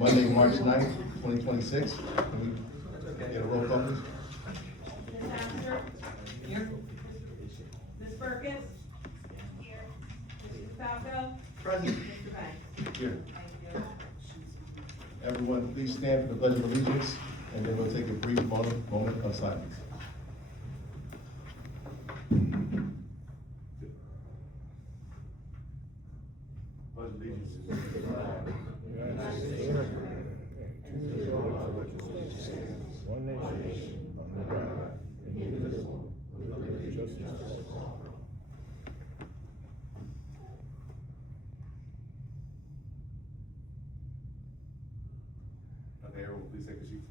Monday, March 9th, 2026. Can we get a roll call, please? Ms. Astor? Here. Ms. Burkus? Here. Mr. DeFalco? Present. Mr. Banks? Here. Thank you. Everyone, please stand for the Pledge of Allegiance, and then we'll take a brief moment of silence. Pledge allegiance to the flag. One nation, under God, indivisible, with liberty and justice for all. Okay, everyone, please take a seat.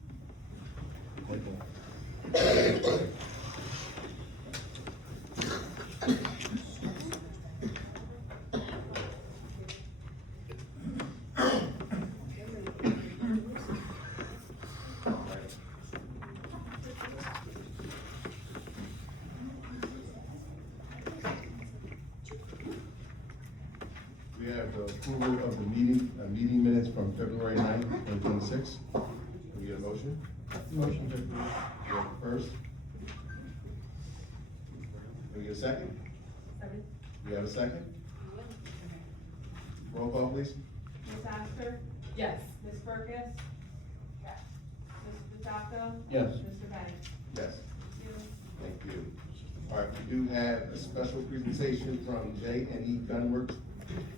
We have the approval of the meeting minutes from February 9th, 2026. Can we get a motion? Motion to approve. We have a first. Can we get a second? Second. We have a second? Roll call, please. Ms. Astor? Yes. Ms. Burkus? Yes. Mr. DeFalco? Yes. Mr. Banks? Yes. Thank you. Thank you. All right, we do have a special presentation from J&E Gunworks.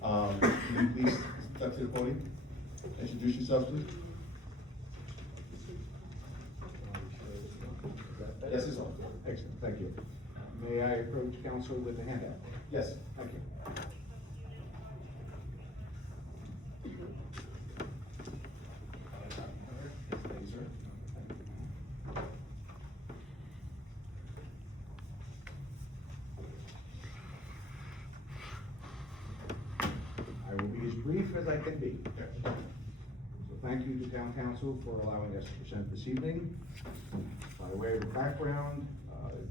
Can you please step to the podium? Introduce yourself, please. Yes, it's on. Excellent, thank you. May I approach council with a handout? Yes. Thank you. Thank you, sir. I will be as brief as I can be. So thank you to town council for allowing us to present this evening. By way of background,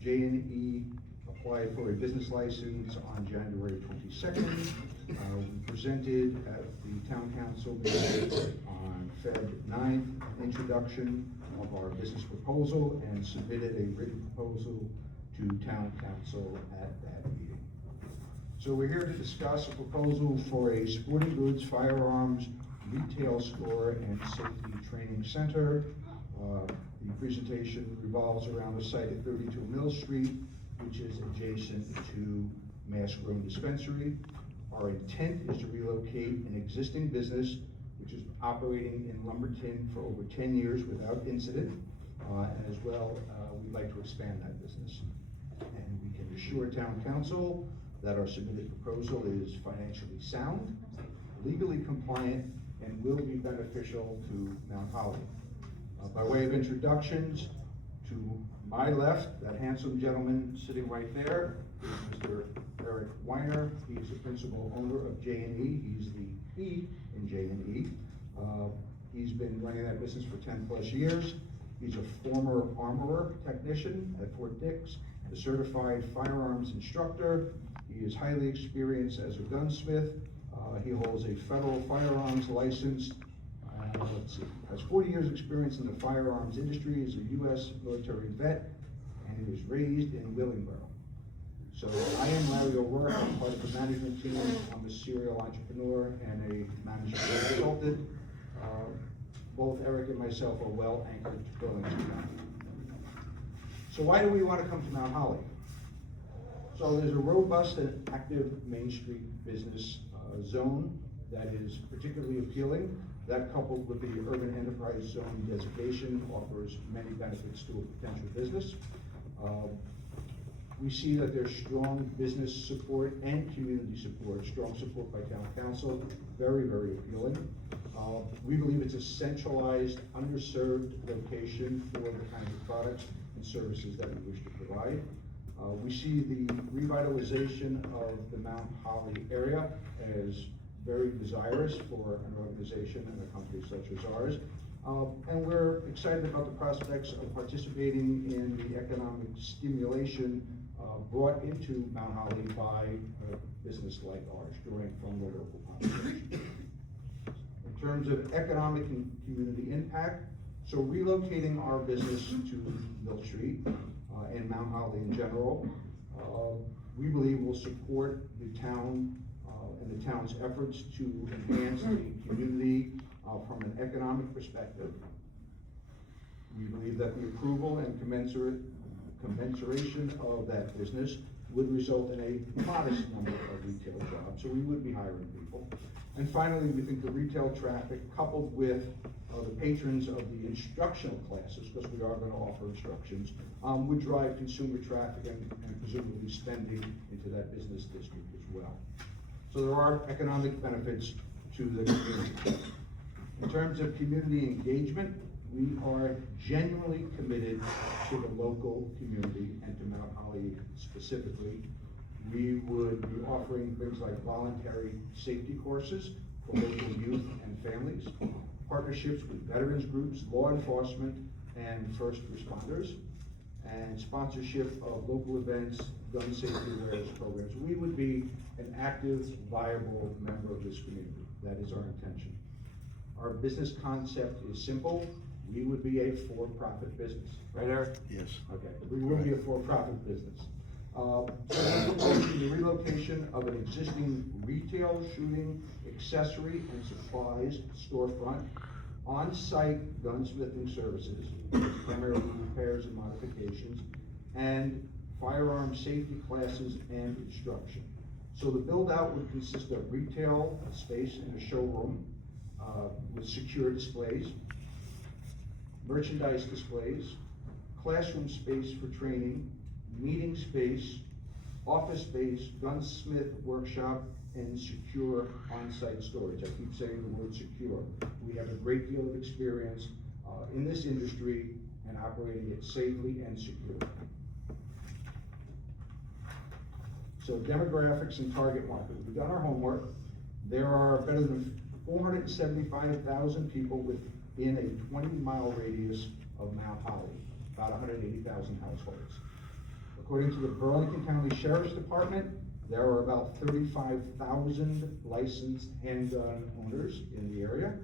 J&E applied for a business license on January 22nd. We presented at the town council meeting on Feb 9th, an introduction of our business proposal and submitted a written proposal to town council at that meeting. So we're here to discuss a proposal for a sporting goods, firearms, retail store, and safety training center. The presentation revolves around the site at 32 Mill Street, which is adjacent to Mass Grown Dispensary. Our intent is to relocate an existing business which is operating in Lumberton for over 10 years without incident. And as well, we'd like to expand that business. And we can assure town council that our submitted proposal is financially sound, legally compliant, and will be beneficial to Mount Holly. By way of introductions, to my left, that handsome gentleman sitting right there is Mr. Eric Weiner. He's the principal owner of J&E. He's the E in J&E. He's been running that business for 10 plus years. He's a former armorer technician at Fort Dix, a certified firearms instructor. He is highly experienced as a gunsmith. He holds a federal firearms license. Has 40 years experience in the firearms industry, is a U.S. military vet, and he was raised in Willingboro. So I am Larry O'Rourke. I'm part of the management team. I'm a serial entrepreneur and a management consultant. Both Eric and myself are well anchored to Burlington County. So why do we want to come to Mount Holly? So there's a robust and active Main Street business zone that is particularly appealing. That, coupled with the urban enterprise zone designation, offers many benefits to a potential business. We see that there's strong business support and community support, strong support by town council, very, very appealing. We believe it's a centralized, underserved location for the kinds of products and services that we wish to provide. We see the revitalization of the Mount Holly area as very desirous for an organization and a company such as ours. And we're excited about the prospects of participating in the economic stimulation brought into Mount Holly by a business like ours, drawing from the local population. In In terms of economic and community impact, so relocating our business to Mill Street, and Mount Holly in general, we believe will support the town, and the town's efforts to enhance the community, from an economic perspective. We believe that the approval and commensuration of that business would result in a modest number of retail jobs, so we would be hiring people. And finally, we think the retail traffic, coupled with the patrons of the instructional classes, because we are going to offer instructions, would drive consumer traffic and presumably spending into that business district as well. So there are economic benefits to the community. In terms of community engagement, we are genuinely committed to the local community and to Mount Holly specifically. We would be offering things like voluntary safety courses for local youth and families, partnerships with veterans groups, law enforcement, and first responders, and sponsorship of local events, gun safety awareness programs. We would be an active, viable member of this community. That is our intention. Our business concept is simple. We would be a for-profit business. Right, Eric? Yes. Okay, we would be a for-profit business. So we're proposing the relocation of an existing retail shooting, accessory, and supplies storefront, on-site gunsmithing services, primarily repairs and modifications, and firearm safety classes and instruction. So the build-out would consist of retail space and a showroom with secure displays, merchandise displays, classroom space for training, meeting space, office space, gunsmith workshop, and secure on-site storage. I keep saying the word secure. We have a great deal of experience in this industry and operating it safely and securely. So demographics and target market. We've done our homework. There are better than 475,000 people within a 20-mile radius of Mount Holly, about 180,000 households. According to the Burlington County Sheriff's Department, there are about 35,000 licensed handgun owners in the area.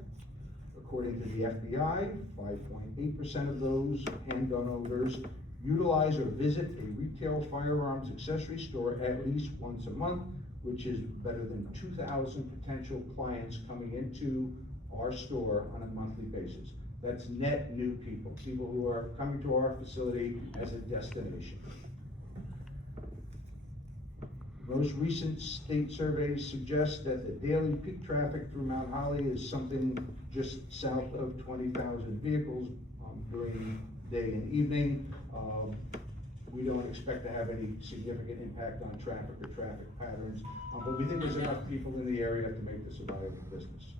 According to the FBI, 5.8% of those handgun owners utilize or visit a retail firearms accessory store at least once a month, which is better than 2,000 potential clients coming into our store on a monthly basis. That's net new people who are coming to our facility as a destination. Most recent state surveys suggest that the daily peak traffic through Mount Holly is something just south of 20,000 vehicles during day and evening. We don't expect to have any significant impact on traffic or traffic patterns, but we think there's enough people in the area to make this a viable business.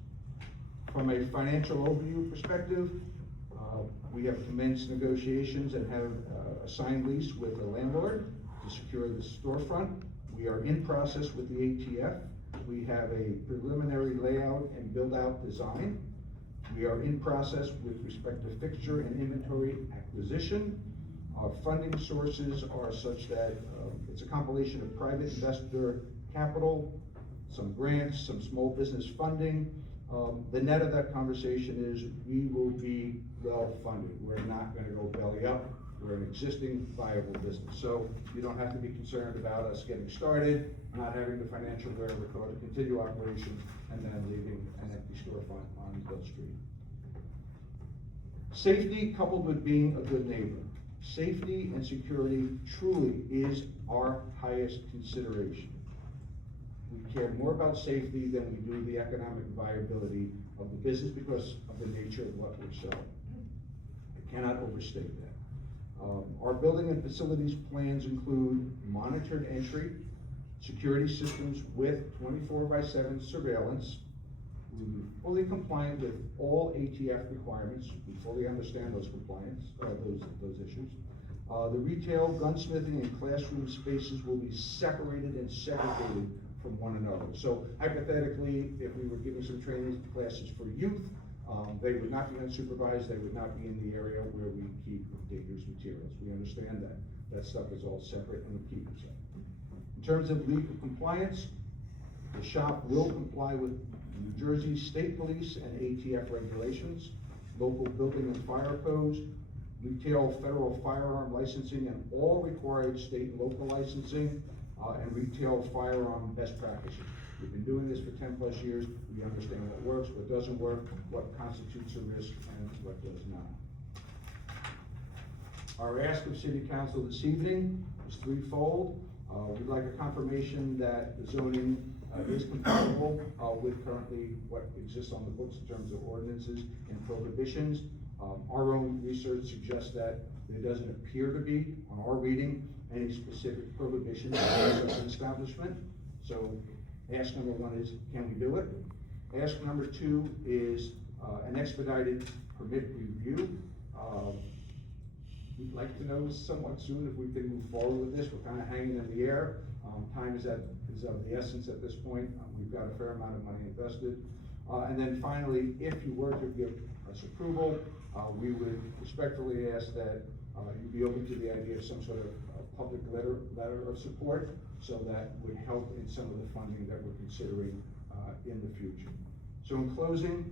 From a financial overview perspective, we have commenced negotiations and have a signed lease with the landlord to secure the storefront. We are in process with the ATF. We have a preliminary layout and build-out design. We are in process with respect to fixture and inventory acquisition. Our funding sources are such that it's a compilation of private investor capital, some grants, some small business funding. The net of that conversation is we will be well-funded. We're not gonna go belly up. We're an existing viable business. So you don't have to be concerned about us getting started, not having the financial wherewithal to continue operations, and then leaving an empty storefront on Bill Street. Safety coupled with being a good neighbor. Safety and security truly is our highest consideration. We care more about safety than we do the economic viability of the business because of the nature of what we're selling. I cannot overstate that. Our building and facilities plans include monitored entry, security systems with 24/7 surveillance. We'll be fully compliant with all ATF requirements. We fully understand those those issues. The retail, gunsmithing, and classroom spaces will be separated and segregated from one another. So hypothetically, if we were giving some training classes for youth, they would not be unsupervised, they would not be in the area where we keep dangerous materials. We understand that. That stuff is all separate and we keep it separate. In terms of legal compliance, the shop will comply with New Jersey State Police and ATF regulations, local building and fire codes, retail federal firearm licensing and all required state and local licensing, and retail firearm best practices. We've been doing this for 10+ years. We understand what works, what doesn't work, what constitutes a risk, and what does not. Our ask of City Council this evening is threefold. We'd like a confirmation that the zoning is compatible with currently what exists on the books in terms of ordinances and prohibitions. Our own research suggests that there doesn't appear to be, on our reading, any specific prohibitions against such an establishment. So ask number one is, can we do it? Ask number two is an expedited permit review. We'd like to know somewhat soon if we can move forward with this. We're kind of hanging in the air. Time is of the essence at this point. We've got a fair amount of money invested. And then finally, if you were to give us approval, we would respectfully ask that you be open to the idea of some sort of public letter of support, so that would help in some of the funding that we're considering in the future. So in closing,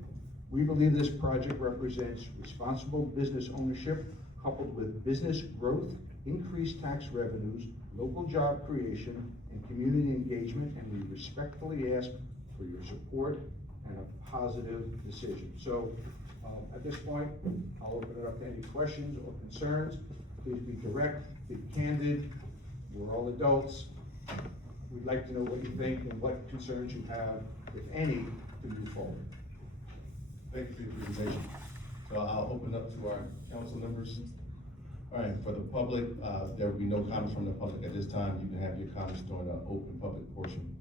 we believe this project represents responsible business ownership coupled with business growth, increased tax revenues, local job creation, and community engagement, and we respectfully ask for your support and a positive decision. So at this point, I'll open it up to any questions or concerns. Please be direct, be candid. We're all adults. We'd like to know what you think and what concerns you have, if any, to move forward. Thank you for your presentation. So I'll open up to our council members. All right, for the public, there will be no comments from the public at this time. You can have your comments during the open public portion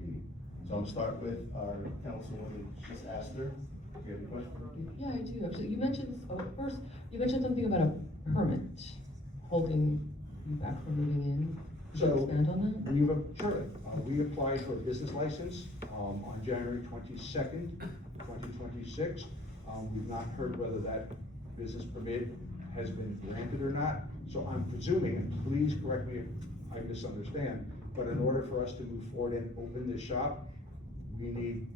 meeting. So I'm gonna start with our councilwoman, Ms. Astor. Do you have a question? Yeah, I do, actually. You mentioned, first, you mentioned something about a permit holding you back from moving in. Could you expand on that? We applied for a business license, on January 22nd, 2026. We've not heard whether that business permit has been granted or not. So I'm presuming, and please correct me if I misunderstand, but in order for us to move forward and open this shop, we need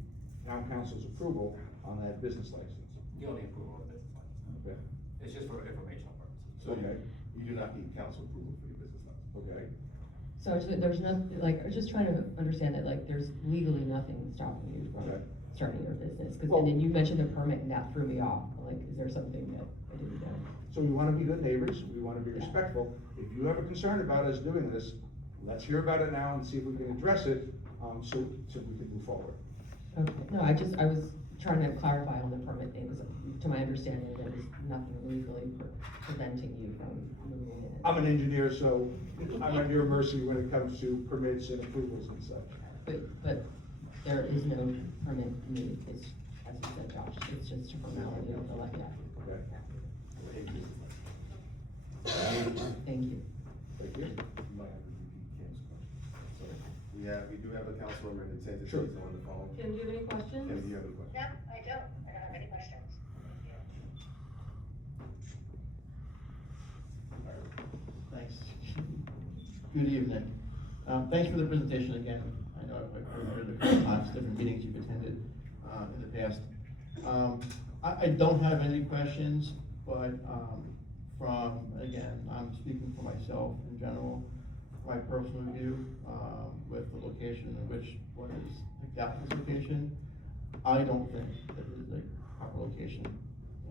town council's approval on that business license. You don't need approval of the business license. Okay. It's just for informational purposes. So Okay. you do not need council approval for your business license. Okay. So there's nothing, like, I was just trying to understand that, like, there's legally nothing stopping you from Okay. starting your business. Cause Well- then you mentioned the permit and that threw me off. Like, is there something that I didn't get? So we wanna be good neighbors, we wanna be Yeah. respectful. If you have a concern about us doing this, let's hear about it now and see if we can address it, so we can move forward. Okay, no, I was trying to clarify on the permit thing, because to my understanding, there was nothing legally preventing you from moving in. I'm an engineer, so I'm at your mercy when it comes to permits and approvals and such. But there is no permit needed, it's, as you said, Josh, it's just a formality of the, like, yeah. Okay. Thank you. Thank you. You might have to repeat Kim's question. So we do have a councilwoman that intends to Sure. speak on the phone. Kim, do you have any questions? Kim, do you have a question? No, I don't. I don't have any questions. Thanks. Good evening. Thanks for the presentation again. I know I've heard a couple times, different meetings you've attended in the past. I don't have any questions, but again, I'm speaking for myself in general, my personal view, with the location in which one is picked out this location. I don't think that it is a proper location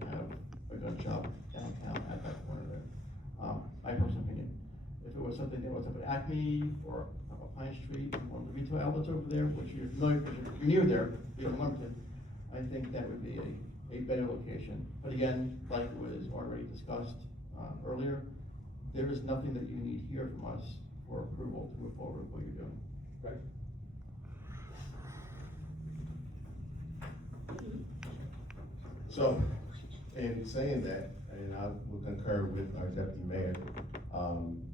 to have a gun shop downtown at that corner there. My personal opinion. If it was something that was up at Acme or up at Pine Street, one of the retail outlets over there, which you're familiar, because you're near there, you're in Lumberton, I think that would be a better location. But again, like was already discussed earlier, there is nothing that you need here from us for approval to move forward with what you're doing. Okay. So, in saying that, and I will concur with our deputy mayor,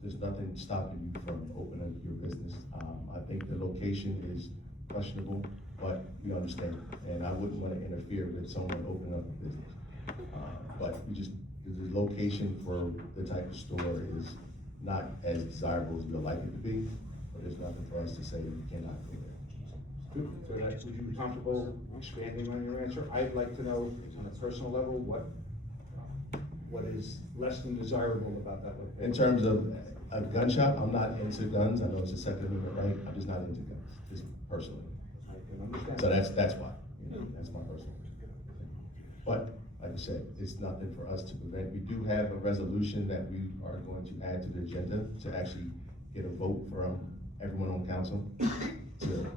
there's nothing stopping you from opening your business. I think the location is questionable, but we understand, and I wouldn't wanna interfere with someone opening up a business. But the location for the type of store is not as desirable as we'd like it to be, but there's nothing for us to say that you cannot go there. Good. So that, would you be comfortable expanding on your answer? I'd like to know, on a personal level, what is less than desirable about that location? In terms of a gun shop, I'm not into guns, I know it's a Second Amendment right, I'm just not into guns, just personally. I can understand. So that's why, that's my personal. But, like I said, it's nothing for us to prevent. We do have a resolution that we are going to add to the agenda to actually get a vote from everyone on council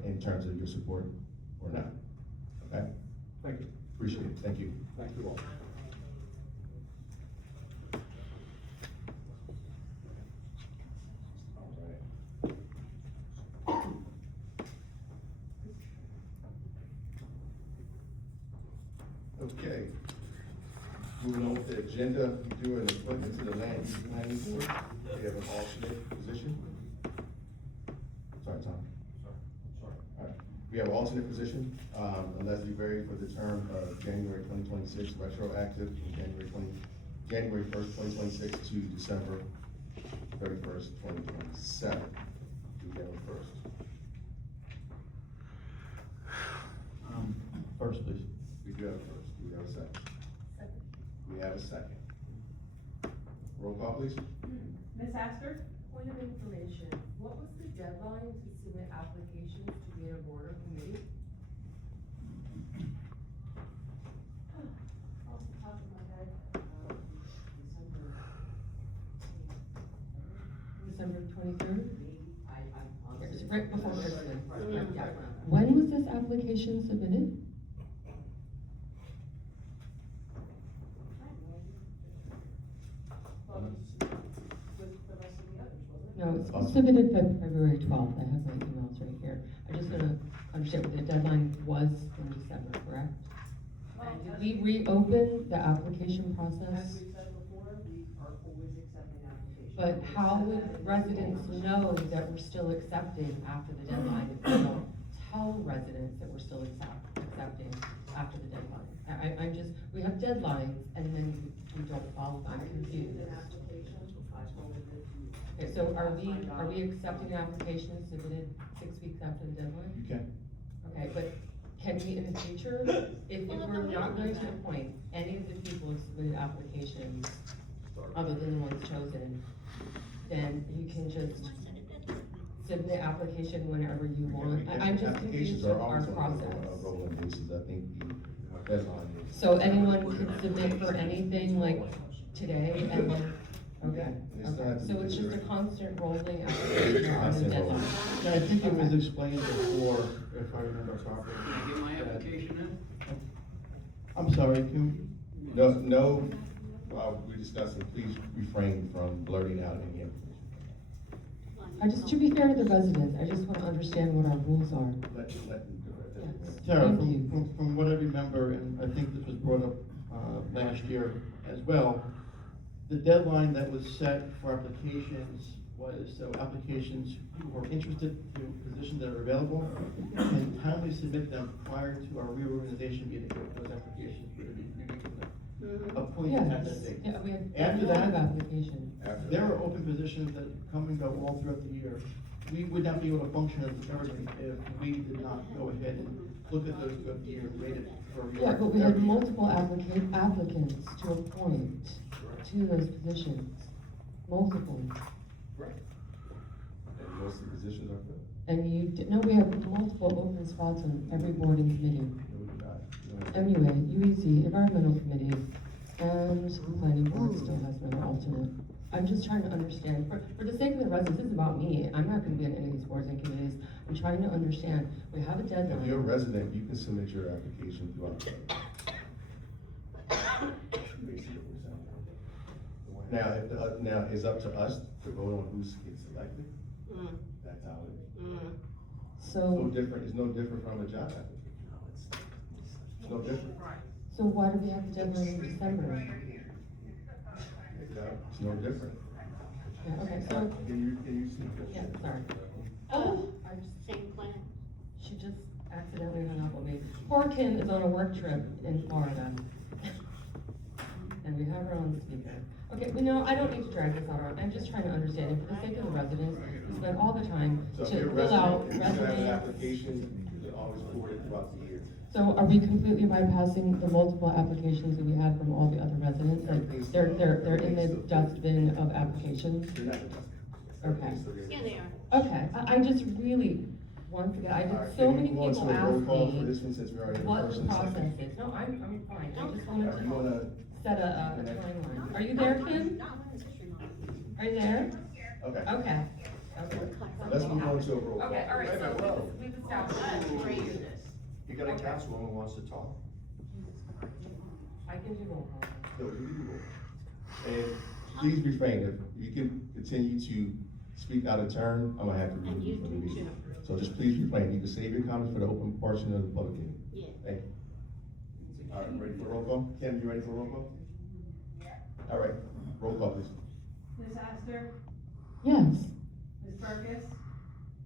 in terms of your support or not, okay? Thank you. Appreciate it, thank you. Thank you all. Okay. Moving on with the agenda, we do an appointment to the land use planning board. We have an alternate position. Sorry, Tom. All right. We have an alternate position, Leslie Berry for the term of January 2026, retroactive from January 1st, 2026 to December 31st, 2027. Do we have a first? First, please. We do have a first. Do we have a second? Second. We have a second. Roll call, please. Ms. Astor? Point of information, what was the deadline to submit applications to be a board or committee? Off the top of my head. December 23rd? It's right before Christmas. Yeah. When was this application submitted? With the rest of the others, wasn't it? No, it's submitted February 12th, I have my emails right here. I just wanna understand what the deadline was in December, correct? And did we reopen the application As process? we said before, we are always accepting applications. But how would residents know that we're still accepting after the deadline if we don't tell residents that we're still accepting after the deadline? I'm just, we have deadlines and then we don't follow them, I I'm received confused. an application, I told them that you. Okay, so are we accepting applications submitted 6 weeks after the deadline? You can. Okay, but can we in the future, if we're not going to appoint any of the people who submitted applications other than the ones chosen, then you can just submit application whenever you want? I'm just Applications confused are with our always on process. a rolling basis, I think the deadline is. So anyone can submit for anything like today and then, okay, And it's not okay, so it's just a considered- constant rolling application on the Constant deadline. rolling. Yeah, I think it was explained before, if I remember properly. Can I get my application in? I'm sorry, can, No, while we're discussing, please refrain from blurting out any information. Just to be fair to the residents, I just wanna understand what our rules are. Let me do it. Yes. Sarah, Thank you. from what I remember, and I think this was brought up, last year as well, the deadline that was set for applications was, so applications who were interested in positions that are available can timely submit them prior to our reorganization meeting, those applications were to be appointed at that date. Yeah, we have. After a lot of that, application. there are open positions that come and go all throughout the year. We would not be able to function as a government if we did not go ahead and look at those throughout the year and rate it for. Yeah, but we had multiple applicants to appoint to those positions, multiple. And most of the positions are filled. And you, no, we have multiple open spots on every board and committee. No, we do not. Anyway, UEC, environmental committee, and planning board still has no alternate. I'm just trying to understand, for the sake of the residents, this is about me, I'm not gonna be on any of these boards and committees. I'm trying to understand, we have a If you're a deadline. resident, you can submit your application throughout. Now, now, it's up to us to vote on who gets selected. That's how it is. It's no So, different, it's no different from a job application. It's no different. so why do we have the deadline in December? It's no different. Yeah, okay, so, Can you see? yeah, sorry. Oh, Same plan. she just accidentally hung up on me. Poor Kim is on a work trip in Florida. And we have her on speaker. Okay, well, no, I don't need to drag this out. I'm just trying to understand, and for the sake of the residents, we spend all the time So to if you're a fill out resident, if you have an resumes. application, always forwarded throughout the year. So are we completely bypassing the multiple applications that we had from all the other residents? Like, they're in the dustbin of applications? They're not the best. Okay. So they're- Yeah, they are. Okay, I just really, once again, I All right, did, so can we many move on people to a roll ask call for me this one, since we already have a what first the and process second? is. No, I'm fine, I just Are wanted you to gonna, set a timeline. Are you there, Kim? Are you there? okay, Okay. Okay. let's move on to a roll call. Okay, all right, so we've established. You got a councilwoman who wants to talk. I can do roll call. No, you can roll. And please refrain, if you can continue to speak out of turn, I'm gonna have to remove you from the meeting. So just please refrain, you can save your comments for the open portion of the public hearing. Yeah. Thank you. All right, ready for roll call? Kim, you ready for roll call? All right, roll call, please. Ms. Astor, Yes. Ms. Burkus?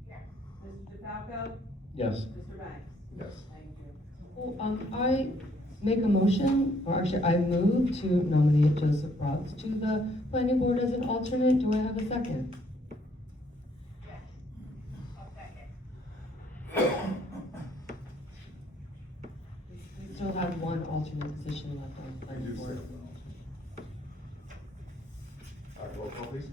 Yes. Mr. DeFalco? Yes. Mr. Banks? Yes. Thank you. Well, I make a motion, or actually, I move to nominate Joseph Rotz to the planning board as an alternate. Do I have a second? Yes. I'll second. We still have one alternate position left on the planning board. All right, roll call, please.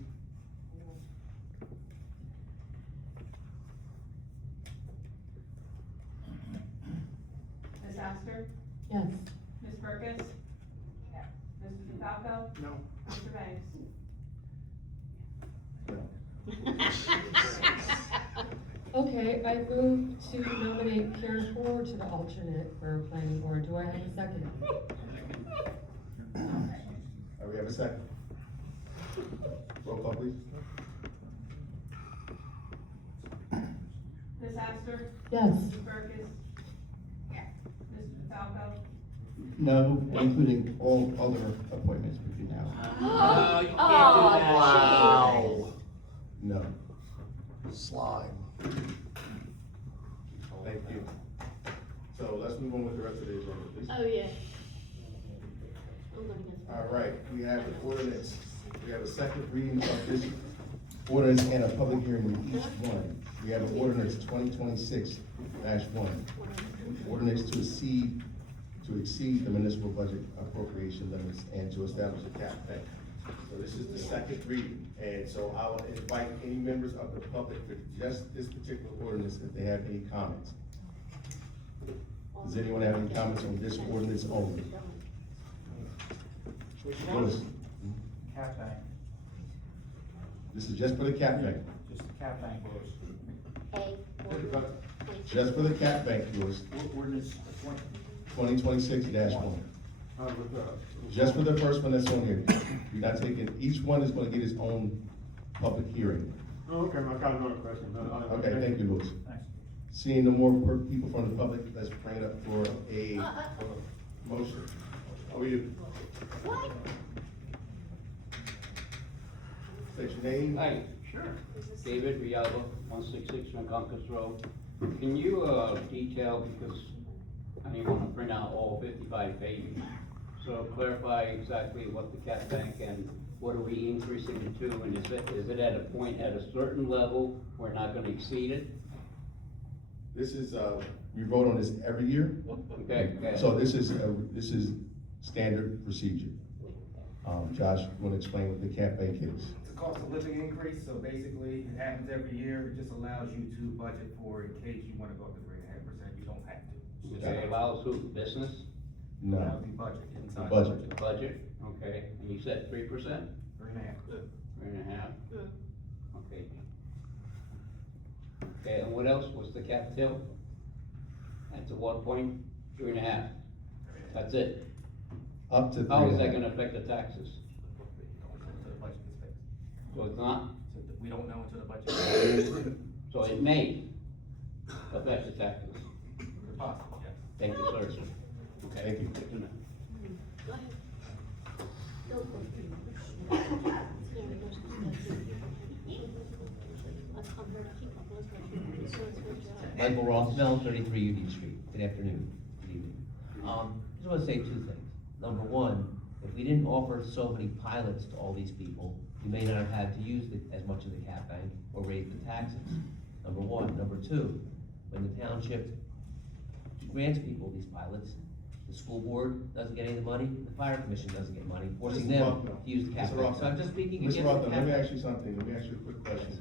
Ms. Astor, Yes. Ms. Burkus? Yes. Mr. DeFalco? No. Mr. Banks? Okay, I move to nominate Karen Ford to the alternate for planning board. Do I have a second? All right, we have a second. Roll call, please. Ms. Astor, Yes. Ms. Burkus? Yes. Mr. DeFalco? No, including all other appointments between now. Oh, you can't do Oh, that. Wow. No. Slime. Thank you. So let's move on with the rest of the agenda, please. Oh, yeah. All right, we have the ordinance. We have a second reading of this ordinance and a public hearing with each one. We have an ordinance 2026-1. Ordinance to exceed the municipal budget appropriation limits and to establish a cap bank. So this is the second reading, and so I will invite any members of the public for just this particular ordinance if they have any comments. Does anyone have any comments on this ordinance only? Louis? Cap bank, This is just for the cap bank, just cap bank rules. just for the cap bank, Louis, Ordinance 2026-1. Just for the first one that's on here. You're not taking, each one is gonna get its own public hearing. Oh, okay, I got another question. Okay, thank you, Louis. Thanks. Seeing no more people from the public, let's bring it up for a motion. How are you? What? State your name. Hi, sure. David Rialba, 166 Macocas Road. Can you, detail, because I didn't want to print out all 55 pages. So clarify exactly what the cap bank and what are we increasing it to? And is it at a point, at a certain level, we're not gonna exceed it? This is, we vote on this every year. Okay, okay. So this is standard procedure. Josh, you wanna explain what the cap bank is? It's a cost of living increase, so basically, it happens every year, it just allows you to budget for in case you wanna go up to 3.5%, you don't have to. It's just Okay, allows who, business, No, allows the budget, inside the budget. budget. budget, okay, and you said 3%? 3.5. 3.5? Okay. Okay, and what else was the cap till? At what point? 3.5? That's it? Up to How is 3.5. that gonna affect the taxes? Until the budget gets fixed. So it's not, So we don't know until the budget gets fixed. so it may affect the taxes. It's possible, yes. Thank you, sir. Okay. Thank you. Good to know. Michael Rothmel, 33 Union Street. Good afternoon. Good evening. Just want to say two things. Number one, if we didn't offer so many pilots to all these people, we may not have had to use as much of the cap bank or raise the taxes. Number one. Number two, when the township grants people these pilots. The school board doesn't get any of the money, the fire commission doesn't get money, forcing Mr. them Bucknell, to use the cap Mr. bank. So Buckner. I'm just speaking Mr. against the Buckner, cap let me bank. ask you something, let me ask you a quick question.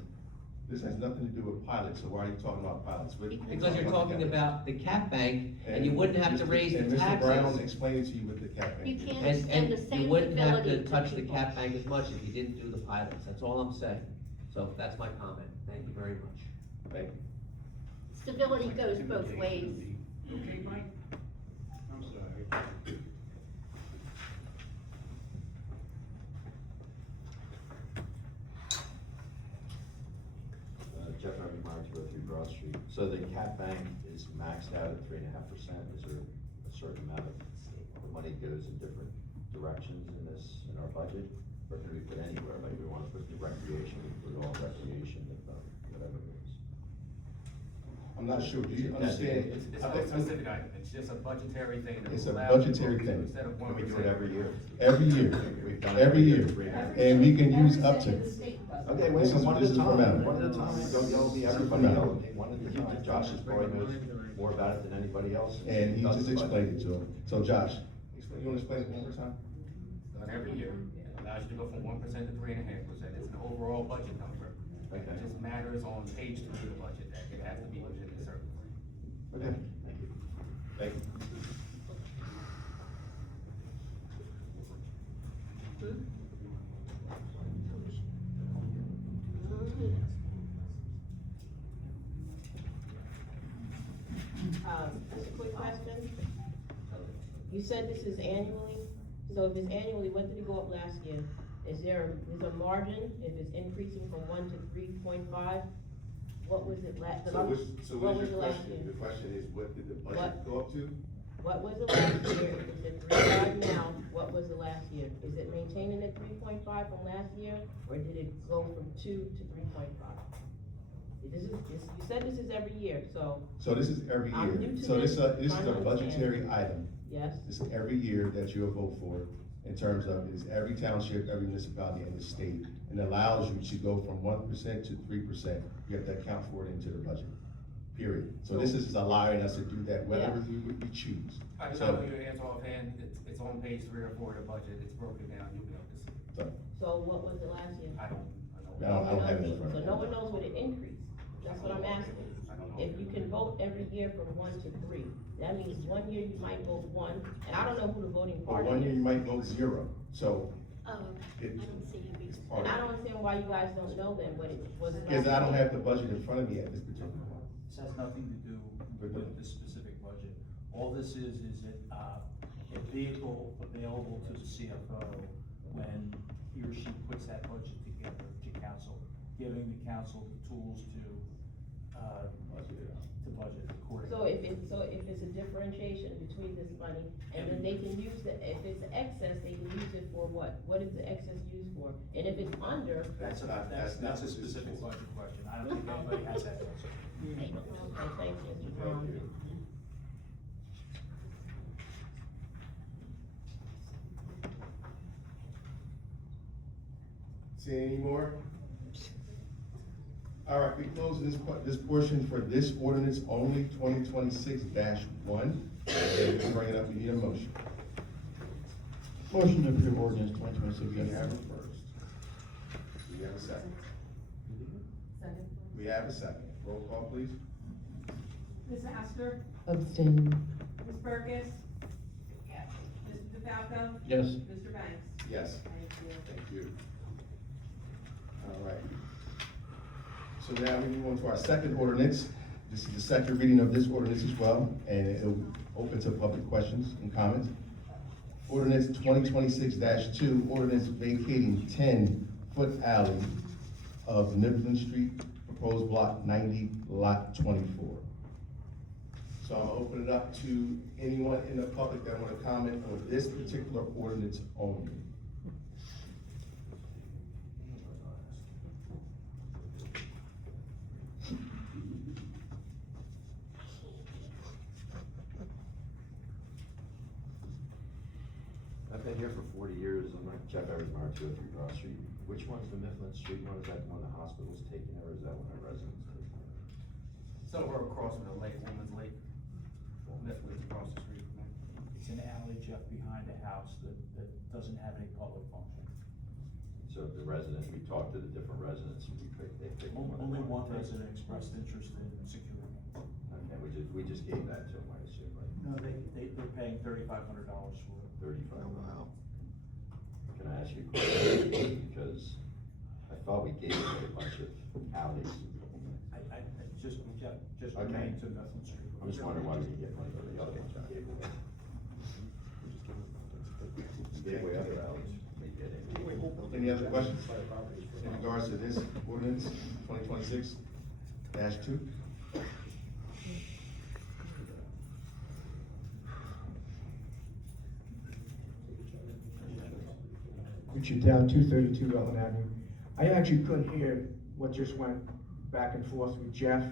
This has nothing to do with pilots, so why are you talking about pilots? Because you're talking the about the cap bank, and you wouldn't have to Mr. raise the And Mr. Brown taxes. explained to you what the cap bank You is. can't And, extend the and same you wouldn't have civility to to touch the people. cap bank as much if you didn't do the pilots, that's all I'm saying. So that's my comment, thank you very much. Thank you. Civility goes both ways. Okay, Mike? I'm sorry. Jeff Meyer, 203 Broad Street. So the cap bank is maxed out at 3.5%. Is there a certain amount of money goes in different directions in this, in our budget? Or can we put anywhere, like we wanna put the recreation, we put all recreation, whatever it is? I'm not sure, do you That's understand? It's not a specific item, it's just a budgetary thing that It's a allows you to budgetary go thing. instead of Can we 1%. do it every year? Every year, We've done it every year, 3.5%. and we can use up to. Okay, wait, This is- one at this a is time, formality. one at a time, don't yell at me, everybody formality. yell at me, one at a time. Josh is probably knows more about it than anybody else. And he Does just the budget. explained it to him. So Josh, you wanna explain it one more time? Done every year, it allows you to go from 1% to 3.5%, it's an overall budget number. Okay. It just matters on page 3 of the budget, that it has to be within a certain. Okay, thank you. Thank you. Just a quick question. You said this is annually, so if it's annually, what did it go up last year? Is there a margin, if it's increasing from 1 to 3.5? What was it last? So What what's was your it last question? year? The question is, what did the budget What? go up to? What was it last year? If it's at 3.5 now, what was it last year? Is it maintaining at 3.5 from last year, or did it go from 2 to 3.5? You said this is every year, so, So this is every I'm year. new to So this, this is trying a to budgetary item. yes? This is every year that you'll vote for in terms of, is every township, every municipality in the state. And allows you to go from 1% to 3%. You have to account for it into the budget, period. So this is allowing us to do that whenever we choose. I just So- don't know your answer offhand, it's on page 3 or 4 of the budget, it's broken down, you'll be able to see. So, So what was it last year? I don't I don't have it in front So of me. no one knows what it increased, that's what I'm asking. If you can vote every year from 1 to 3, that means 1 year you might vote 1, and I don't know who the voting But party one year you is. might vote 0, so Oh, I it, don't see you. it's part And I of don't understand why you guys don't know then what it was. it. Because I don't have the budget in front of me at this particular point. This has nothing to do with this specific budget. All this is a vehicle available to the CFO when he or she puts that budget together to council, giving the council the tools to budget accordingly. So if it's a differentiation between this money, and then they can use if it's excess, they can use it for what? What is the excess used for? And if it's under. That's a not- that's not that's a what this is specific for. budget question. I don't think anybody has that answer. Okay, thank you, Mr. Brown. Thank you. See any more? All right, we close this portion for this ordinance only, 2026-1. And bring it up, we need a motion. Motion to approve ordinance We have 2026-1. it first. We have a second. Second. We have a second. Roll call, please. Ms. Astor, Abstain. Ms. Burgess, Yes. Mr. DeFalco, Yes. Mr. Banks. Yes. Thank you. Thank you. All right. So now we move on to our second ordinance. This is the second reading of this ordinance as well, and it'll open to public questions and comments. Ordinance 2026-2, ordinance vacating 10-foot alley of Niblin Street, proposed block 90, lot 24. So I'm gonna open it up to anyone in the public that wanna comment on this particular ordinance only. I've been here for 40 years, I'm like Jeff Meyer, 203 Broad Street. Which one's the Mifflin Street one? Is that the one the hospital's taking, or is that one the residents taking? So we're across from the lake, Woman's Lake. literally across the street from me. It's an alley just behind the house that doesn't have any public function. So the resident, we talked to the different residents, they picked one. Only one resident expressed interest in securing it. And we just gave that to them, I assume, right? No, they're paying $3,500 for it. 35. Wow. Can I ask you a question? Because I thought we gave away a bunch of alleys. I just Okay. remain to Bethlehem Street. I'm just wondering why we didn't get money for the other ones we gave away. We gave away other alleys. We didn't. Any other questions in regards to this ordinance 2026-2? Richard Down, 232 Rutland Avenue. I actually couldn't hear what just went back and forth with Jeff.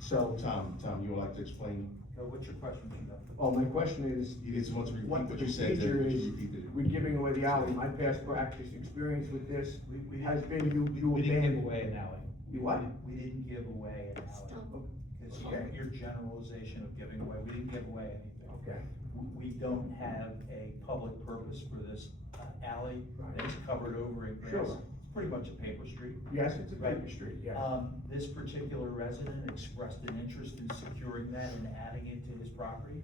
So, Tom, you would like to explain? What's your question, Chief? oh, my question is, You just want to repeat what what the you said, procedure but is, you repeated it. we're giving away the alley. My past practice experience with this We has been you We didn't abandon. give away an alley. You what? We didn't give away an alley. It's Okay. your generalization of giving away, we didn't give away anything. Okay, We don't have a public purpose for this alley. Right. It's covered over in grass. Sure. It's pretty much a paper street. yes, it's a Right. paper street, yeah. This particular resident expressed an interest in securing that and adding it to his property.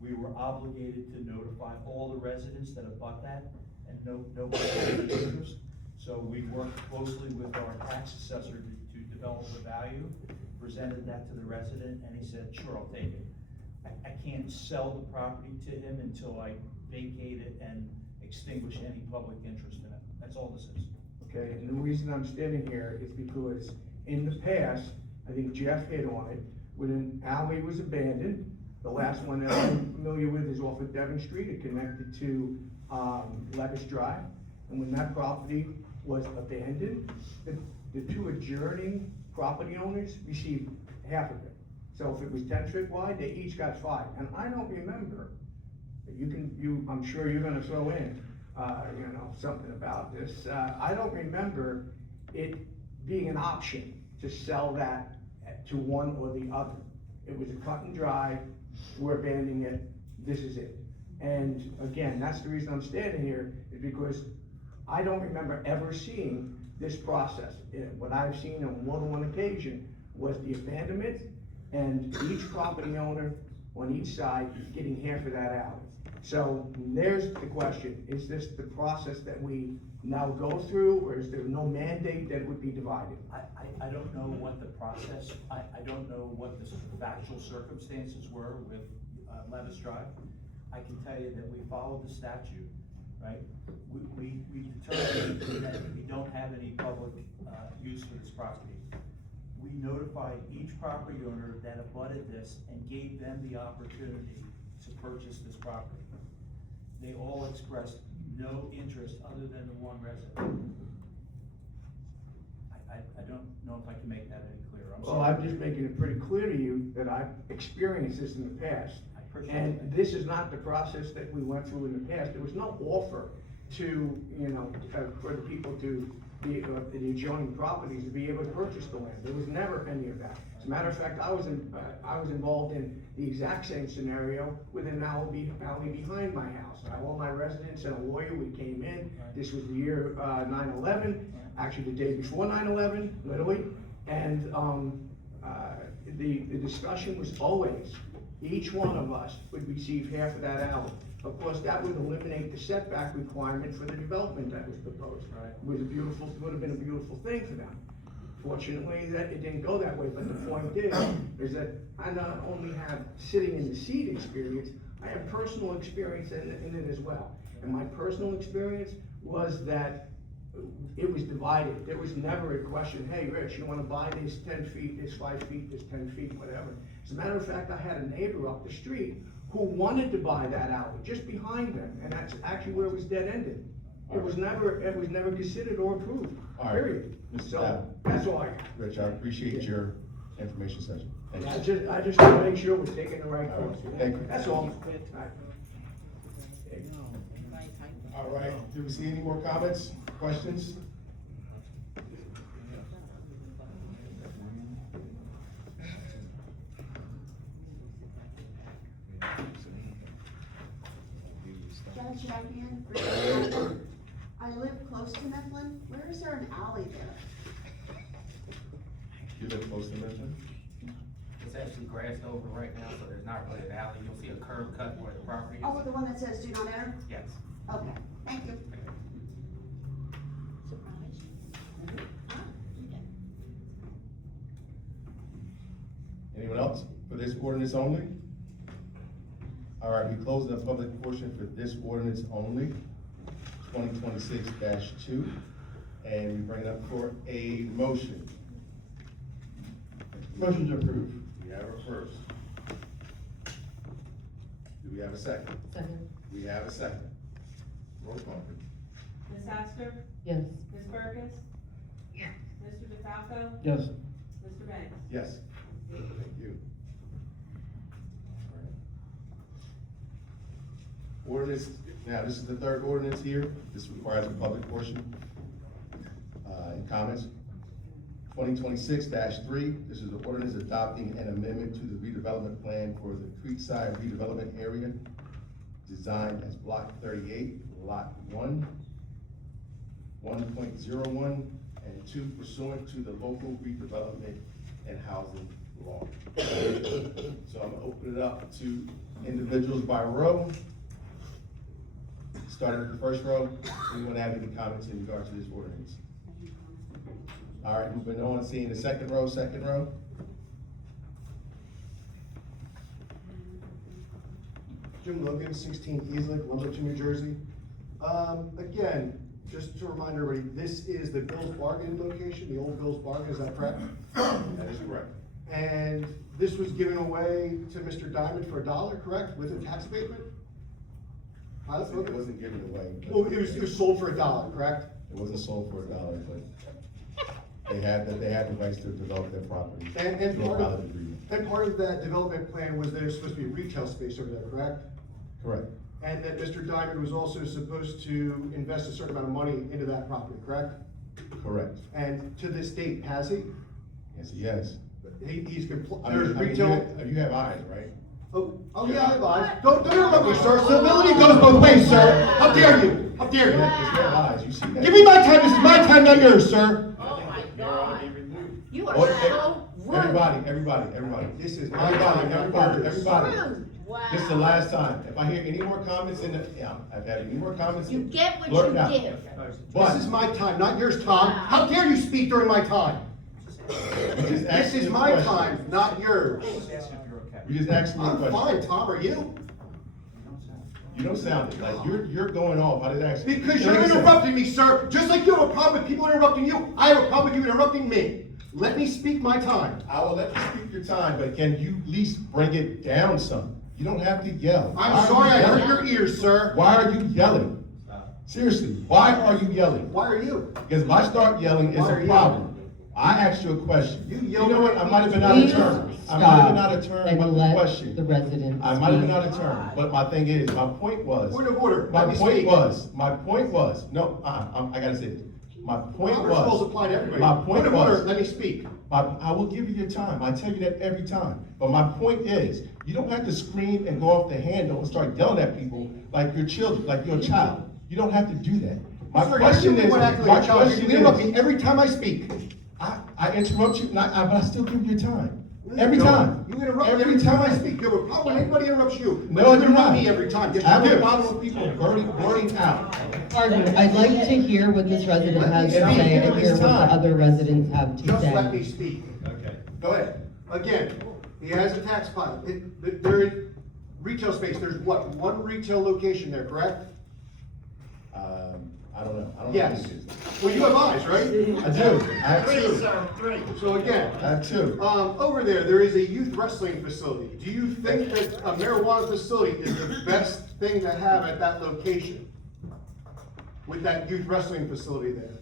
We were obligated to notify all the residents that abut that, and nobody had any interest. So we worked closely with our tax assessor to develop the value, presented that to the resident, and he said, sure, I'll take it. I can't sell the property to him until I vacate it and extinguish any public interest in it. That's all this is. Okay, and the reason I'm standing here is because in the past, I think Jeff hit on it, when an alley was abandoned, the last one that I'm familiar with is off of Devon Street, it connected to, Levis Drive. And when that property was abandoned, the two adjoining property owners received half of it. So if it was 10 feet wide, they each got 5, and I don't remember, I'm sure you're gonna throw in, something about this. I don't remember it being an option to sell that to one or the other. It was a cut and dry, we're abandoning it, this is it. And again, that's the reason I'm standing here, is because I don't remember ever seeing this process. What I've seen on more than one occasion was the abandonment and each property owner on each side getting half of that alley. So there's the question, is this the process that we now go through, or is there no mandate that it would be divided? I don't know what the process, I don't know what the factual circumstances were with Levis Drive. I can tell you that we followed the statute, right? We determined that we don't have any public use for this property. We notified each property owner that abutted this and gave them the opportunity to purchase this property. They all expressed no interest other than the one resident. I don't know if I can make that any clearer. I'm Well, sorry. I'm just making it pretty clear to you that I've experienced this in the past. I appreciate And that. this is not the process that we went through in the past. There was no offer to, for the people to be, the adjoining properties to be able to purchase the land. There was never any of that. As a matter of fact, I was involved in the exact same scenario with an alley behind my house. All my residents and a lawyer, we came in, this was the year, 9/11, actually the day before 9/11, literally. And, the discussion was always, each one of us would receive half of that alley. Of course, that would eliminate the setback requirement for the development that was proposed. Right. Would have been a beautiful thing for them. Fortunately, that it didn't go that way, but the point is that I not only have sitting in the seat experience, I have personal experience in it as well. And my personal experience was that it was divided. There was never a question, hey, Rich, you wanna buy this 10 feet, this 5 feet, this 10 feet, whatever. As a matter of fact, I had a neighbor up the street who wanted to buy that alley, just behind them, and that's actually where it was dead-ended. It was never considered or approved, All right. period. Mr. So, Dow. that's all I got. Rich, I appreciate your information session. Thank you. I just wanna make sure we're taking the right All course. right. Thank you. That's all. All right, do we see any more comments, questions? Marion. I live close to Mifflin. Where is there an alley there? You live close to Mifflin? It's actually grassed over right now, so there's not really an alley. You'll see a curb cut where the property is. Oh, the one that says do not enter? Yes. Okay, thank you. Anyone else for this ordinance only? All right, we close the public portion for this ordinance only, 2026-2, and we bring it up for a motion. Motion to approve. We have a first. Do we have a second? Second. We have a second. Roll call, please. Ms. Astor? Yes. Ms. Burkus? Yes. Mr. DeFalco? Yes. Mr. Banks? Yes. Thank you. All right. Ordinance, now this is the third ordinance here. This requires a public portion. Any comments? 2026-3, this is the ordinance adopting an amendment to the redevelopment plan for the Creekside redevelopment area, designed as Block 38, Lot 1, 1.01, and 2 pursuant to the local redevelopment and housing law. So I'm gonna open it up to individuals by row. Starting with the first row, anyone have any comments in regard to this ordinance? All right, moving on, seeing the second row. Jim Logan, 16 Easlick, Wilmington, New Jersey. Again, just to remind everybody, this is the Bill's Bargain location, the old Bill's Bargain, is that correct? That is correct. And this was given away to Mr. Diamond for $1, correct, with a tax abatement? It wasn't given away. Well, it was sold for $1, correct? It wasn't sold for $1, but they had the rights to develop their property. And through a part pilot of, agreement. and part of that development plan was that there's supposed to be retail space over there, correct? Correct. And that Mr. Diamond was also supposed to invest a certain amount of money into that property, correct? Correct. And to this date, has he? Yes, he has. He's I there's mean, retail. you have eyes, right? Oh, yeah, I have eyes. Don't interrupt me, sir. Civility goes both ways, sir. How dare you? How dare you? Because you have eyes, you see that. Give me my time. This is my time, not yours, sir. Oh my God. You are Oh, so rude. Everybody. This is my time, not yours. Everybody. Rude. Wow. This is the last time. If I hear any more comments I've had any more comments. You get what blurt you it out. give. But This is my time, not yours, Tom. How dare you speak during my time? just ask This me is a my question. time, not yours. You just asked me a I'm question. fine, Tom, are you? You don't sound it, like you're going off. I didn't ask you. Because you're interrupting me, sir. Just like you have a problem with people interrupting you, I have a problem with you interrupting me. Let me speak my time. I will let you speak your time, but can you at least bring it down some? You don't have to yell. Why I'm are sorry you I yelling? hurt your ears, sir. Why are you yelling? Seriously, why are you yelling? Why are you? Because if I start yelling, it's Why are a you problem. I asked you a question. You You yelled know what, at I me. might have been out of Please turn. I stop might have been out of turn and with the let question. the residents I might have been speak. out of turn, but my thing is, my point was. Point of order. My Let me point speak. was, no, I gotta say this. My point Robert's rules was, apply to everybody. my point Point of order, was, let me speak. I will give you your time. I tell you that every time. But my point is, you don't have to scream and go off the handle and start yelling at people like you're children, like you're a child. You don't have to do that. My Sir, question you're is, the one acting my like a child. question You interrupt is, me every time I speak. I interrupt you, but I still give you your time. No, Every you time. don't. You interrupt me every time I speak. You have a problem when anybody interrupts you. No, But I you do interrupt not. me every time. Yes, I have you a do. problem with people blurting out. Pardon, I'd like to hear what this resident Let me has to speak. say and Give me hear what the time. other residents have to Just let me say. speak. Okay. Go ahead. Again, he has a tax pile. There is retail space. There's what, one retail location there, correct? I don't know. I don't know. Yes. what it is. Well, you have eyes, right? I do. I have two. So again, I have two. over there is a youth wrestling facility. Do you think that a marijuana facility is the best thing to have at that location? With that youth wrestling facility there?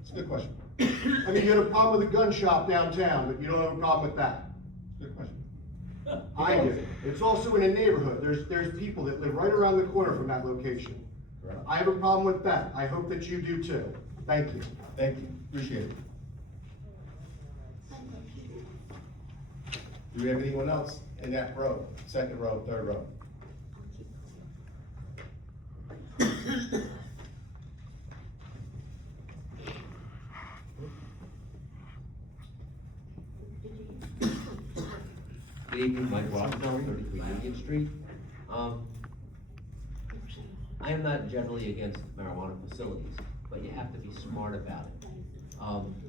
It's a good question. I mean, you had a problem with a gun shop downtown, but you don't have a problem with that. Good question. I do. It's also in a neighborhood. There's people that live right around the corner from that location. Correct. I have a problem with that. I hope that you do too. Thank you. Thank you. Appreciate it. Do we have anyone else in that row? Second row, third row? Good evening, Mike Rockwell, 33 Union Street. I am not generally against marijuana facilities, but you have to be smart about it.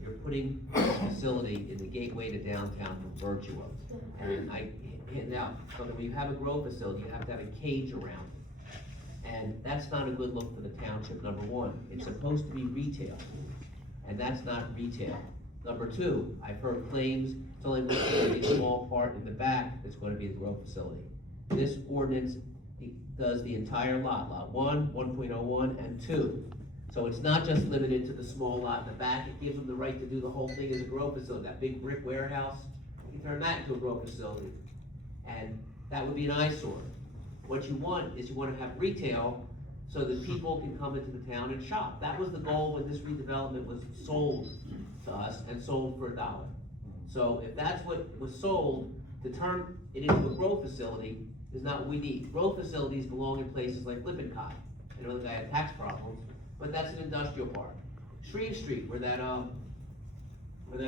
You're putting this facility in the gateway to downtown from Virtuo. And now, when you have a grow facility, you have to have a cage around it. And that's not a good look for the township, number one. It's supposed to be retail, and that's not retail. Number two, I've heard claims it's only going to be a small part in the back that's going to be the grow facility. This ordinance does the entire lot, lot 1, 1.01, and 2. So it's not just limited to the small lot in the back, it gives them the right to do the whole thing as a grow facility. That big brick warehouse, you can turn that into a grow facility. And that would be an eyesore. What you want is you want to have retail so that people can come into the town and shop. That was the goal when this redevelopment was sold to us and sold for $1. So if that's what was sold, to turn it into a grow facility is not what we need. Grow facilities belong in places like Lippincott. I know the guy had tax problems, but that's an industrial park. Shreve Street, where that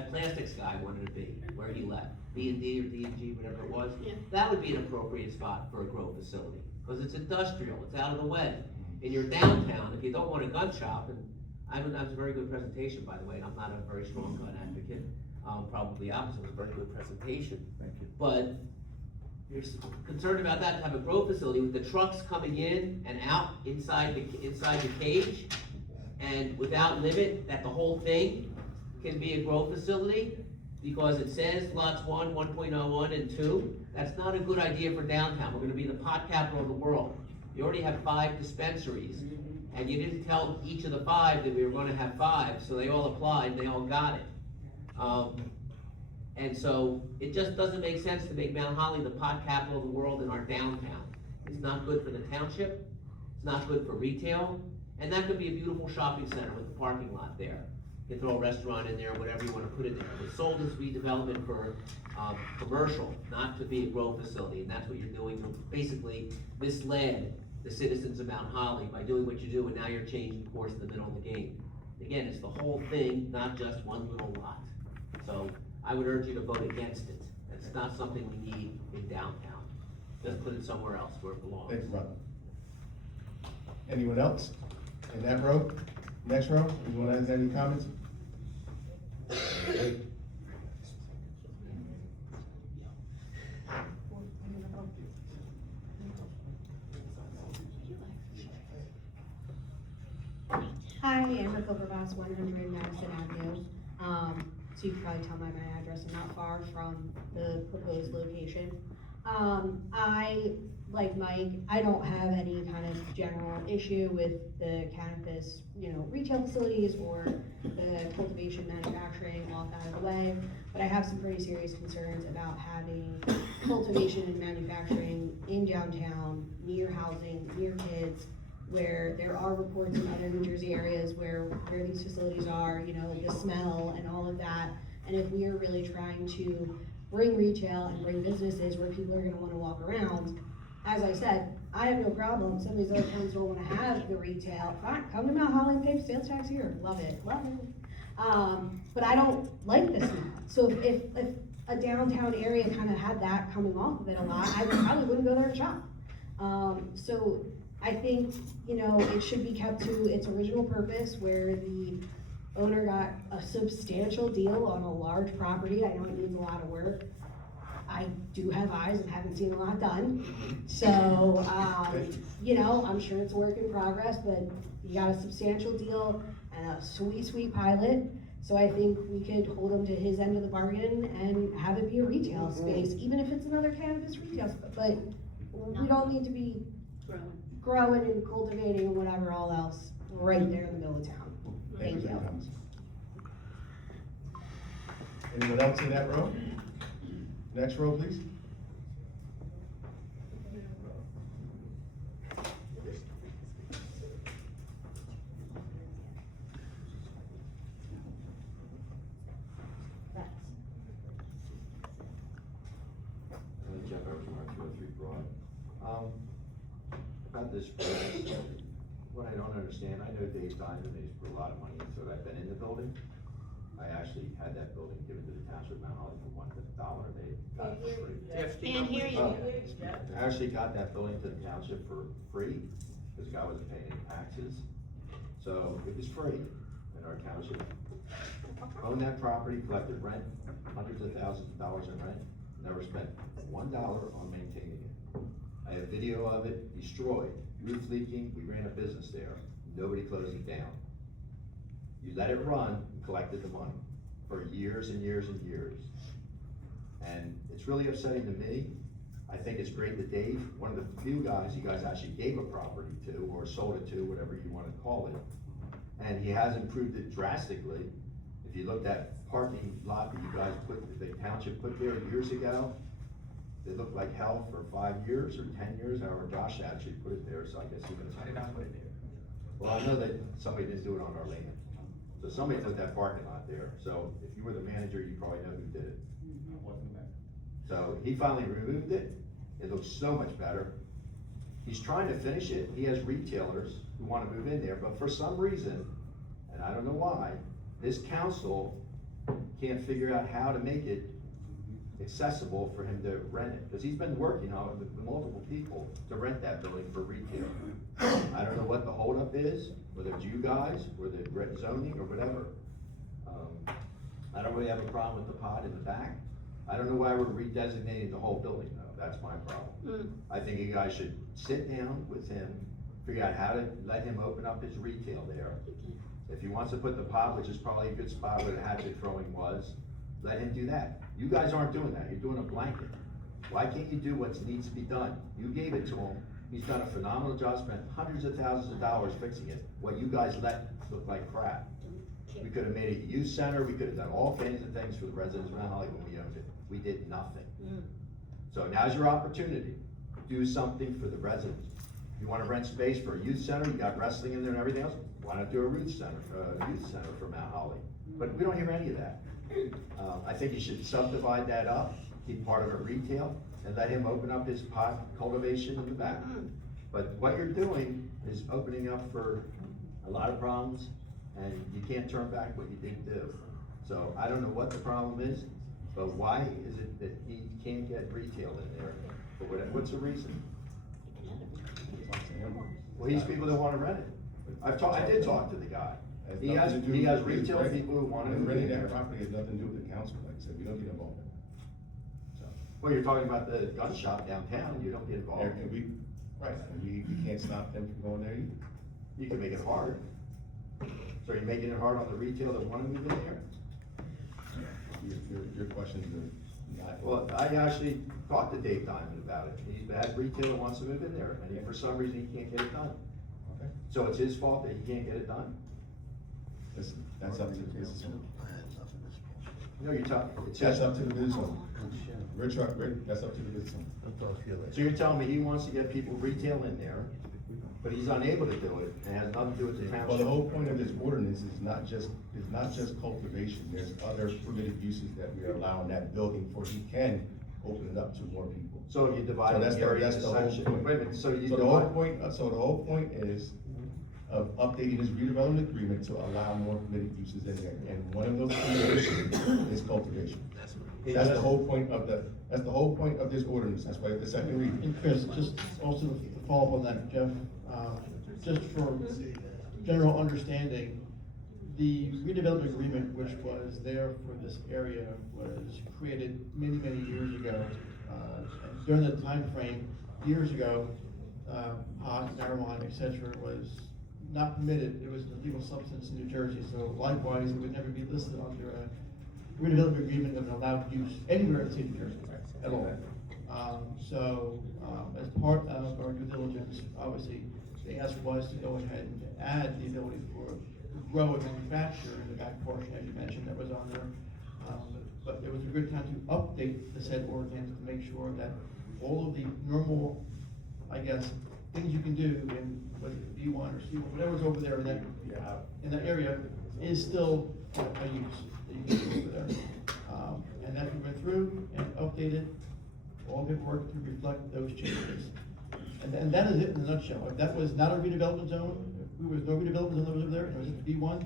plastics guy wanted to be, where he left, B&D or D&G, whatever it was, that would be an appropriate spot for a grow facility, because it's industrial, it's out of the way. In your downtown, if you don't want a gun shop, and that was a very good presentation, by the way, and I'm not a very strong gun advocate, probably opposite, it was a very good presentation. Thank you. But you're concerned about that, to have a grow facility with the trucks coming in and out inside the cage, and without limit, that the whole thing can be a grow facility, because it says lots 1, 1.01, and 2. That's not a good idea for downtown. We're gonna be the pot capital of the world. You already have 5 dispensaries, and you didn't tell each of the 5 that we were gonna have 5, so they all applied, they all got it. And so, it just doesn't make sense to make Mount Holly the pot capital of the world in our downtown. It's not good for the township, it's not good for retail, and that could be a beautiful shopping center with the parking lot there. You can throw a restaurant in there, whatever you wanna put in there. It was sold as redevelopment for, commercial, not to be a grow facility, and that's what you're doing. You basically misled the citizens of Mount Holly by doing what you do, and now you're changing course in the middle of the game. Again, it's the whole thing, not just one little lot. So, I would urge you to vote against it. It's not something we need in downtown. Just put it somewhere else where it belongs. Thanks, brother. Anyone else in that row? Next row, anyone has any comments? Hi, Amber Silverbass, 100 Madison Avenue. So you can probably tell by my address, I'm not far from the proposed location. I, like Mike, I don't have any kind of general issue with the cannabis, retail facilities or the cultivation, manufacturing, all that out of the way. But I have some pretty serious concerns about having cultivation and manufacturing in downtown, near housing, near kids, where there are reports in other New Jersey areas where these facilities are, the smell and all of that. And if we are really trying to bring retail and bring businesses where people are gonna wanna walk around, as I said, I have no problem. Some of these other towns don't wanna have the retail. Fine, come to Mount Holly and pay sales tax here. Love it, love it. But I don't like the smell. So if a downtown area kind of had that coming off of it a lot, I probably wouldn't go there and shop. So I think, it should be kept to its original purpose, where the owner got a substantial deal on a large property. I know it needs a lot of work. I do have eyes and haven't seen a lot done. So, I'm sure it's a work in progress, but you got a substantial deal and a sweet, sweet pilot. So I think we could hold him to his end of the bargain and have it be a retail space, even if it's another cannabis retail space. But we don't need to be growing and cultivating and whatever all else right there in the middle of town. Thank you. Anyone else in that row? Next row, please. Jeff Overmar, 203 Broad. About this grass, what I don't understand, I know Dave Diamond, he's put a lot of money into it, I've been in the building. I actually had that building given to the township of Mount Holly for $1, they got it for free. Can't hear you. Oh, I actually got that building to the township for free, because the guy wasn't paying any taxes. So it was free, and our township owned that property, collected rent, hundreds of thousands of dollars in rent, never spent $1 on maintaining it. I have video of it destroyed, roof leaking, we ran a business there, nobody closed it down. You let it run, and collected the money for years and years and years. And it's really upsetting to me. I think it's great that Dave, one of the few guys you guys actually gave a property to, or sold it to, whatever you wanna call it. And he has improved it drastically. If you looked at parking lot that you guys the township put there years ago, it looked like hell for 5 years or 10 years, however Josh actually put it there, so I guess he was. I did not put it there. Well, I know that somebody didn't do it on our land. So somebody put that parking lot there, so if you were the manager, you probably know who did it. I wasn't there. So he finally removed it, it looks so much better. He's trying to finish it, he has retailers who wanna move in there, but for some reason, and I don't know why, this council can't figure out how to make it accessible for him to rent it, because he's been working on it with multiple people to rent that building for retail. I don't know what the holdup is, whether it's you guys, or the zoning, or whatever. I don't really have a problem with the pod in the back. I don't know why we're redesignating the whole building though, that's my problem. I think you guys should sit down with him, figure out how to let him open up his retail there. If he wants to put the pod, which is probably a good spot where the hatchet throwing was, let him do that. You guys aren't doing that, you're doing a blanket. Why can't you do what needs to be done? You gave it to him, he's done a phenomenal job, spent hundreds of thousands of dollars fixing it. What you guys let look like crap. We could have made it a youth center, we could have done all kinds of things for the residents of Mount Holly when we owned it. We did nothing. So now's your opportunity, do something for the residents. If you wanna rent space for a youth center, you got wrestling in there and everything else, why not do a youth center for Mount Holly? But we don't hear any of that. I think you should subdivide that up, keep part of it retail, and let him open up his pot cultivation in the back. But what you're doing is opening up for a lot of problems, and you can't turn back what you didn't do. So I don't know what the problem is, but why is it that he can't get retail in there? What's the reason? Well, he's people that wanna rent it. I did talk to the guy. He has retail people who want to move in Renting there. that property has nothing to do with the council, like I said, we don't get involved. So, Well, you're talking about the gun shop downtown, you don't get involved. and we can't stop them from going there either. You can make it hard. So you're making it hard on the retail that wanna move in there? Your questions are not. Well, I actually talked to Dave Diamond about it. He's had retail that wants to move in there, and for some reason, he can't get it done. Okay. So it's his fault that he can't get it done? Listen, that's up to the business owner. No, you're talking, it's That's his. up to the business owner. Rick, that's up to the business owner. So you're telling me he wants to get people retail in there, but he's unable to do it, and has nothing to do with the Well, township? the whole point of this ordinance is not just cultivation, there's other permitted uses that we are allowing that building for, he can open it up to more people. So if you divide So that's the the- area that's into the whole section, point. wait a minute, so you So the whole divide, point is of updating his redevelopment agreement to allow more permitted uses in there, and one of those permitted uses is cultivation. That's the whole point of this ordinance, that's why the second reading. And Chris, just also to follow up on that, Jeff, just for general understanding, the redevelopment agreement, which was there for this area, was created many, many years ago. And during that time frame, years ago, pot, marijuana, et cetera, was not permitted. It was an illegal substance in New Jersey, so likewise, it would never be listed under a redevelopment agreement of an allowed use anywhere in the state of New Jersey at all. As part of our due diligence, obviously, the ask was to go ahead and add the ability for grow and manufacture in the back portion, as you mentioned, that was on there. But it was a good time to update the said ordinance to make sure that all of the normal, I guess, things you can do in, whether it be B1 or C1, whatever's over there in that area is still a use that you can do over there. And that we went through and updated all the work to reflect those changes. And that is it in a nutshell. If that was not a redevelopment zone, if there was no redevelopment zone over there, and it was just B1,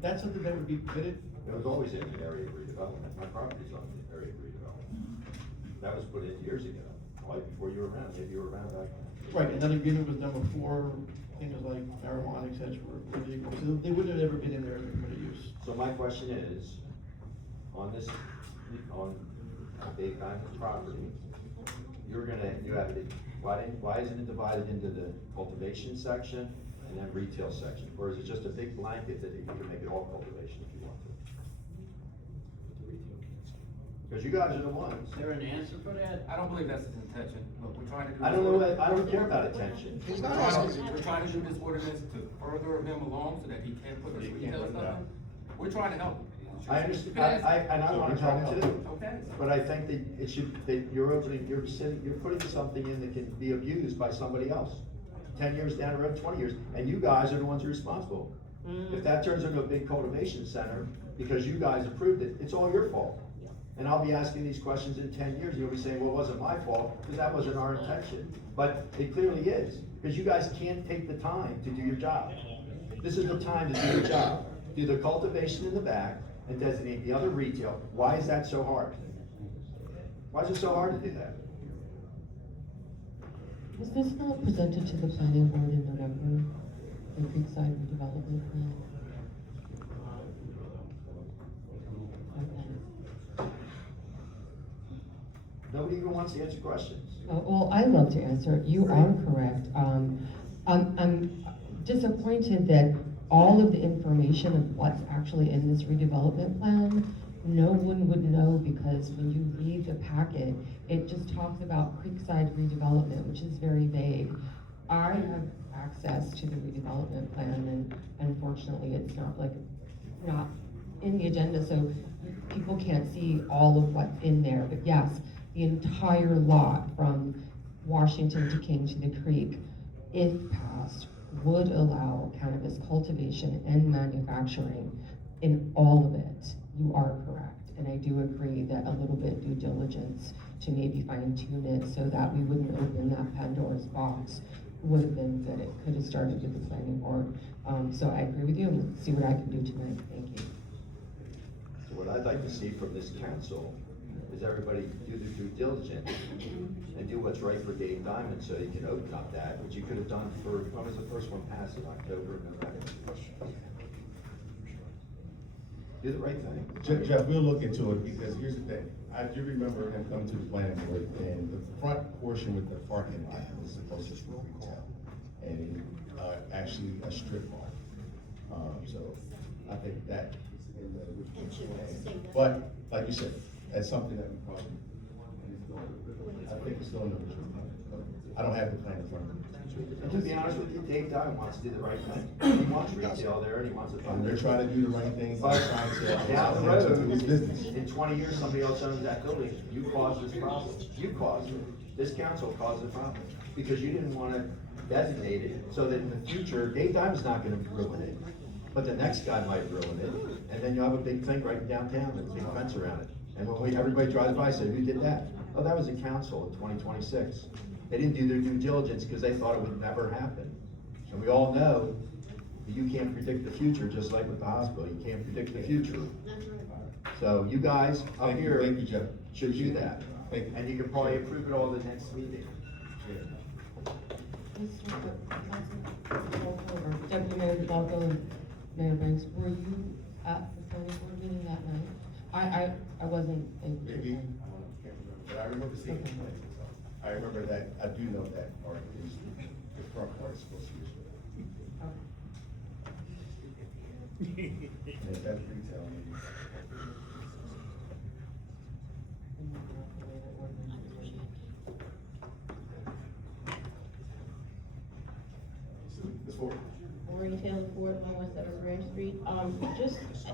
that's something that would be permitted It was always in an area of redevelopment, my property's on the area of redevelopment. That was put in years ago, like before you were around, maybe you were around back then. Right, and that agreement was done before things like marijuana, et cetera, were legal, so they wouldn't have ever been in there as a permitted use. So my question is, on this, on Dave Diamond's property, you have it, why isn't it divided into the cultivation section and then retail section? Or is it just a big blanket that you can make it all cultivation if you want to? Because you guys are the ones. Is there an answer for that? I don't believe that's his intention, look, we're trying to do. I don't know, I don't care about attention. We're trying to do this ordinance to further him along so that he can't put his retail stuff in. We're trying to help him. I understand, and I wanna help too. Okay. But I think that it should, that you're opening, you're putting something in that can be abused by somebody else. 10 years down the road, 20 years, and you guys are the ones responsible. If that turns into a big cultivation center, because you guys approved it, it's all your fault. And I'll be asking these questions in 10 years, you'll be saying, well, it wasn't my fault, because that wasn't our intention. But it clearly is, because you guys can't take the time to do your job. This is the time to do your job. Do the cultivation in the back and designate the other retail. Why is that so hard? Why is it so hard to do that? Was this not presented to the planning board in November, the Creekside redevelopment plan? Nobody even wants to answer questions. Well, I love to answer. You are correct. I'm disappointed that all of the information of what's actually in this redevelopment plan, no one would know, because when you read the packet, it just talks about Creekside redevelopment, which is very vague. I have access to the redevelopment plan, and unfortunately, it's not in the agenda, so people can't see all of what's in there. But yes, the entire lot from Washington to King to the Creek, if passed, would allow cannabis cultivation and manufacturing in all of it. You are correct, and I do agree that a little bit due diligence to maybe fine tune it so that we wouldn't open that Pandora's box would have been good. It could have started with the planning board. So I agree with you, and see what I can do tonight. Thank you. So what I'd like to see from this council is everybody do the due diligence and do what's right for Dave Diamond so he can open up that, which you could have done for, when was the first one passed, in October, November? Do the right thing. Jeff, we'll look into it, because here's the thing, I do remember him coming to the planning board, and the front portion with the parking lot was supposed to be retail, and actually a strip mall. So I think that, but like you said, that's something that we probably, I think it's still in the original plan. I don't have the plan in front of me. And to be honest with you, Dave Diamond wants to do the right thing. He wants retail there, and he wants to. And they're trying to do the right thing, by trying to Down the allow him to do road, his business. in 20 years, somebody else owns that building, you caused this problem. You caused it. This council caused the problem, because you didn't want to designate it, so that in the future, Dave Diamond's not gonna ruin it, but the next guy might ruin it, and then you have a big thing right downtown, with a big fence around it. And when everybody drives by, say, who did that? Oh, that was the council in 2026. They didn't do their due diligence because they thought it would never happen. And we all know that you can't predict the future, just like with the hospital, you can't predict the future. So you guys up here Thank you, Jeff. should do that. Thank you. And you can probably approve it all the next meeting. Deputy Mayor DeFalco and Mayor Banks, were you at the planning board meeting that night? I wasn't. Maybe, I can't remember, but I remember seeing the plan. I remember that, I do know that part is, the front part is supposed to be. And if that's retail, maybe. Ms. Ford. Maureen Taylor Ford, 117 Grand Street.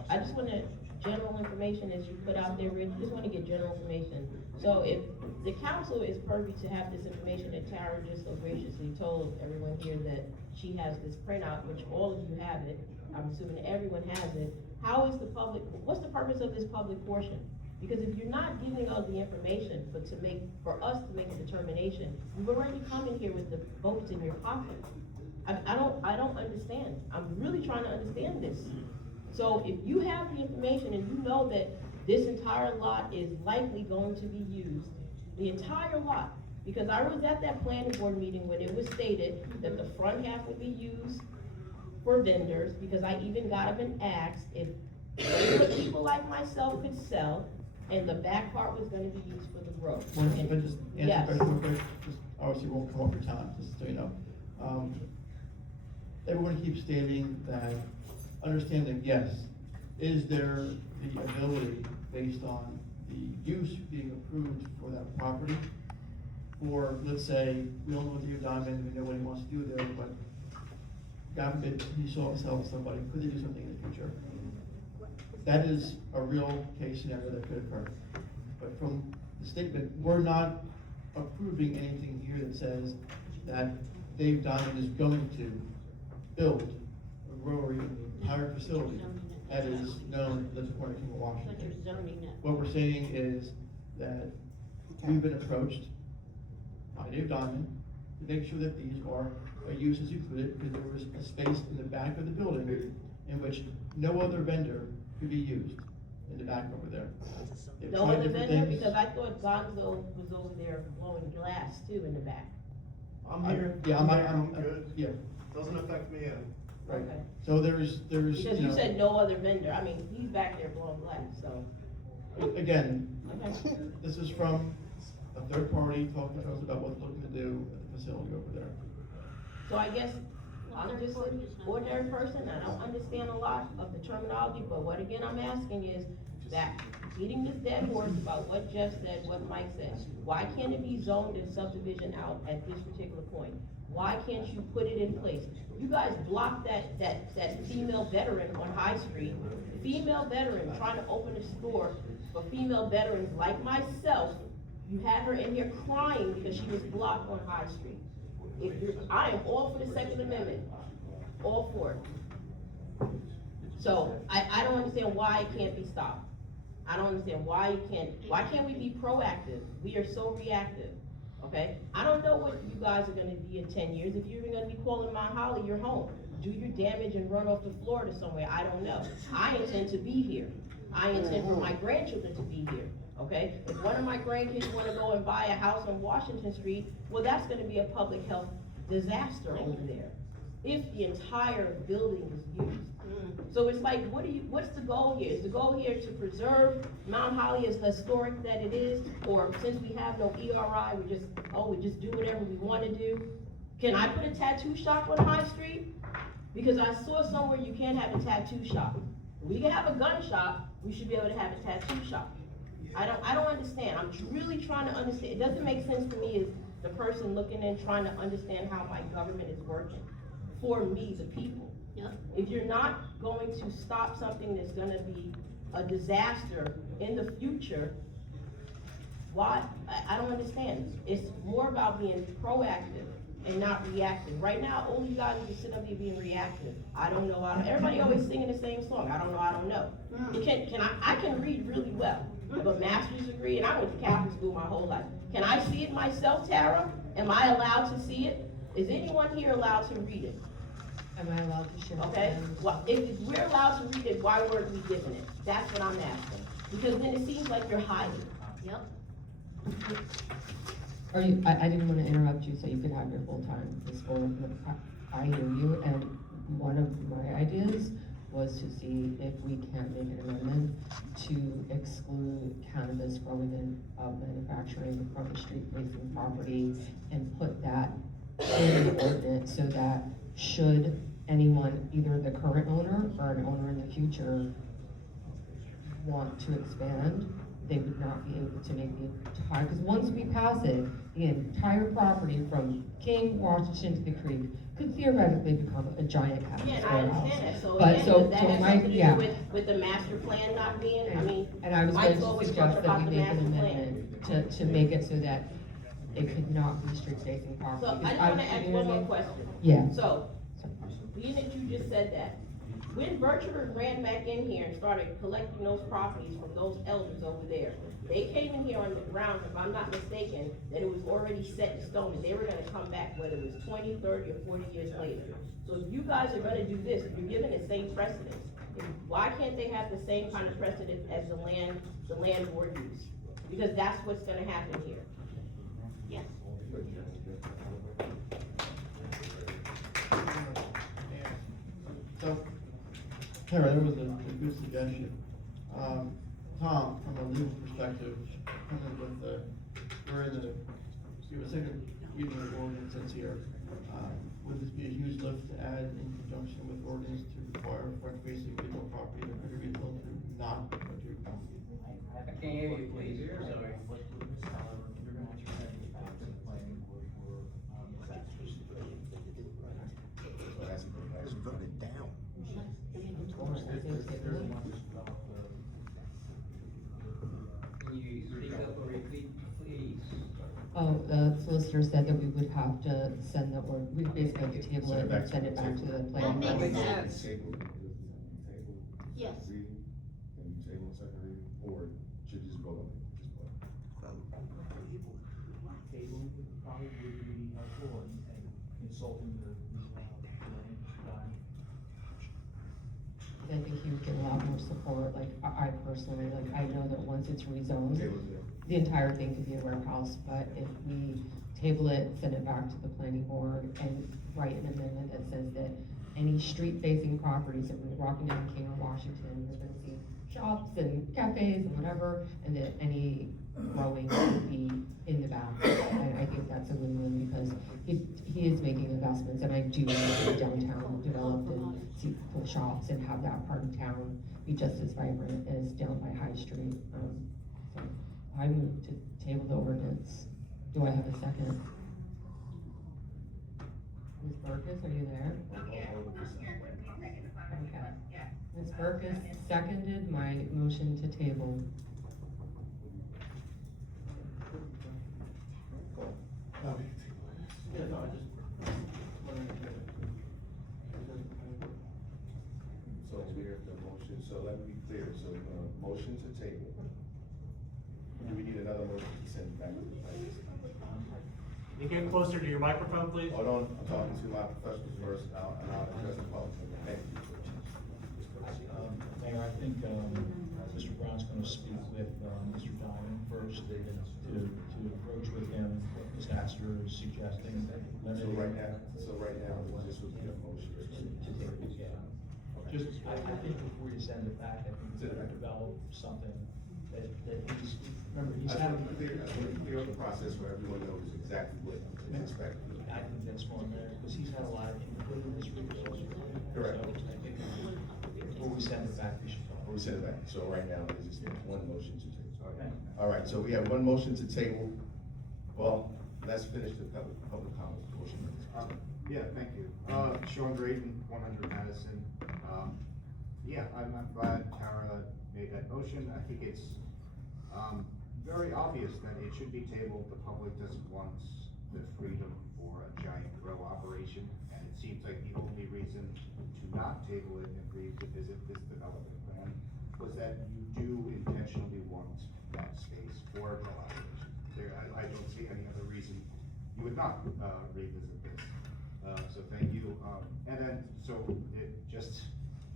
I just wanna, general information as you put out there, Rich, just wanna get general information. So if the council is privy to have this information that Tara just so graciously told everyone here that she has this printout, which all of you have it, I'm assuming everyone has it, how is the public, what's the purpose of this public portion? Because if you're not giving us the information, but for us to make a determination, you've already come in here with the votes in your pocket. I don't understand. I'm really trying to understand this. So if you have the information and you know that this entire lot is likely going to be used, the entire lot, because I was at that planning board meeting when it was stated that the front half would be used for vendors, because I even got up and asked if regular people like myself could sell, and the back part was gonna be used for the road. Well, if I just Yes. answer very quick, just obviously won't come up your time, just so you know. Everyone keeps stating that, understanding, yes, is there the ability, based on the use being approved for that property? Or, let's say, we don't know what Dave Diamond, we know what he wants to do there, but God forbid, he saw himself with somebody, could they do something in the future? That is a real case scenario that could occur. But from the statement, we're not approving anything here that says that Dave Diamond is going to build a rotary in the entire facility that is known as the corner of King of Washington. What we're saying is that we've been approached by Dave Diamond to make sure that these are uses included, because there was a space in the back of the building in which no other vendor could be used in the back over there. They've No tried other different vendor, things. because I thought Gonzo was over there blowing glass too in the back. I'm here. Yeah, I'm good. yeah, Doesn't affect me. right. Okay. So there's, Because you you know, said no other vendor, I mean, he's back there blowing glass, so, again, okay. this is from a third party talking to us about what they're looking to do at the facility over there. So I guess I'm just an ordinary person, I don't understand a lot of the terminology, but what again I'm asking is that beating this dead horse about what Jeff said, what Mike said, why can't it be zoned and subdivision out at this particular point? Why can't you put it in place? You guys blocked that female veteran on High Street, female veteran trying to open a store for female veterans like myself. You had her in here crying because she was blocked on High Street. I am all for the Second Amendment, all for it. So, I don't understand why it can't be stopped. I don't understand why can't we be proactive? We are so reactive, okay? I don't know what you guys are gonna be in 10 years, if you're even gonna be calling Mount Holly your home. Do your damage and run off to Florida somewhere, I don't know. I intend to be here. I intend for my grandchildren to be here, okay? If one of my grandkids wanna go and buy a house on Washington Street, well, that's gonna be a public health disaster over there, if the entire building is used. So it's like, what's the goal here? Is the goal here to preserve Mount Holly as historic that it is? Or since we have no ERI, we just do whatever we wanna do? Can I put a tattoo shop on High Street? Because I saw somewhere you can't have a tattoo shop. We can have a gun shop, we should be able to have a tattoo shop. I don't understand, I'm really trying to understand. It doesn't make sense to me as the person looking in, trying to understand how my government is working for me, the people. If you're not going to stop something that's gonna be a disaster in the future, why, I don't understand. It's more about being proactive and not reactive. Right now, all you guys are just sitting up here being reactive. I don't know, everybody always singing the same song, I don't know. I can read really well. I have a master's degree and I went to Catholic school my whole life. Can I see it myself, Tara? Am I allowed to see it? Is anyone here allowed to read it? Am I allowed to share? Okay, well, if we're allowed to read it, why weren't we given it? That's what I'm asking, because then it seems like you're hiding. Yep. I didn't wanna interrupt you so you could have your full time, this board, I hear you, and one of my ideas was to see if we can't make an amendment to exclude cannabis growing and manufacturing from the street facing property and put that in the ordinance so that should anyone, either the current owner or an owner in the future, want to expand, they would not be able to make the entire, because once we pass it, the entire property from King, Washington to the creek could theoretically become a giant cannabis Yeah, I warehouse. understand that, so But again, so, does that so have my, something to yeah. do with the master plan not being, I mean, And I was Mike's going to always suggest talking that about we the make an master plan. amendment to make it so that it could not be street facing property. So I Because just wanna ask you know one what I more mean? question. Yeah. So, being that you just said that, when Berkshire ran back in here and started collecting those properties from those elders over there, they came in here on the grounds, if I'm not mistaken, that it was already set in stone, and they were gonna come back, whether it was 20, 30, or 40 years later. So if you guys are gonna do this, if you're giving the same precedence, Why can't they have the same kind of precedent as the landlord use? Because that's what's gonna happen here. Yes. So, Tara, there was a good suggestion. Tom, from a legal perspective, coming with the, we're in the, we have a second reading of ordinances here. Would this be a huge lift to add in conjunction with ordinance to require front-facing retail property and under retail to not go to? I can't hear you, please, sorry. You're gonna have to send it back to the planning board for, that. So that's voted down. Can you speak up or repeat, please? Oh, the solicitor said that we would have to send the, or we basically have to table it and send it back to the planning That board. makes sense. Yes. Can you table second reading, or should you just vote on it? Just vote. Table probably would be helpful and consulting the, guy. I think you would get a lot more support, like, I personally, like, I know that once it's rezoned, the entire thing could be a warehouse, but if we table it, send it back to the planning board, and write an amendment that says that any street-facing properties, if we're walking down King or Washington, we're gonna see shops and cafes and whatever, and that any growing would be in the back. I think that's a win-win, because he is making investments, and I do want to see downtown developed and see full shops and have that part of town be just as vibrant as down by High Street. So I move to table the ordinance. Do I have a second? Ms. Burkus, are you there? Okay. Ms. Burkus seconded my motion to table. Yeah, no, I just wondering if you- So we have the motion, so let me be clear, so motion to table. Do we need another motion to send it back to the planning? You get closer to your microphone, please? Hold on, I'm talking to my professionals first, and I'll address the public. Thank you. Mayor, I think, Mr. Brown's gonna speak with, Mr. Diamond first, to approach with him, what Ms. Astor is suggesting. So right now, this would be a motion. Just, I think before you send it back, I think you better develop something that he's, remember, he's I had. want to clear up the process where everyone knows exactly what is expected. I think that's more Mayor, because he's had a lot of input in this resource. Correct. So I think before we send it back, we should. Or we send it back, so right now, there's just one motion to table. Okay. All right, so we have one motion to table. Well, let's finish the public comment portion of this. Yeah, thank you. Sean Drayton, 100 Madison. Yeah, I'm glad Tara made that motion. I think it's, very obvious that it should be tabled. The public doesn't want the freedom for a giant grow operation. And it seems like the only reason to not table it and revisit this development plan was that you do intentionally want that space for a grow operation. I don't see any other reason you would not, revisit this. So thank you. And then, so it just,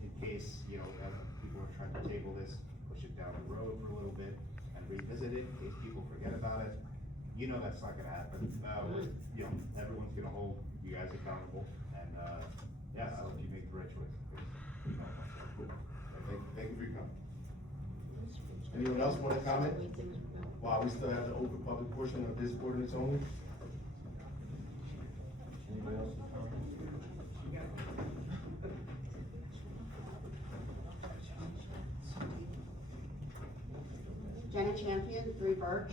in case, people are trying to table this, push it down the road for a little bit and revisit it, in case people forget about it. That's not gonna happen. Everyone's gonna hold you guys accountable, and, yeah, I'll let you make the right choice. Thank you for your comment. Anyone else want to comment? While we still have the open public portion of this ordinance only? Anybody else with comment? Jenna Champion, 3 Birch.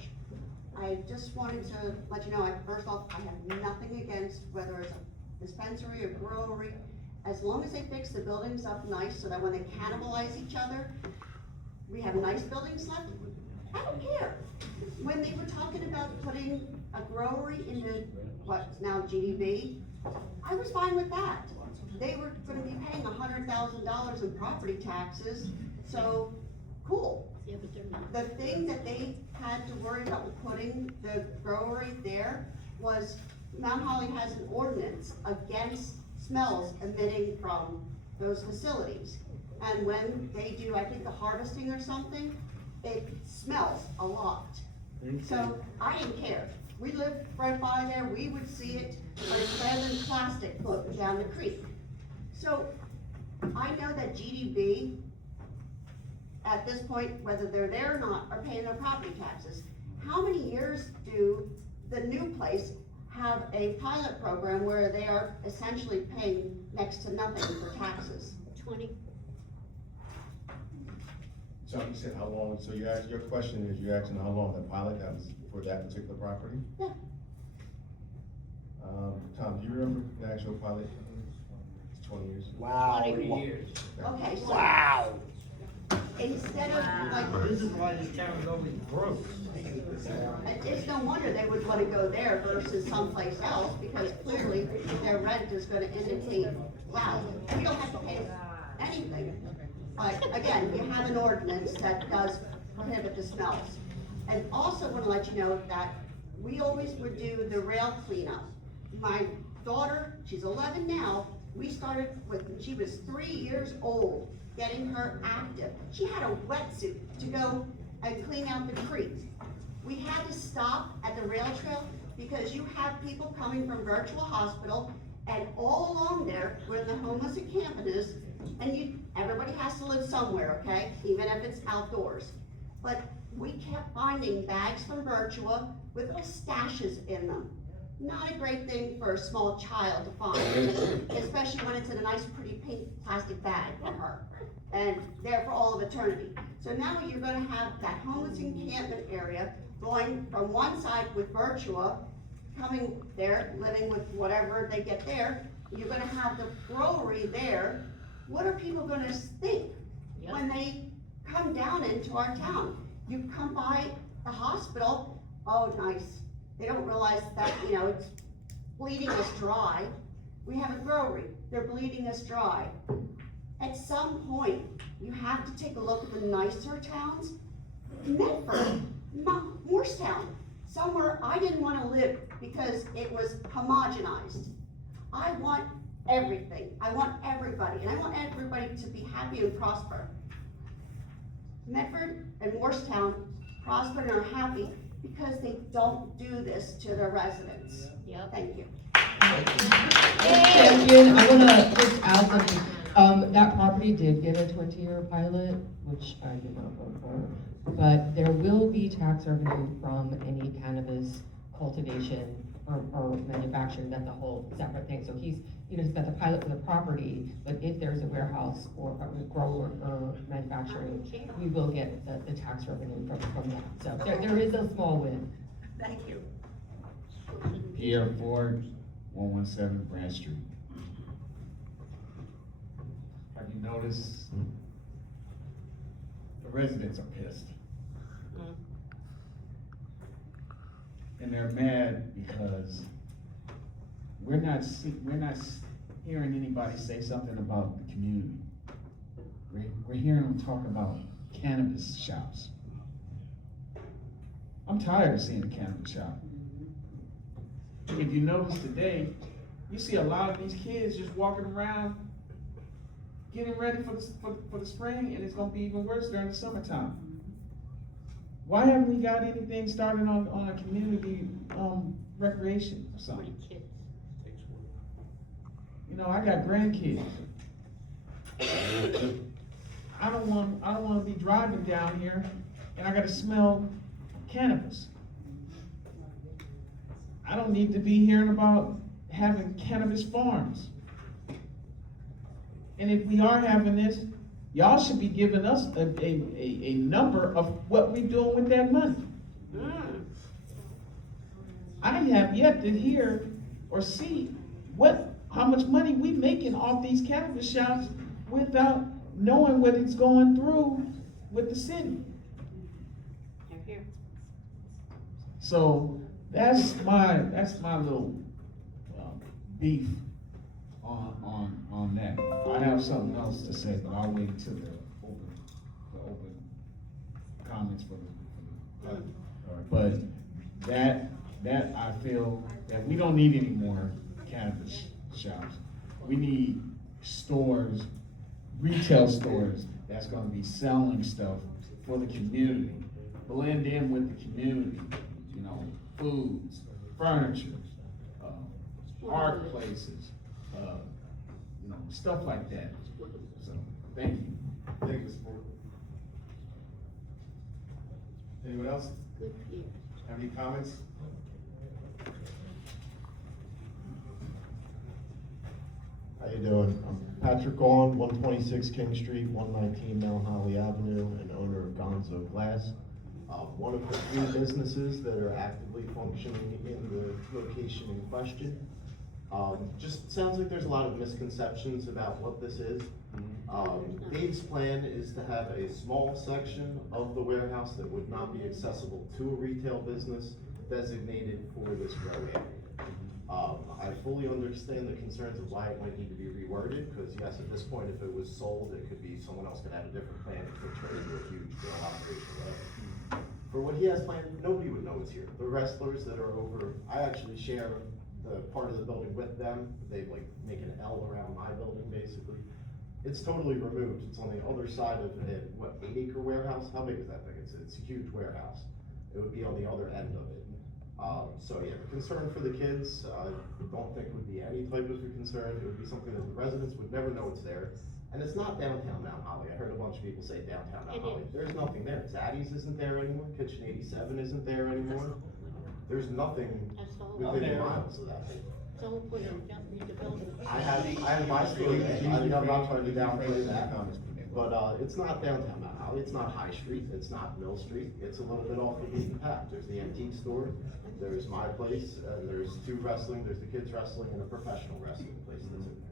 I just wanted to let you know, first off, I have nothing against whether it's a dispensary or brewery, as long as they fix the buildings up nice so that when they cannibalize each other, we have nice buildings left. I don't care. When they were talking about putting a brewery into what's now GDB, I was fine with that. They were gonna be paying $100,000 in property taxes, so, cool. Yeah, but they're not. The thing that they had to worry about putting the brewery there was Mount Holly has an ordinance against smells emitting from those facilities. and when they do, I think the harvesting or something, it smells a lot. So I didn't care. We lived right by there, we would see it, but it's better than plastic floating down the creek. So I know that GDB, at this point, whether they're there or not, are paying their property taxes. How many years do the new place have a pilot program where they are essentially paying next to nothing for taxes? 20. So you said how long, so you asked, your question is, you're asking how long the pilot that was for that particular property? Yeah. Tom, do you remember the actual pilot? It's 20 years. Wow. 20 years. Okay, so. Wow. Instead of like. This is why this town is always broke. It's no wonder they would wanna go there versus someplace else, because clearly their rent is gonna indicate, wow, we don't have to pay anything. But again, you have an ordinance that does prohibit the smells. And also wanna let you know that we always would do the rail cleanup. My daughter, she's 11 now, we started with, when she was 3 years old, getting her active. She had a wetsuit to go and clean out the creek. We had to stop at the rail trail because you have people coming from Virtual Hospital, and all along there where the homeless encampment is, and everybody has to live somewhere, okay? Even if it's outdoors. But we kept finding bags from Virtua with little stashes in them. Not a great thing for a small child to find, especially when it's in a nice pretty pink plastic bag for her, and there for all of eternity. So now you're gonna have that homeless encampment area going from one side with Virtua, coming there, living with whatever they get there. You're gonna have the brewery there. What are people gonna think when they come down into our town? You come by the hospital, oh, nice. They don't realize that, it's bleeding us dry. We have a brewery, they're bleeding us dry. At some point, you have to take a look at the nicer towns. Medford, Morristown, somewhere I didn't wanna live because it was homogenized. I want everything, I want everybody, and I want everybody to be happy and prosper. Medford and Morristown prosper and are happy because they don't do this to their residents. Yep. Thank you. Champion, I wanna just add something. That property did get a 20-year pilot, which I did not vote for. But there will be tax revenue from any cannabis cultivation or manufacturing. That's a whole separate thing. So he's got the pilot for the property, but if there's a warehouse or a grower or manufacturing, we will get the tax revenue from that. So there is a small win. Thank you. Pierre Ford, 117 Branch Street. Have you noticed the residents are pissed? And they're mad because we're not hearing anybody say something about the community. We're hearing them talk about cannabis shops. I'm tired of seeing a cannabis shop. If you notice today, you see a lot of these kids just walking around, getting ready for the spring, and it's gonna be even worse during the summertime. Why haven't we got anything started on a community recreation or something? I got grandkids. I don't want to be driving down here and I got to smell cannabis. I don't need to be hearing about having cannabis farms. And if we are having this, y'all should be giving us a number of what we're doing with that money. I have yet to hear or see how much money we making off these cannabis shops without knowing what it's going through with the city. So that's my little beef on that. I have something else to say, but I'll wait until the open comments for the but that I feel that we don't need any more cannabis shops. We need stores retail stores that's gonna be selling stuff for the community. Blend in with the community, you know, foods, furniture, art places, you know, stuff like that. So, thank you. Thank you, Mr. Moore. Anyone else? Good year. Have any comments? How you doing? I'm Patrick Gahn, 126 King Street, 119 Mount Holly Avenue, and owner of Gonzo Glass. One of the few businesses that are actively functioning in the location in question. Just sounds like there's a lot of misconceptions about what this is. Dave's plan is to have a small section of the warehouse that would not be accessible to a retail business designated for this grow area. I fully understand the concerns of why it might need to be reworded, because yes, at this point, if it was sold, it could be, someone else could have a different plan, it could turn into a huge grow operation, whatever. For what he has planned, nobody would know it's here. The wrestlers that are over, I actually share the part of the building with them. They like make an L around my building, basically. It's totally removed. It's on the other side of a, what, 8-acre warehouse? How big is that thing? It's a huge warehouse. It would be on the other end of it. So yeah, the concern for the kids, I don't think would be any type of a concern. It would be something that the residents would never know it's there. And it's not downtown Mount Holly. I heard a bunch of people say downtown Mount Holly. There's nothing there. Zaddy's isn't there anymore. Kitchen 87 isn't there anymore. There's nothing within miles of that. So put in, just read the building. I have my story there. I'm not trying to downplay that. But it's not downtown Mount Holly. It's not High Street. It's not Mill Street. It's a little bit off the beaten path. There's the antique store. There's my place. There's two wrestling. There's the kids wrestling and a professional wrestling place that's in there.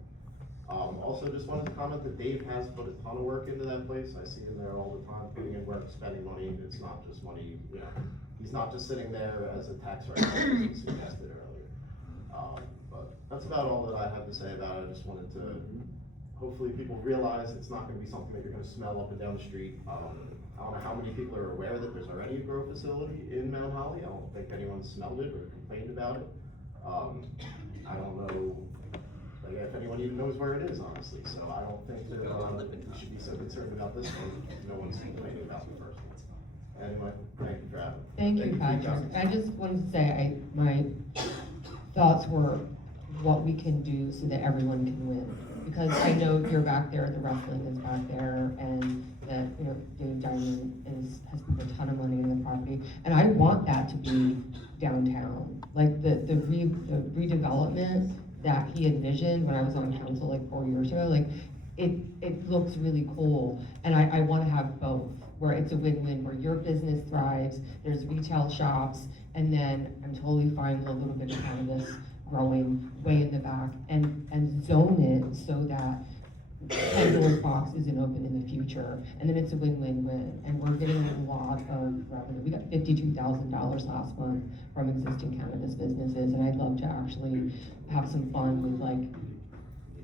Also, just wanted to comment that Dave has put a ton of work into that place. I see him there all the time, putting in work, spending money. It's not just money, you know, he's not just sitting there as a tax writer, as you suggested earlier. But that's about all that I have to say about it. I just wanted to, hopefully people realize it's not gonna be something that you're gonna smell up and down the street. I don't know how many people are aware that there's already a grow facility in Mount Holly. I don't think anyone smelled it or complained about it. I don't know, like, if anyone even knows where it is, honestly, so I don't think that, you should be so concerned about this one, no one's complaining about the first one. Anyway, thank you for having me. Thank you, Patrick. I just wanted to say, my thoughts were what we can do so that everyone can win. Because I know you're back there, the wrestling is back there, and that, you know, Dave Diamond has put a ton of money in the property. And I want that to be downtown, like the redevelopment that he envisioned when I was on council like 4 years ago, like, it looks really cool. And I wanna have both, where it's a win-win, where your business thrives, there's retail shops, and then I'm totally fine with a little bit of cannabis growing way in the back, and zone it so that Pandora's box isn't open in the future, and then it's a win-win-win, and we're getting a lot of revenue. We got $52,000 last month from existing cannabis businesses, and I'd love to actually have some fun with like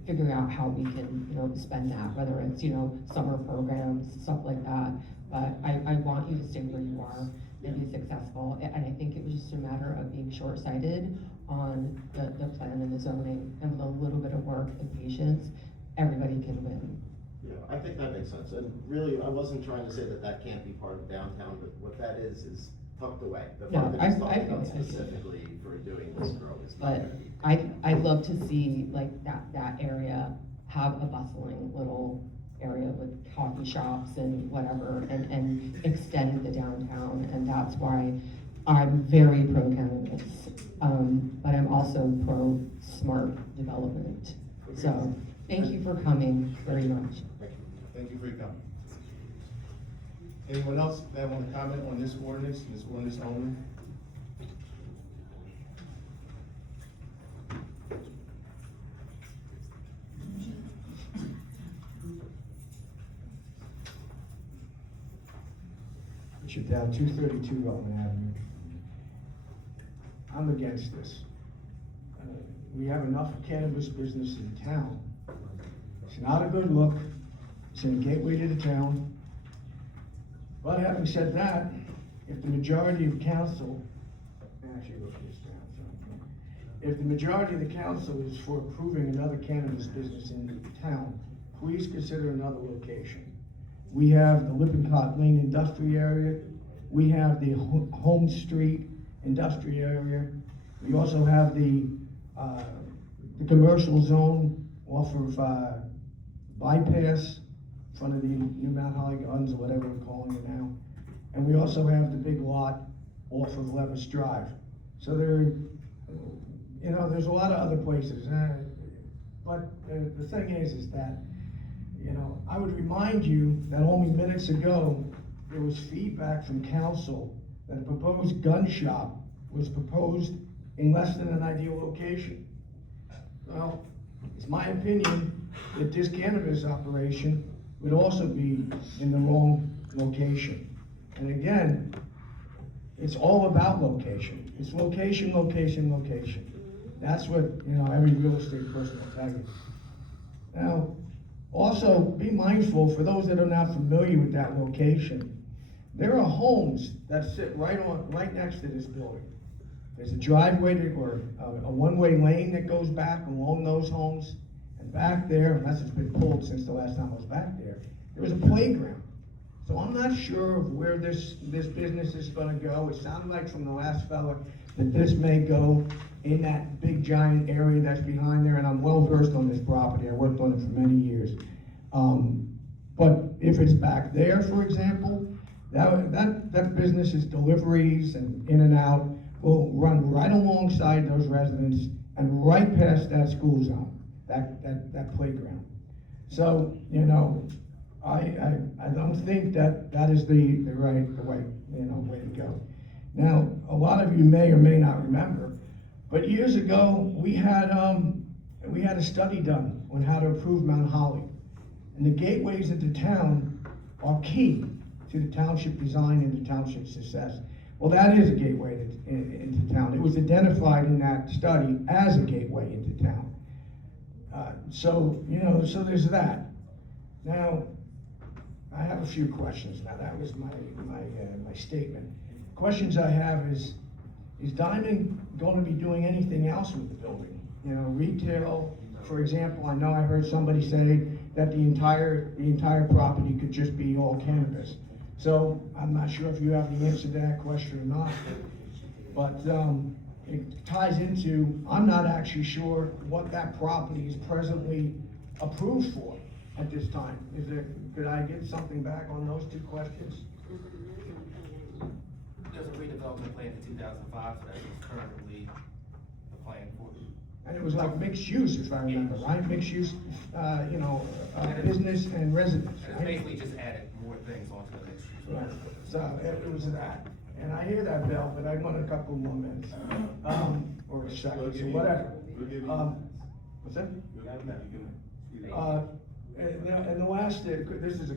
figuring out how we can, you know, spend that, whether it's, you know, summer programs, stuff like that. But I want you to stay where you are and be successful, and I think it was just a matter of being short-sighted on the plan and the zoning, and with a little bit of work and patience, everybody can win. Yeah, I think that makes sense, and really, I wasn't trying to say that that can't be part of downtown, but what that is tucked away. The Yeah, part that is I tucked feel up it. specifically for doing this grow is not But gonna be. I'd love to see like that area have a bustling little area with coffee shops and whatever, and extend the downtown, and that's why I'm very pro cannabis, but I'm also pro smart development. So, thank you for coming very much. Thank you for your comment. Anyone else that want to comment on this ordinance only? Richard Dow, 232 Rutland Avenue. I'm against this. We have enough cannabis business in town. It's not a good look. It's in the gateway to the town. But having said that, if the majority of council, actually look this down, if the majority of the council is for approving another cannabis business in the town, please consider another location. We have the Lippincott Lane Industrial Area, we have the Home Street Industrial Area, we also have the commercial zone off of, Bypass, in front of the new Mount Holly Gardens, or whatever we're calling it now. And we also have the big lot off of Levis Drive. So there, you know, there's a lot of other places, but the thing is that, you know, I would remind you that only minutes ago, there was feedback from council that a proposed gun shop was proposed in less than an ideal location. Well, it's my opinion that this cannabis operation would also be in the wrong location. And again, it's all about location. It's location, location, location. That's what, you know, every real estate person will tell you. Now, also be mindful, for those that are not familiar with that location, there are homes that sit right next to this building. There's a driveway or a one-way lane that goes back along those homes. And back there, unless it's been pulled since the last time I was back there was a playground. So I'm not sure of where this business is gonna go. It sounded like from the last fella that this may go in that big giant area that's behind there, and I'm well versed on this property. I worked on it for many years. But if it's back there, for example, that business's deliveries and in and out will run right alongside those residents and right past that school zone, that playground. So, you know, I don't think that is the way, you know, way to go. Now, a lot of you may or may not remember, but years ago, we had a study done on how to improve Mount Holly. And the gateways into town are key to the township design and the township success. Well, that is a gateway into town. It was identified in that study as a gateway into town. So, you know, so there's that. Now, I have a few questions. Now, that was my statement. Questions I have is Diamond going to be doing anything else with the building? You know, retail, for example. I know I heard somebody say that the entire property could just be all cannabis. So I'm not sure if you have the answer to that question or not, but it ties into, I'm not actually sure what that property is presently approved for at this time. Could I get something back on those two questions? There's a redevelopment plan for 2005, so that's currently the plan for it. And it was like mixed use, if I remember, right? Mixed use, you know, business and residence, And right? it's basically just added more things onto the mixed use. Right. So it was that. And I hear that, Bill, but I want a couple more minutes, or a second, so whatever. What's that? And the last, this is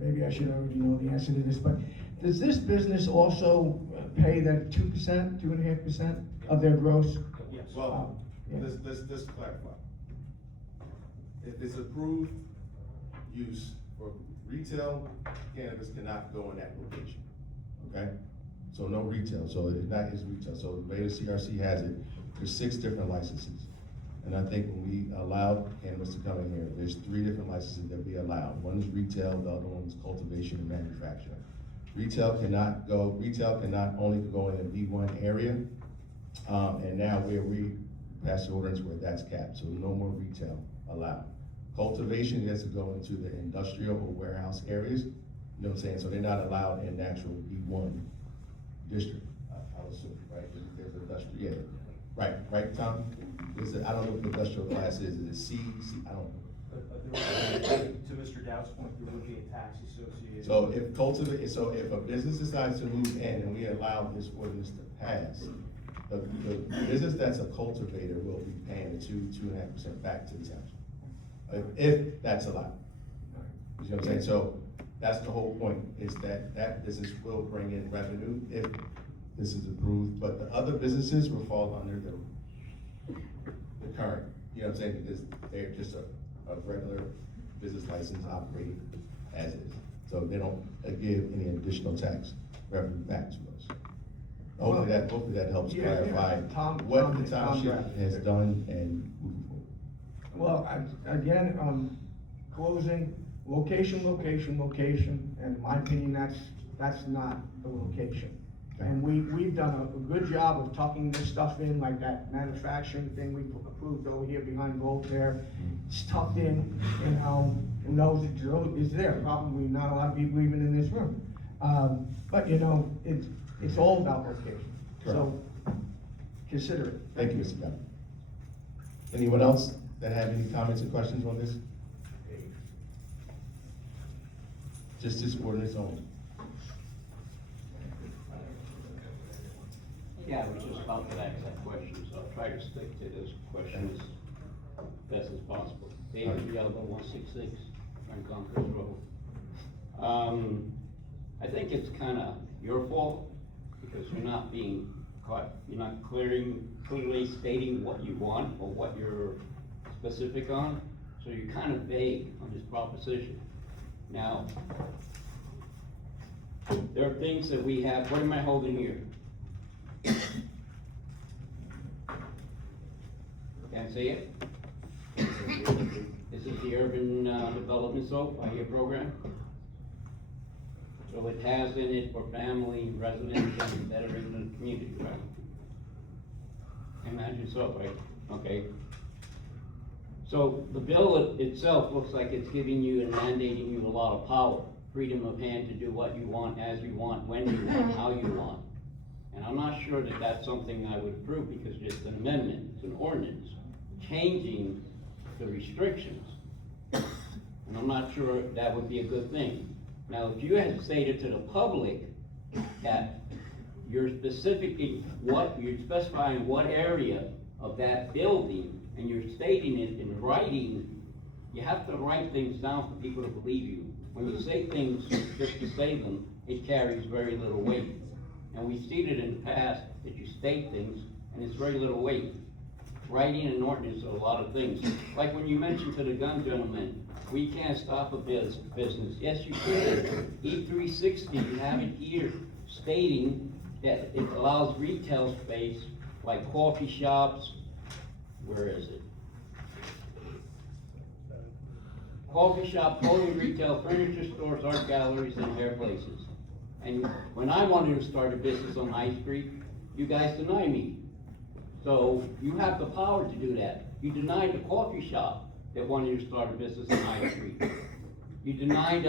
maybe I should already know the answer to this, but does this business also pay that 2%, 2.5% of their gross? Yes. Well, let's clarify. If it's approved use for retail, cannabis cannot go in that location, okay? So no retail, so that is retail. So the way the CRC has it, there's 6 different licenses. And I think when we allowed cannabis to come in here, there's 3 different licenses that we allowed. One is retail, the other one is cultivation and manufacturing. Retail cannot only go in a B1 area, and now we passed the ordinance where that's capped, so no more retail allowed. Cultivation has to go into the industrial or warehouse areas, you know what I'm saying? So they're not allowed in the actual B1 district, I'll assume, right? There's industrial, yeah. Right, Tom? I don't know what the industrial class is it C, I don't know. To Mr. Dowd's point, there would be a tax associated. So if a business decides to move in and we allow this ordinance to pass, the business that's a cultivator will be paying the 2.5% back to the township. If that's allowed. You know what I'm saying? So that's the whole point, is that business will bring in revenue if this is approved, but the other businesses will fall under the current, you know what I'm saying, because they're just a regular business license operating as is. So they don't give any additional tax revenue back to us. Hopefully that helps clarify what the township has done and moving forward. Well, again, closing, location, and in my opinion, that's not the location. And we've done a good job of tucking this stuff in, like that manufacturing thing we approved over here behind Voltaire. It's tucked in, you know, who knows it's there, probably not a lot of people even in this room. But you know, it's all about location, so consider it. Thank you, Mr. Bennett. Anyone else that have any comments or questions on this? Just this ordinance only. Yeah, I was just about to ask that question, so I'll try to stick to this question as best as possible. David Villalba, 166, Frank Conquest Road. I think it's kinda your fault, because you're not being caught, you're not clearly stating what you want, or what you're specific on, so you're kind of vague on this proposition. Now, there are things that we have, what am I holding here? Can't see it? This is the urban development soap, I hear program. So it has in it for family, residents, that are in the community, right? Imagine so, right? Okay. So the bill itself looks like it's giving you and mandating you a lot of power, freedom of hand to do what you want, as you want, when you want, how you want. And I'm not sure that that's something I would approve, because it's an amendment, it's an ordinance, changing the restrictions. And I'm not sure that would be a good thing. Now, if you had stated to the public that you're specifically you're specifying what area of that building, and you're stating it in writing, you have to write things down for people to believe you. When you say things just to say them, it carries very little weight. And we've seen it in the past, that you state things, and it's very little weight. Writing an ordinance are a lot of things. Like when you mentioned to the gun gentleman, we can't stop a business. Yes, you can. E360, you have it here stating that it allows retail space, like coffee shops, where is it? Coffee shop, clothing retail, furniture stores, art galleries, and hair places. And when I wanted to start a business on High Street, you guys denied me. So you have the power to do that. You denied the coffee shop that wanted to start a business on High Street. You denied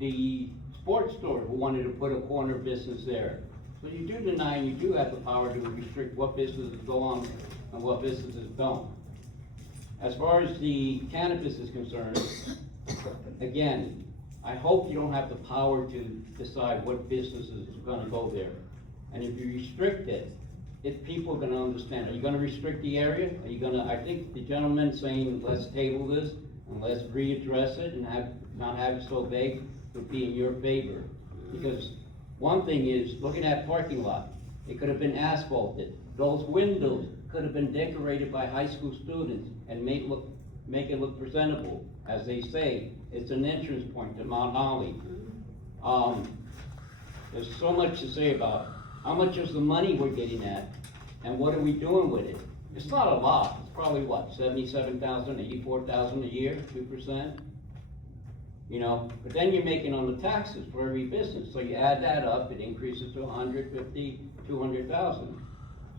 the sports store who wanted to put a corner business there. So you do deny, and you do have the power to restrict what businesses go on and what businesses don't. As far as the cannabis is concerned, again, I hope you don't have the power to decide what businesses are gonna go there. And if you restrict it, if people are gonna understand, are you gonna restrict the area? Are you gonna, I think the gentleman saying, let's table this and let's readdress it and not have it so vague would be in your favor. Because one thing is, looking at parking lot, it could have been asphalted. Those windows could have been decorated by high school students and make it look presentable. As they say, it's an entrance point to Mount Holly. There's so much to say about how much is the money we're getting at, and what are we doing with it? It's not a lot. It's probably what, 77,000, 84,000 a year, 2%? You know, but then you're making on the taxes for every business. So you add that up, it increases to 150, 200,000.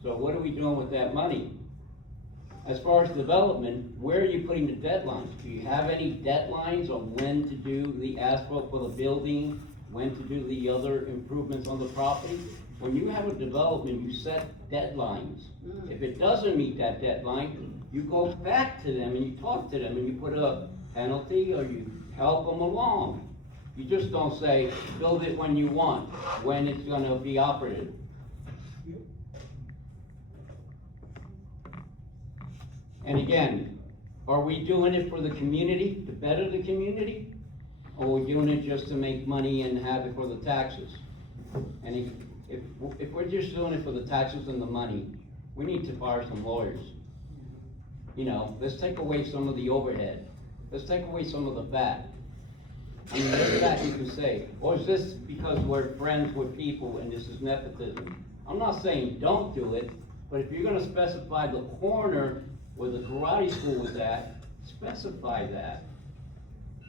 So what are we doing with that money? As far as development, where are you putting the deadlines? Do you have any deadlines on when to do the asphalt for the building, when to do the other improvements on the property? When you have a development, you set deadlines. If it doesn't meet that deadline, you go back to them and you talk to them and you put a penalty or you help them along. You just don't say, build it when you want, when it's gonna be operative. And again, are we doing it for the community, to better the community? Or are we doing it just to make money and have it for the taxes? And if we're just doing it for the taxes and the money, we need to fire some lawyers. You know, let's take away some of the overhead. Let's take away some of the fat. I mean, there's that you can say. Or is this because we're friends with people and this is nepotism? I'm not saying don't do it, but if you're gonna specify the corner where the karate school was at, specify that.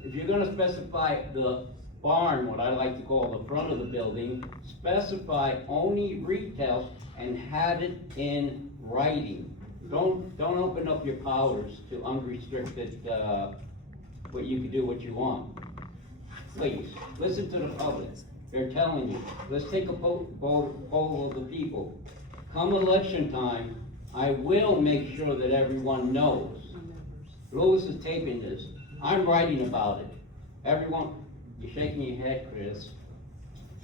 If you're gonna specify the barn, what I like to call the front of the building, specify only retail and have it in writing. Don't open up your powers to unrestricted, what you can do what you want. Please, listen to the public. They're telling you, let's take a poll of the people. Come election time, I will make sure that everyone knows. Louis is taping this. I'm writing about it. Everyone, you're shaking your head, Chris.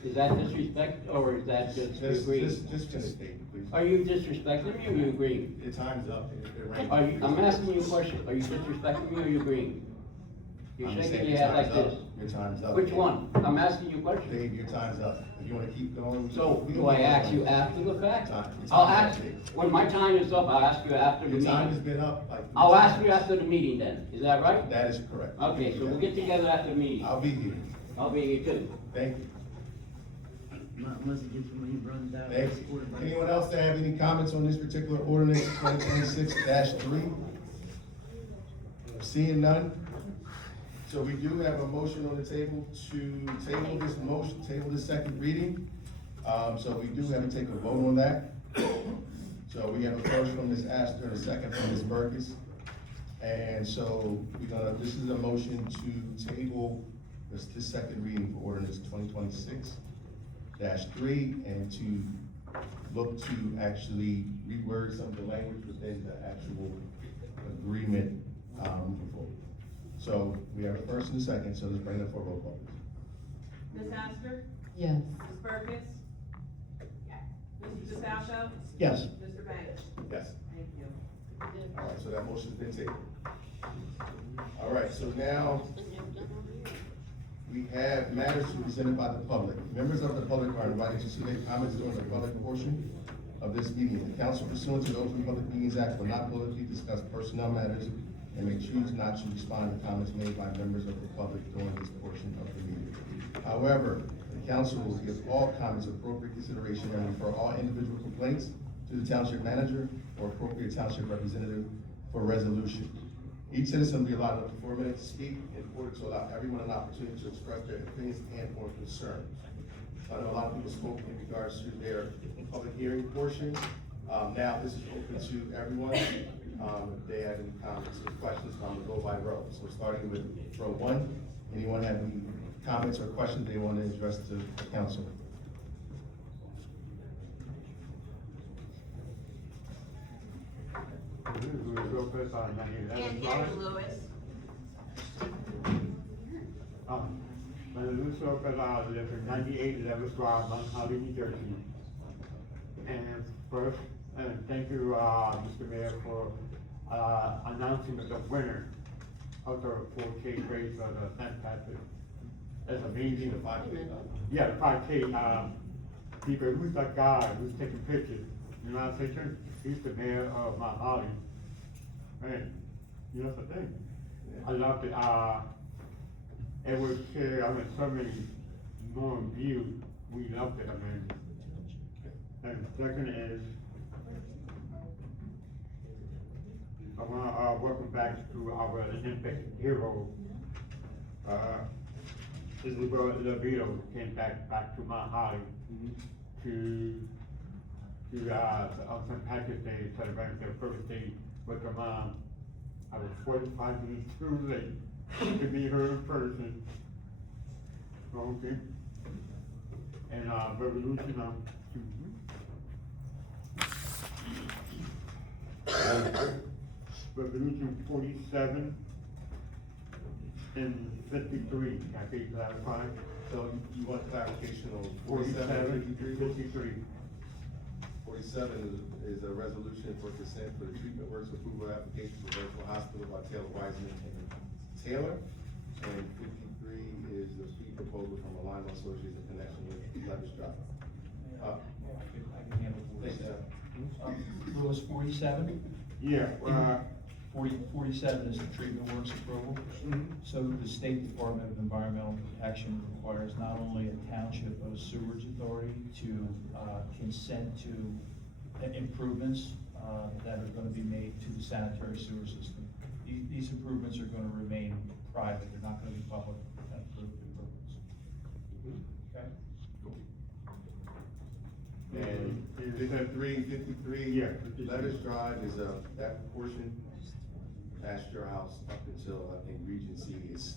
Is that disrespect, or is that just agreeing? Just finish, David, please. Are you disrespecting me, or you agreeing? Your time's up. I'm asking you a question. Are you disrespecting me, or you agreeing? You're I'm just shaking saying your head like time's up. this. Your time's up. Which Dave. one? I'm asking you a question. Dave, your time's up. If you wanna keep going. So, we do can I keep ask going. you after the fact? Your I'll time's ask, up, Dave. when my time is up, I'll ask you after the Your time has meeting. been up like. three I'll ask times. you after the meeting then. Is that right? That is correct. Okay, so we'll get together after the meeting. I'll be here. I'll be here too. Thank you. Unless it gets when he runs out. Thank you. Anyone else that have any comments on this particular ordinance 2026-3? Seeing none? So we do have a motion on the table to table this motion, table this second reading. So we do have to take a vote on that. So we have a first from Ms. Astor and a second from Ms. Burgess. And so this is a motion to table this second reading for ordinance 2026-3 and to look to actually reword some of the language within the actual agreement, moving forward. So we have a first and a second, so let's bring it for a roll call. Ms. Astor? Yes. Ms. Burgess? Mr. DeFalco? Yes. Mr. Banks? Yes. Thank you. All right, so that motion's been tabled. All right, so now we have matters to be presented by the public. Members of the public are invited to submit comments during the public portion of this meeting. The council pursuant to the Open Public Meetings Act will not publicly discuss personnel matters and may choose not to respond to comments made by members of the public during this portion of the meeting. However, the council will give all comments appropriate consideration and refer all individual complaints to the township manager or appropriate township representative for resolution. Each citizen will be allotted up to 4 minutes to speak in order to allow everyone an opportunity to express their opinions and or concerns. I know a lot of people spoke in regards to their public hearing portion. Now this is open to everyone. If they have any comments or questions, I'm gonna go by row. So starting with row 1, anyone have any comments or questions they want to address to the council? And Lewis. Lewis Lopez, I live in 98 Levis Drive, Mount Holly, New Jersey. And first, thank you, Mr. Mayor, for announcing the winner of the 4K race of the St. Patrick. That's amazing. The 5K. Yeah, the 5K, people, who's that guy who's taking pictures? You know what I'm saying? He's the mayor of Mount Holly. Man, you know the thing. I loved it. It was shared, I mean, so many more views. We loved it, I mean. And the second is, I wanna, welcome back to our Olympic hero, Isabel Levito came back to Mount Holly to St. Patrick's Day, celebrating their birthday with her mom. I was 45 minutes too late to meet her in person. Okay. And, Revolution, Revolution 47 and 53, I think clarify. So you want clarification on 47, 53. 47 is a resolution for consent for the treatment works approval application for Virtual Hospital by Taylor Wiseman and Taylor. And 53 is the fee proposal from Alliance Associates in connection with Levis Drive. I can handle 47. Lewis, 47? Yeah, 47 is the treatment works approval. So the State Department of Environmental Protection requires not only a township of sewage authority to consent to improvements that are gonna be made to the sanitary sewer system. These improvements are gonna remain private, they're not gonna be public improvements. Okay? And 53, Yeah. Letters Drive is, that portion past your house up until, I think, Regency is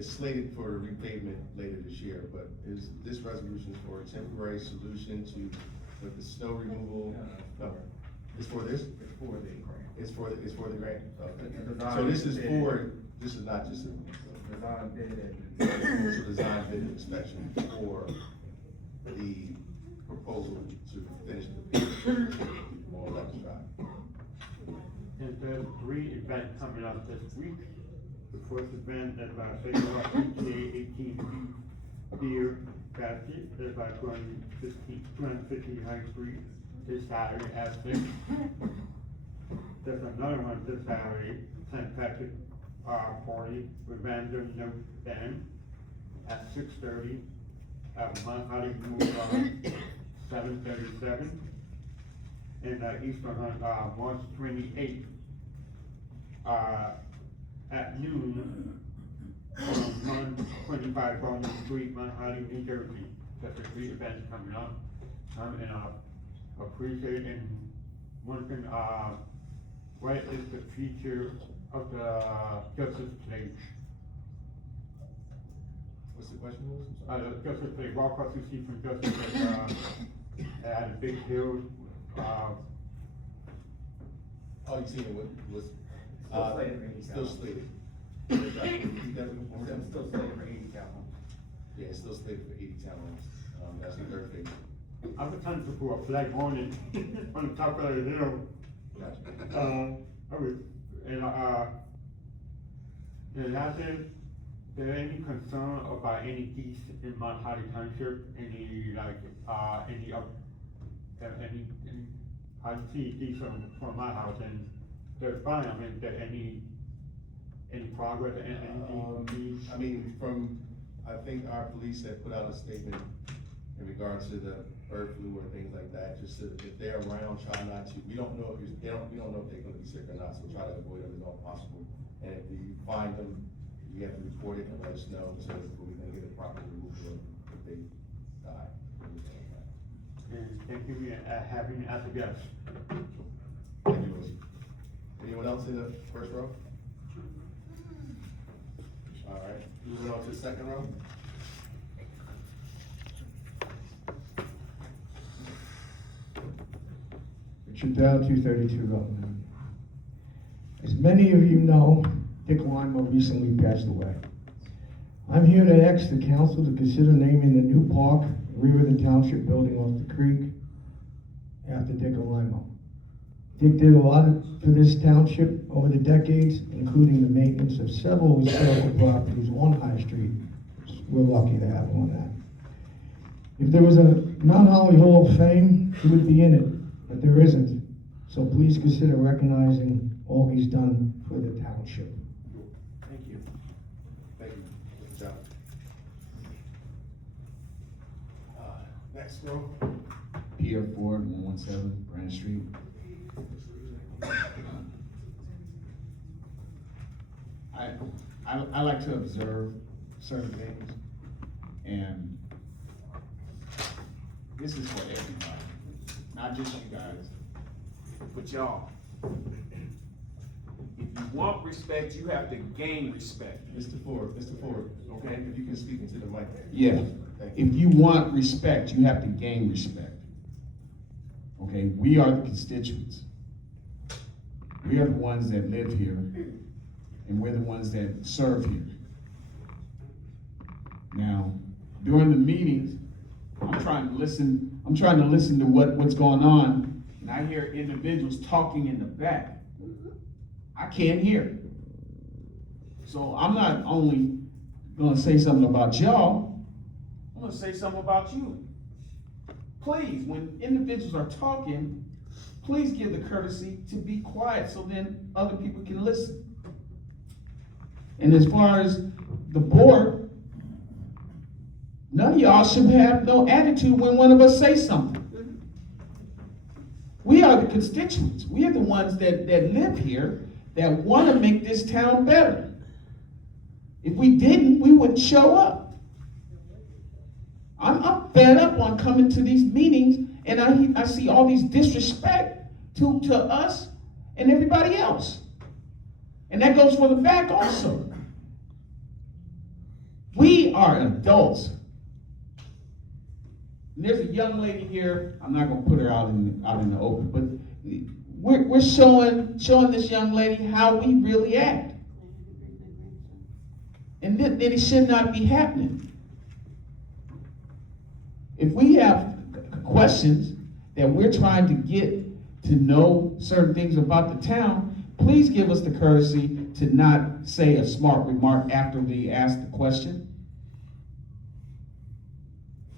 slated for repavement later this year, but this resolution is for a temporary solution to, with the snow removal. No, it's for this? It's for the grant, okay. So this is not just a design bid. It's a design bid inspection for the proposal to finish the pavement on Letters Drive. And there's 3 events coming up this week. The first event is about PTA 18 beer basket, is about 250 High Street, this Saturday at 6. There's another one this Saturday, St. Patrick party with Random Note Band at 6:30 at Mount Holly Boulevard, 737. And Eastern on March 28th at noon from 125 Bowling Street, Mount Holly, New Jersey. That's the 3 events coming up. And appreciate and one thing, what is the future of the Justice Place? What's the question? The Justice Place, walk across the street from Justice Place, at a big hill, Oh, you seen it, was, Still slated for 80 still cal. slated. Still slated for 80 cal. Yeah, it's still slated for 80 townhomes, that's the third phase. I was trying to put a flag on it, on the top of the hill. Gotcha. I was, and that's it. There any concern about any geese in Mount Holly Township? Any, like, any, I see geese from my house and they're fine. I mean, there any progress, anything? I mean, I think our police have put out a statement in regards to the bird flu or things like that, just so if they're around, try not to, we don't know if we don't know if they're gonna be sick or not, so try to avoid them as much as possible. And if you find them, you have to report it and let us know, so we can get a proper removal if they die. And thank you for having me as a guest. Thank you, Wilson. Anyone else in the first row? All right, moving on to the second row. Richard Dow, 232 Rutland. As many of you know, Dick Lima recently passed away. I'm here to ask the council to consider naming the new park, rear of the Township building off the creek, after Dick Lima. Dick did a lot for this township over the decades, including the maintenance of several historical properties on High Street. We're lucky to have him on that. If there was a Mount Holly Hall of Fame, he would be in it, but there isn't. So please consider recognizing all he's done for the township. Thank you. Thank you, Mr. John. Next row. Pierre Ford, 117 Grand Street. I like to observe certain things, and this is for everybody, not just you guys, but y'all. If you want respect, you have to gain respect. Mr. Ford, Okay. if you can speak into the mic. Yeah, Thank you. if you want respect, you have to gain respect. Okay, we are the constituents. We are the ones that live here, and we're the ones that serve here. Now, during the meetings, I'm trying to listen to what's going on, and I hear individuals talking in the back. I can't hear. So I'm not only gonna say something about y'all, I'm gonna say something about you. Please, when individuals are talking, please give the courtesy to be quiet so then other people can listen. And as far as the board, none of y'all should have no attitude when one of us say something. We are the constituents. We are the ones that live here that want to make this town better. If we didn't, we wouldn't show up. I'm fed up on coming to these meetings and I see all these disrespect to us and everybody else. And that goes for the back also. We are adults. And there's a young lady here, I'm not gonna put her out in the open, but we're showing this young lady how we really act. And then it should not be happening. If we have questions that we're trying to get to know certain things about the town, please give us the courtesy to not say a smart remark after we ask the question.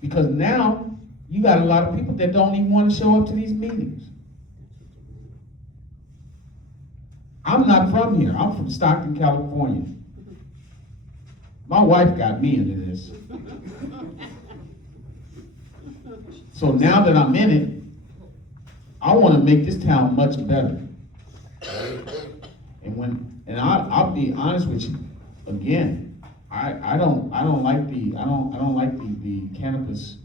Because now, you got a lot of people that don't even want to show up to these meetings. I'm not from here. I'm from Stockton, California. My wife got me into this. So now that I'm in it, I want to make this town much better. And I'll be honest with you, again, I don't like the cannabis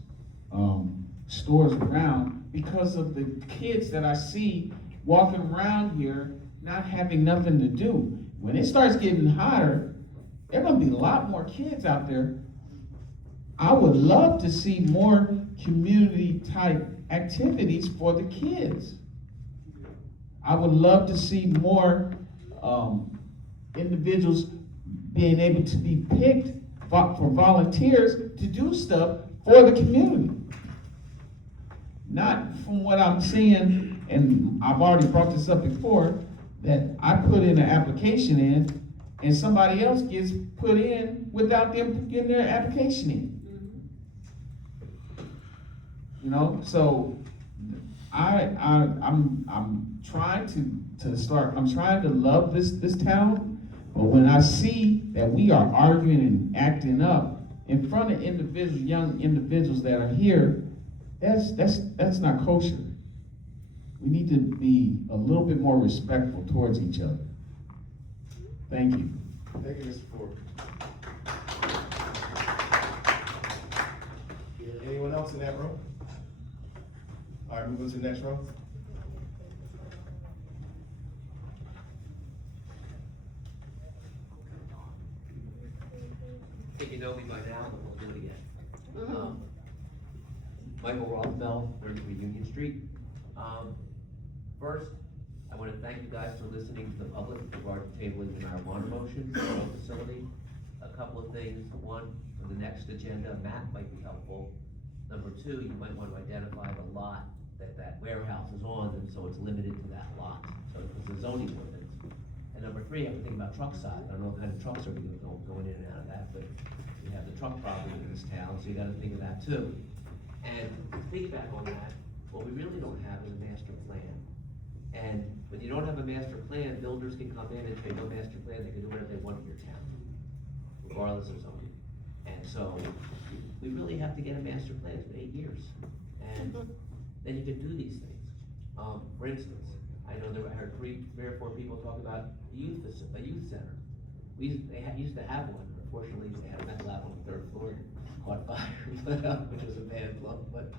stores around because of the kids that I see walking around here not having nothing to do. When it starts getting hotter, there are gonna be a lot more kids out there. I would love to see more community type activities for the kids. I would love to see more individuals being able to be picked for volunteers to do stuff for the community. Not from what I'm seeing, and I've already brought this up before, that I put in an application in and somebody else gets put in without them getting their application in. You know, so I'm trying to love this town, but when I see that we are arguing and acting up in front of young individuals that are here, that's not kosher. We need to be a little bit more respectful towards each other. Thank you. Thank you, Mr. Ford. Anyone else in that room? All right, moving to the next row. I think you know me by now, but we'll do it again. Michael Rothbell, 33 Union Street. First, I want to thank you guys for listening to the public with regard to tabling the marijuana motion for the facility. A couple of things. One, for the next agenda, map might be helpful. Number two, you might want to identify the lot that warehouse is on, and so it's limited to that lot. So it's the zoning ordinance. And number three, I have to think about truck size. I don't know what kind of trucks are going in and out of that, but we have the truck problem in this town, so you gotta think of that too. And to piggyback on that, what we really don't have is a master plan. And when you don't have a master plan, builders can come in and say, no master plan, they can do whatever they want in your town, regardless of zoning. And so, we really have to get a master plan. It's been 8 years. And then you can do these things. For instance, I know I heard three or four people talk about a youth center. They used to have one. Unfortunately, they had a mental lab on the third floor, caught fire, which was a bad look. But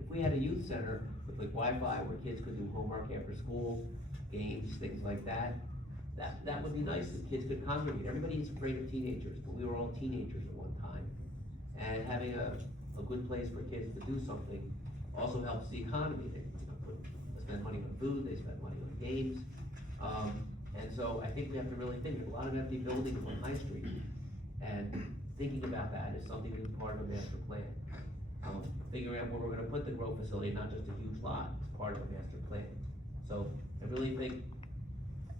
if we had a youth center with like Wi-Fi where kids could do homework after school, games, things like that, that would be nice. The kids could congregate. Everybody is afraid of teenagers, but we were all teenagers at one time. And having a good place for kids to do something also helps the economy. They spend money on food, they spend money on games. And so I think we have to really think. There's a lot of empty buildings on High Street. And thinking about that is something that's part of a master plan. Figuring out where we're gonna put the grow facility, not just a huge lot, it's part of a master plan. So I really think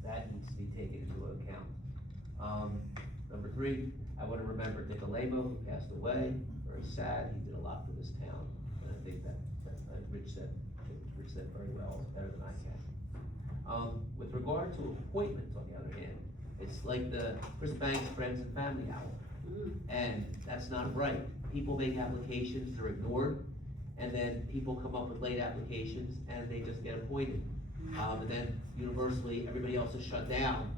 that needs to be taken into account. Number three, I wanna remember Dick Alemo, who passed away, very sad, he did a lot for this town. And I think that Rich said very well, better than I can. With regard to appointments, on the other hand, it's like the Chris Banks Friends and Family Hour. And that's not right. People make applications, they're ignored, and then people come up with late applications, and they just get appointed. And then universally, everybody else is shut down,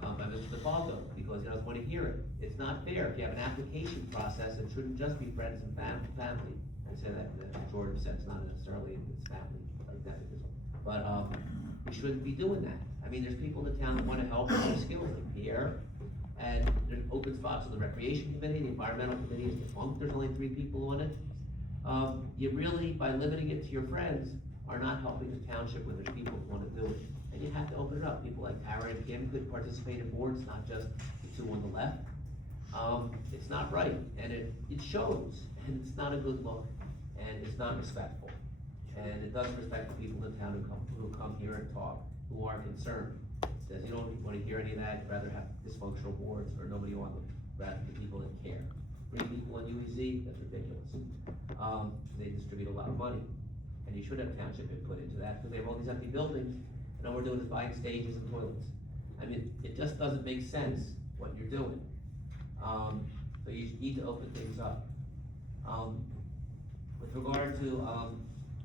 by Mr. DeFalco, because he doesn't wanna hear it. It's not fair. If you have an application process, it shouldn't just be friends and family. I say that in a pejorative sense, not necessarily it's family, like nepotism. But, we shouldn't be doing that. I mean, there's people in the town that wanna help with their skills, like Pierre, and there's open spots on the recreation committee, the environmental committee is defunct, there's only 3 people on it. You really, by limiting it to your friends, are not helping the township when there's people who wanna do it. And you have to open it up. People like Tara and Kim could participate in boards, not just the 2 on the left. It's not right, and it shows, and it's not a good look, and it's not respectful. And it doesn't respect the people in town who come here and talk, who are concerned. It says you don't wanna hear any of that, you'd rather have dysfunctional boards or nobody on them, rather than people that care. 3 people on UEZ, that's ridiculous. They distribute a lot of money, and you should have township input into that, because they have all these empty buildings, and all we're doing is buying stages and toilets. I mean, it just doesn't make sense what you're doing. So you need to open things up. With regard to,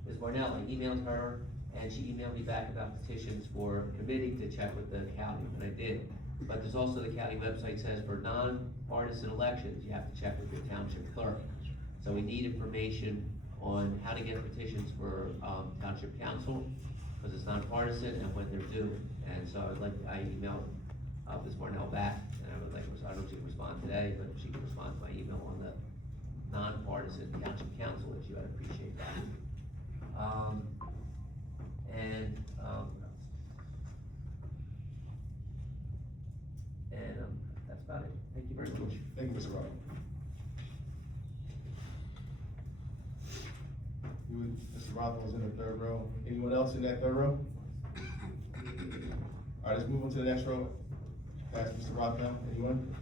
Ms. Barnell, I emailed her, and she emailed me back about petitions for a committee to check with the county, and I did. But there's also, the county website says for non-partisan elections, you have to check with your township clerk. So we need information on how to get petitions for, township council, because it's nonpartisan, and when they're due. And so I emailed, Ms. Barnell back, and I would like, I don't know if she can respond today, but if she can respond to my email on the nonpartisan township council issue, I'd appreciate that. That's about it. Thank you very much. Thank you, Mr. Rob. Mr. Rothman's in the 3rd row. Anyone else in that 3rd row? All right, let's move on to the next row. Past Mr. Rothman, anyone?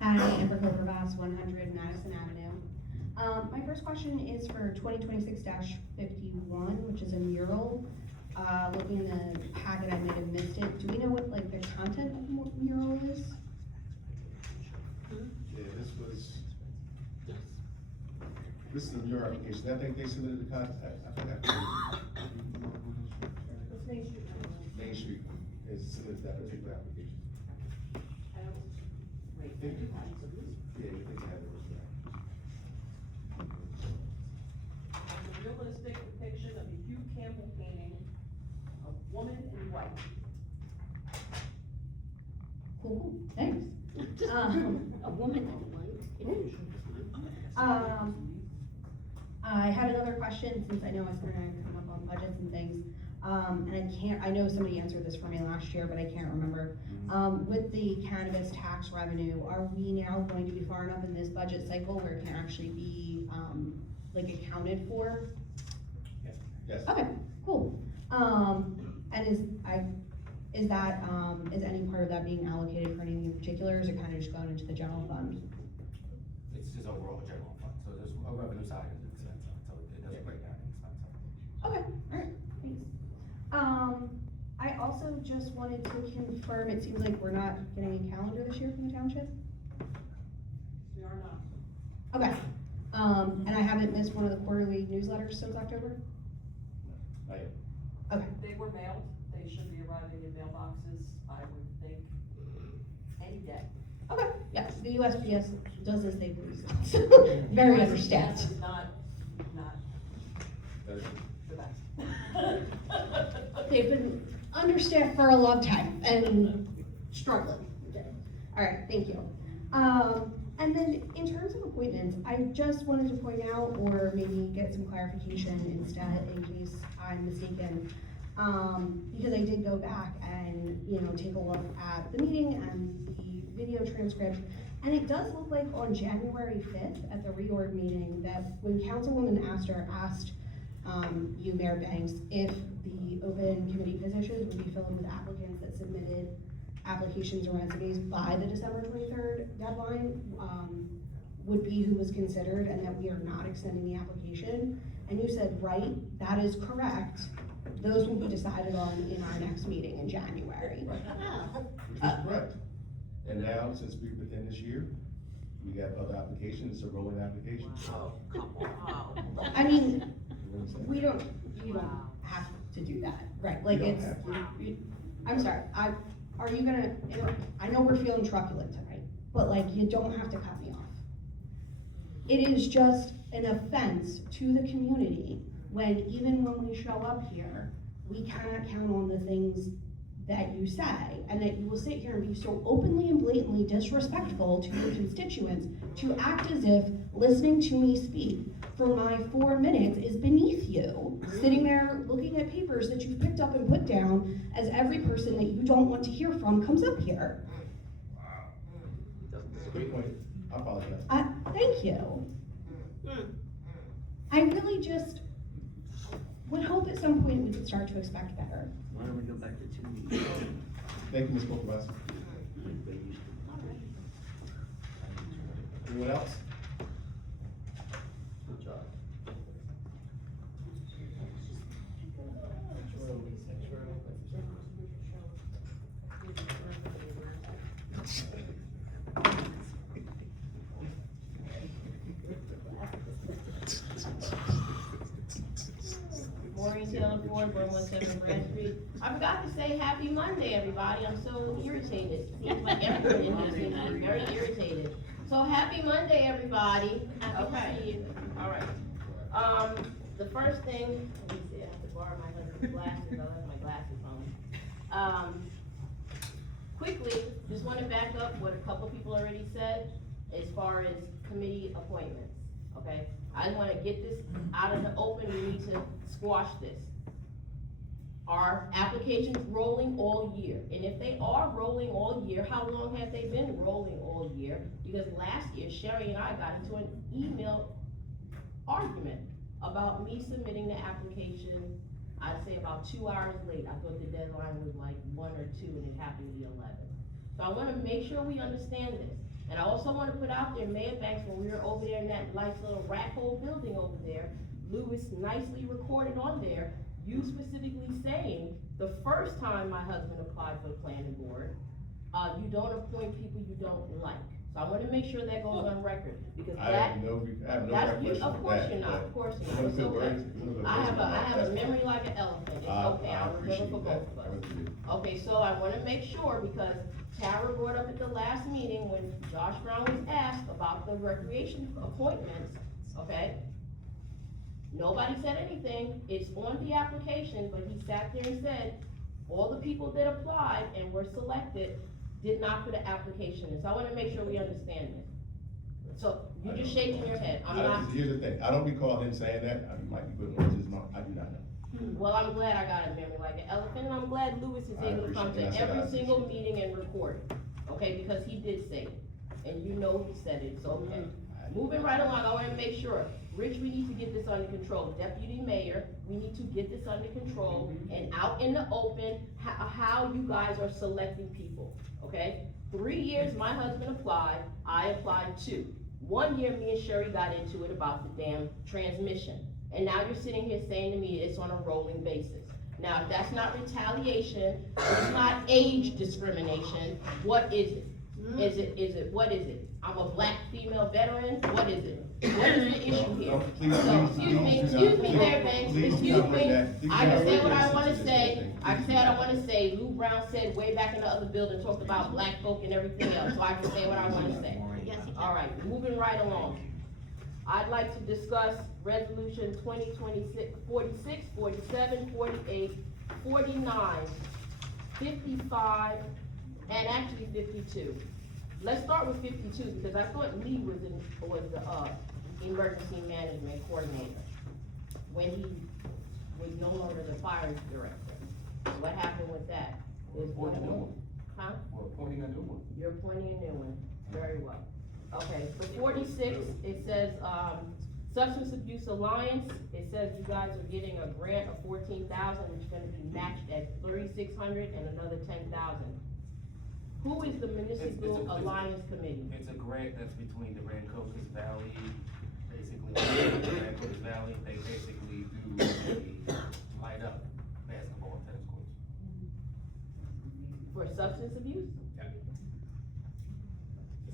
Hi, Amber Cloverbass, 100 Madison Avenue. My first question is for 2026-51, which is a mural. Looking in the packet, I may have missed it. Do we know what, like, the content of the mural is? Yeah, this is a mural application. I think they submitted the contact. I forgot. Main Street is submitted that particular application. Yeah, I think they have it. A realistic depiction of a Hugh Campbell painting of woman in white. Cool, thanks. A woman in white. I had another question, since I know I was gonna come up on budgets and things. And I know somebody answered this for me last year, but I can't remember. With the cannabis tax revenue, are we now going to be far enough in this budget cycle where it can actually be, like, accounted for? Yes. Okay, cool. And is any part of that being allocated for anything in particular, or is it kind of just going into the general fund? It's just overall general fund, so there's a revenue side and expense side, so it doesn't break down the expense side. Okay, alright, thanks. I also just wanted to confirm, it seems like we're not getting a calendar this year from the township? We are not. Okay, and I haven't missed one of the quarterly newsletters since October? Not yet. Okay, They were mailed, they should be arriving in mailboxes, I would think, any day. okay, yes, the USPS does as they please. Very understaffed. It's not That is- the best. They've been understaffed for a long time and struggling. Alright, thank you. And then in terms of appointments, I just wanted to point out, or maybe get some clarification instead, in case I'm mistaken. Because I did go back and, take a look at the meeting and the video transcript. And it does look like on January 5th at the reorg meeting that when Councilwoman Astor asked you, Mayor Banks, if the open committee positions would be filled with applicants that submitted applications or resumes by the December 23rd deadline, would be who was considered, and that we are not extending the application. And you said, right, that is correct. Those will be decided on in our next meeting in January. Which is correct. And now, since we're within this year, we got other applications, it's a rolling application. I mean, you don't have to do that, right? Like, You don't it's, have to. I'm sorry, are you gonna, I know we're feeling truculent tonight, but like, you don't have to cut me off. It is just an offense to the community when, even when we show up here, we cannot count on the things that you say, and that you will sit here and be so openly and blatantly disrespectful to your constituents, to act as if listening to me speak for my 4 minutes is beneath you, sitting there looking at papers that you've picked up and put down as every person that you don't want to hear from comes up here. Great point, I apologize. Thank you. I really just would hope at some point we could start to expect better. Why don't we go back to 2 weeks? Thank you, Ms. Pokerbass. Anyone else? Good job. Maureen Taylor Ford, 117 Grand Street. I forgot to say happy Monday, everybody. I'm so irritated. Seems like everyone in here seems to be very irritated. So happy Monday, everybody. Okay. All right. The first thing, let me see, I have to borrow my husband's glasses. I left my glasses home. Quickly, just want to back up what a couple people already said as far as committee appointments, okay? I want to get this out of the open. We need to squash this. Are applications rolling all year? And if they are rolling all year, how long have they been rolling all year? Because last year, Sherry and I got into an email argument about me submitting the application, I'd say about 2 hours late. I thought the deadline was like 1 or 2 and it happened to be 11. So I wanna make sure we understand this. And I also wanna put out there, Mayor Banks, when we were over there in that nice little rat hole building over there, Lewis nicely recorded on there, you specifically saying, the first time my husband applied for the planning board, you don't appoint people you don't like. So I wanna make sure that goes on record, because I that, have no that's, recollection of course you're not, of course you're not, it's okay. I have a memory like an elephant, it's okay, I'll remember for both of us. Okay, so I wanna make sure, because Tara brought up at the last meeting when Josh Brown was asked about the recreation appointments, okay? Nobody said anything, it's on the application, but he sat there and said, all the people that applied and were selected did not put an application in, so I wanna make sure we understand this. So, you're just shaking your head, I'm not. Here's the thing, I don't recall him saying that, I might be putting words in his mouth, I do not know. Well, I'm glad I got a memory like an elephant, and I'm glad Lewis is I able to come to appreciate that. I every single appreciate meeting and record it, okay, because he did say it, and you know he said it, so, okay. Moving right along, I wanna make sure, Rich, we need to get this under control, Deputy Mayor, we need to get this under control, and out in the open, how you guys are selecting people, okay? 3 years, my husband applied, I applied 2. 1 year, me and Sherry got into it about the damn transmission. And now you're sitting here saying to me it's on a rolling basis. Now, if that's not retaliation, it's not age discrimination, what is it? What is it? I'm a black female veteran, what is it? What is the issue here? So, excuse me, Mayor Banks, excuse me, I can say what I wanna say, I can say what I wanna say, Lou Brown said way back in the other building, talked about black folk and everything else, so I can say what I wanna say. All right, moving right along. I'd like to discuss resolution 2026, 46, 47, 48, 49, 55, and actually 52. Let's start with 52, because I thought Lee was the emergency management coordinator when he was no longer the fire director. What happened with that? We're appointing a new one. Huh? We're appointing a new one. You're appointing a new one, very well. Okay, for 46, it says, Substance Abuse Alliance, it says you guys are getting a grant of $14,000, which is gonna be matched at $3,600 and another $10,000. Who is the Municipal Alliance Committee? It's a grant that's between the Rancocas Valley, basically, the Rancocas Valley, they basically do a light up substance abuse? Yeah.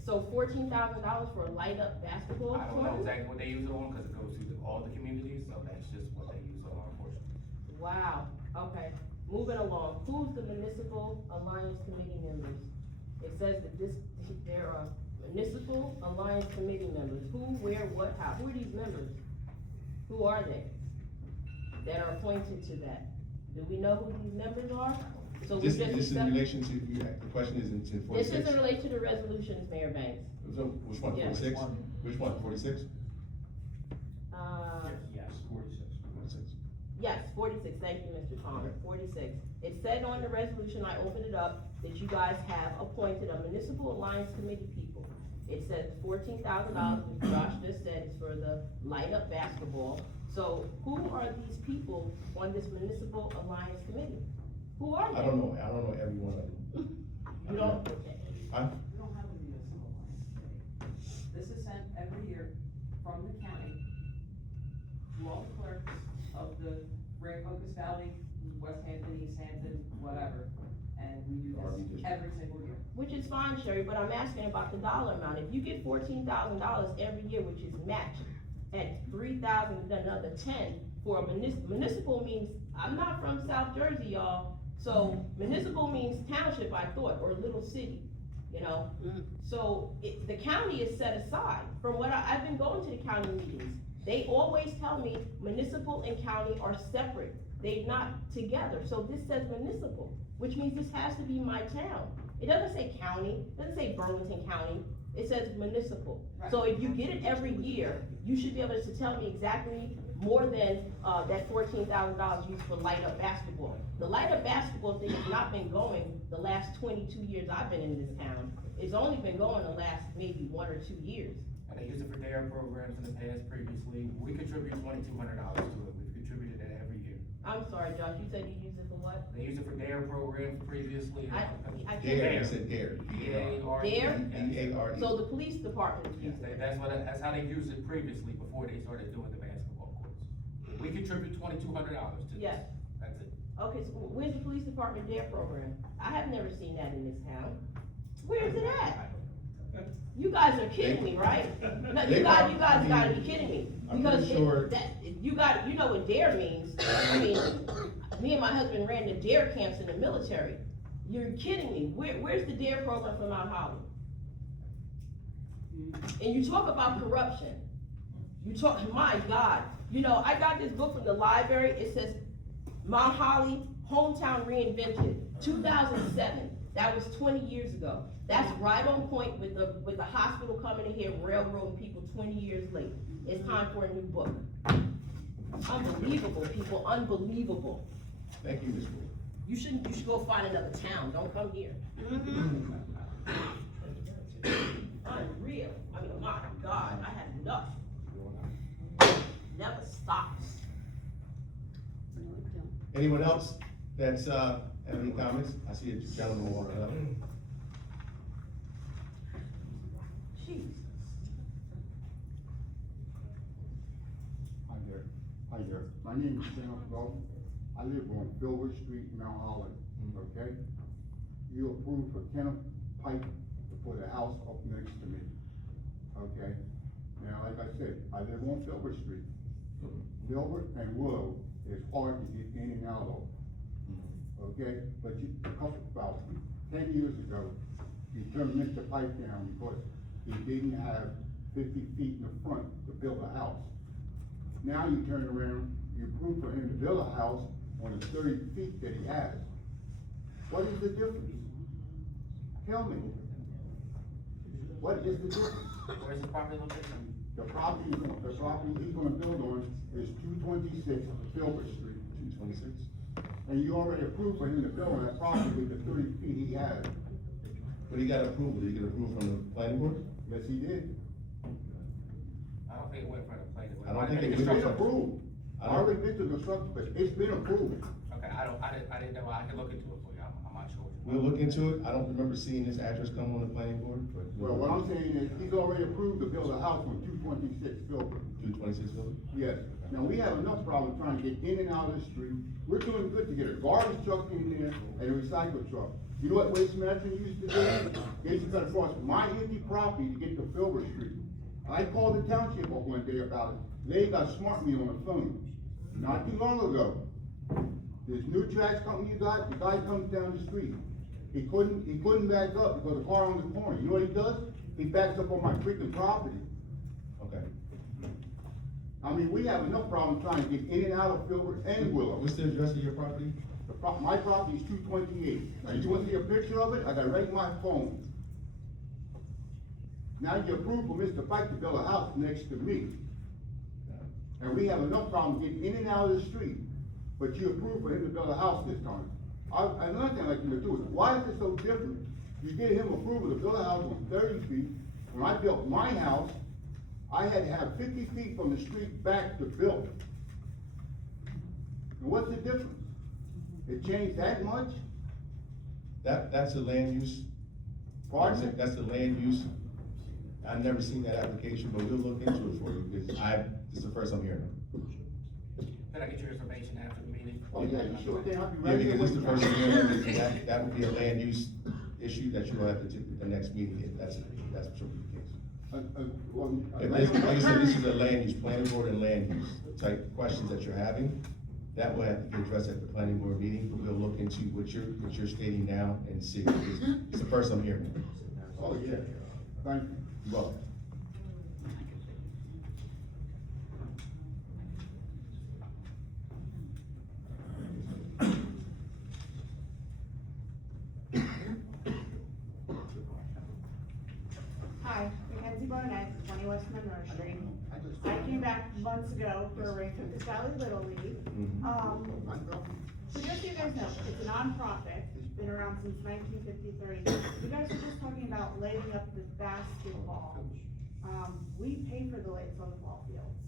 So $14,000 for a light up basketball I don't know court? exactly what they use it on, cause it goes to all the communities, so that's just what they use it on, unfortunately. Wow, okay, moving along, who's the municipal alliance committee members? It says that there are municipal alliance committee members, who, where, what, how, who are these members? Who are they? That are appointed to that? Do we know who these members are? So we This just is in accept- relation to, the question is in This 46? isn't related to the resolutions, Mayor Banks. So, which one, Yes. 46? Which one, 46? Yes, 46. 46. Yes, 46, thank you, Mr. Thomas, 46. It said on the resolution, I opened it up, that you guys have appointed a municipal alliance committee people. It says $14,000, which Josh just said is for the light up basketball. So who are these people on this municipal alliance committee? Who are they? I don't know every one of them. You don't? Huh? We don't have a municipal alliance committee. This is sent every year from the county to all the clerks of the Grand Focus Valley, West Hampton, East Hampton, whatever. And we do this every single year. Which is fine, Sherry, but I'm asking about the dollar amount. If you get $14,000 every year, which is matched at $3,000, another 10 for a municipal means, I'm not from South Jersey, y'all. So municipal means township, I thought, or little city, you know? So the county is set aside. From what I've been going to the county meetings, they always tell me municipal and county are separate. They're not together. So this says municipal, which means this has to be my town. It doesn't say county, it doesn't say Burlington County, it says municipal. So if you get it every year, you should be able to tell me exactly more than, that $14,000 used for light up basketball. The light up basketball thing has not been going the last 22 years I've been in this town. It's only been going the last maybe 1 or 2 years. And they use it for their programs in the past previously. We contribute $2,200 to it. We've contributed that every year. I'm sorry, Josh, you said you use it for what? They use it for their programs previously. I can't. Dare, I said dare. Dare? D-A-R-E. So the police department Yes, uses it. that's how they used it previously before they started doing the basketball courts. We contribute $2,200 to this. Yes. That's it. Okay, so where's the police department dare program? I have never seen that in this town. Where is it at? You guys are kidding me, right? No, you guys gotta be kidding me. I'm Because pretty sure- you know what dare means. I mean, me and my husband ran the dare camps in the military. You're kidding me. Where's the dare program for Mount Holly? And you talk about corruption. You talk, my God. You know, I got this book from the library. It says Mount Holly, Hometown Reinvented, 2007. That was 20 years ago. That's right on point with the hospital coming in here, railroading people 20 years late. It's time for a new book. Unbelievable, people, unbelievable. Thank you, Ms. Wood. You should go find another town, don't come here. Unreal, I mean, my God, I had enough. Never stops. Anyone else that's, have any comments? I see a gentleman walking up. Jeez. Hi there. My name is Sam Bell. I live on Filbert Street, Mount Holly, okay? You approved for Kenneth Pike to put a house up next to me, okay? Now, like I said, I live on Filbert Street. Filbert and Willow is hard to get in and out of, okay? But about 10 years ago, you turned Mr. Pike down because he didn't have 50 feet in the front to build a house. Now you turn around, you approve for him to build a house on the 30 feet that he has. What is the difference? Tell me. What is the difference? Where's the property location? The property he's gonna build on is 226 Filbert Street. 226? And you already approved for him to build on that property with the 30 feet he has. But he got approval, did he get approval from the planning board? Yes, he did. I don't think it went for the planning board. I don't think It's it been went. approved. I already been to the structure, but it's been approved. Okay, I didn't know, I can look into it for you, I'm my children. We'll look into it. I don't remember seeing this address come on the planning board, but. Well, what I'm saying is, he's already approved to build a house on 226 Philbrook. 226 Philly? Yes, now we have enough problem trying to get in and out of the street. We're doing good to get a garbage truck in there and a recycle truck. You know what Waste Management used to do? They used to cut across my empty property to get to Philbrook Street. I called the township up one day about it. They got smart me on the phone, not too long ago. This new trash company you got, the guy comes down the street. He couldn't back up because the car on the corner. You know what he does? He backs up on my freaking property. Okay. I mean, we have enough problem trying to get in and out of Philbrook and Willow. What's the address of your property? My property is 228. Now, you want to see a picture of it? I got it right in my phone. Now you approve for Mr. Pike to build a house next to me. And we have enough problem getting in and out of the street, but you approve for him to build a house this time. Another thing I'd like you to do is, why is it so different? You gave him approval to build a house on 30 feet. When I built my house, I had to have 50 feet from the street back to build. And what's the difference? It changed that much? That's a land use. Pardon? That's the land use. I've never seen that application, but we'll look into it for you, because this is the first I'm hearing. Can I get your information after the meeting? Oh, yeah, you sure thing, I'll be Yeah, ready. because this is the first I'm hearing, that would be a land use issue that you will have to take at the next meeting, if that's truly the case. Like I said, this is a land use, planning board and land use type questions that you're having. That will have to be addressed at the planning board meeting, but we'll look into what you're stating now and see. It's the first I'm hearing. Oh, yeah, thank you. You're welcome. Hi, Mackenzie Barnett, 20 West Monroe Street. I came back months ago for a Ring Focus Valley Little League. So just so you guys know, it's a nonprofit, it's been around since 1953. You guys were just talking about lighting up the basketball. We pay for the lights on the ball fields.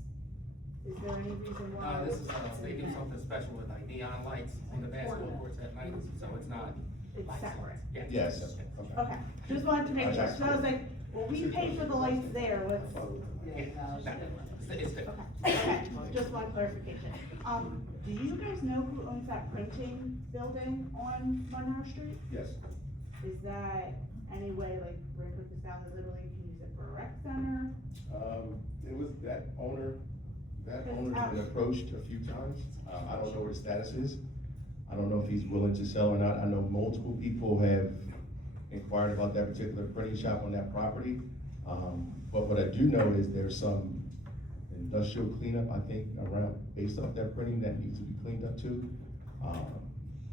Is there any reason why? This is, they do something special with like neon lights on the basketball courts at night, so it's not. It's separate. Yes, Okay, just wanted to make sure, so I was like, well, we pay for the lights there, what's? It's good. Okay, just one clarification. Do you guys know who owns that printing building on Monroe Street? Yes. Is that any way, like, Ring Focus Valley Little League can use it for a rec center? It was that owner's been approached a few times. I don't know what his status is. I don't know if he's willing to sell or not. I know multiple people have inquired about that particular printing shop on that property. But what I do know is there's some industrial cleanup, I think, around, based off that printing that needs to be cleaned up too.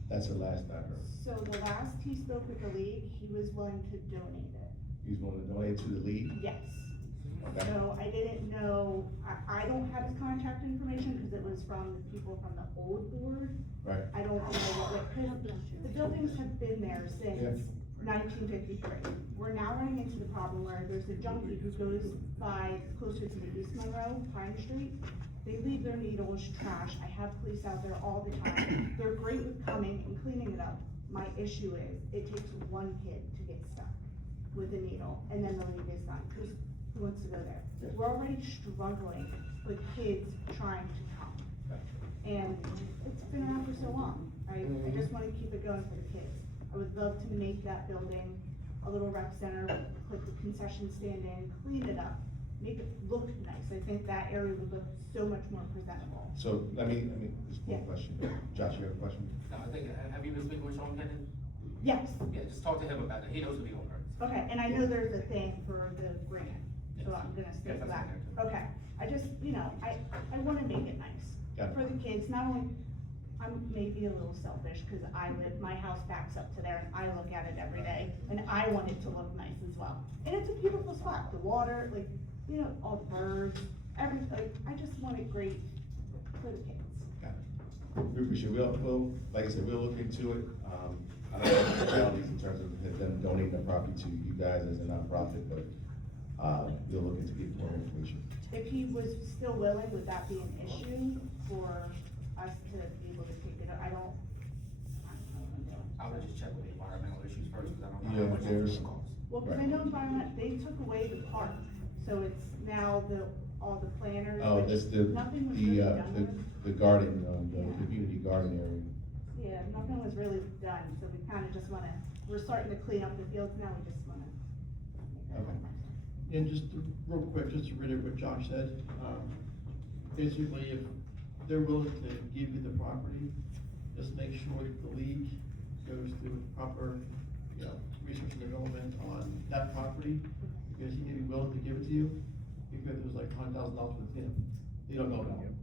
That's the last I heard. So the last he spoke with the league, he was willing to donate it. He's willing to donate to the league? Yes. Okay. So I didn't know, I don't have his contact information because it was from the people from the old board. Right. I don't know what, because the buildings have been there since 1953. We're now running into the problem where there's a junkie who goes by closer to the East Monroe, Pine Street. They leave their needles, trash. I have police out there all the time. They're great with coming and cleaning it up. My issue is, it takes one kid to get stuck with a needle, and then the league is done. Who wants to go there? We're already struggling with kids trying to come. And it's been around for so long, right? I just wanna keep it going for the kids. I would love to make that building a little rec center, put the concession stand in, clean it up, make it look nice. I think that area would look so much more presentable. So let me, just one question. Josh, you have a question? No, I think, have you been speaking with Sean Kennan? Yes. Yeah, just talk to him about it, he knows what he offers. Okay, and I know there's a thing for the grant, so I'm gonna stay for that. Okay, I just, I wanna make it nice for the kids, not only, I'm maybe a little selfish, cause my house backs up to there and I look at it every day, and I want it to look nice as well. And it's a beautiful spot, the water, all the birds, everything, I just want it great for the kids. Got it. We appreciate it. We'll, like I said, we'll look into it. I don't know the realities in terms of them donating the property to you guys as a nonprofit, but, we'll look into getting more information. If he was still willing, would that be an issue for us to be able to take it? I don't know. I would just check with the environmental issues first, because I don't know Yeah, how much there's- it's gonna cost. Well, cause I know environment, they took away the park, so it's now all the planners, Oh, which that's the, nothing was really done with. the garden, the community garden area. Yeah, nothing was really done, so we kinda just we're starting to clean up the fields now, we just wanna. Okay. And just real quick, just to reiterate what Josh said, basically, if they're willing to give you the property, just make sure that the league goes through proper, research and development on that property, because he may be willing to give it to you, because it was like $100,000 with him, they don't know about it.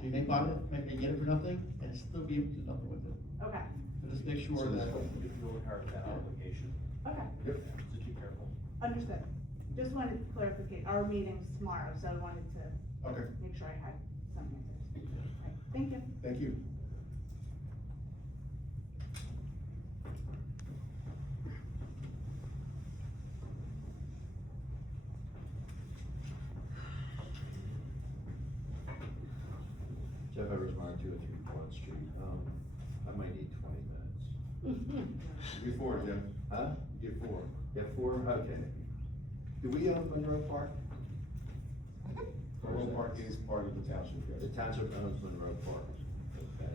So you may buy it, may get it for nothing, and still be able to do nothing with it. Okay, So just make sure that. If you'll inherit that obligation, okay, just be careful. understood. Just wanted to clarify, our meeting's tomorrow, so I wanted to Okay, make sure I had some answers. Alright, thank you. thank you. Jeff Eversmeyer, 203 Pond Street. I might need 20 minutes. Get forward, Jim. Huh? Get forward. Get 4? Okay. Do we own Monroe Park? Monroe Park is part of the township, The yes. township owns Monroe Park. Okay.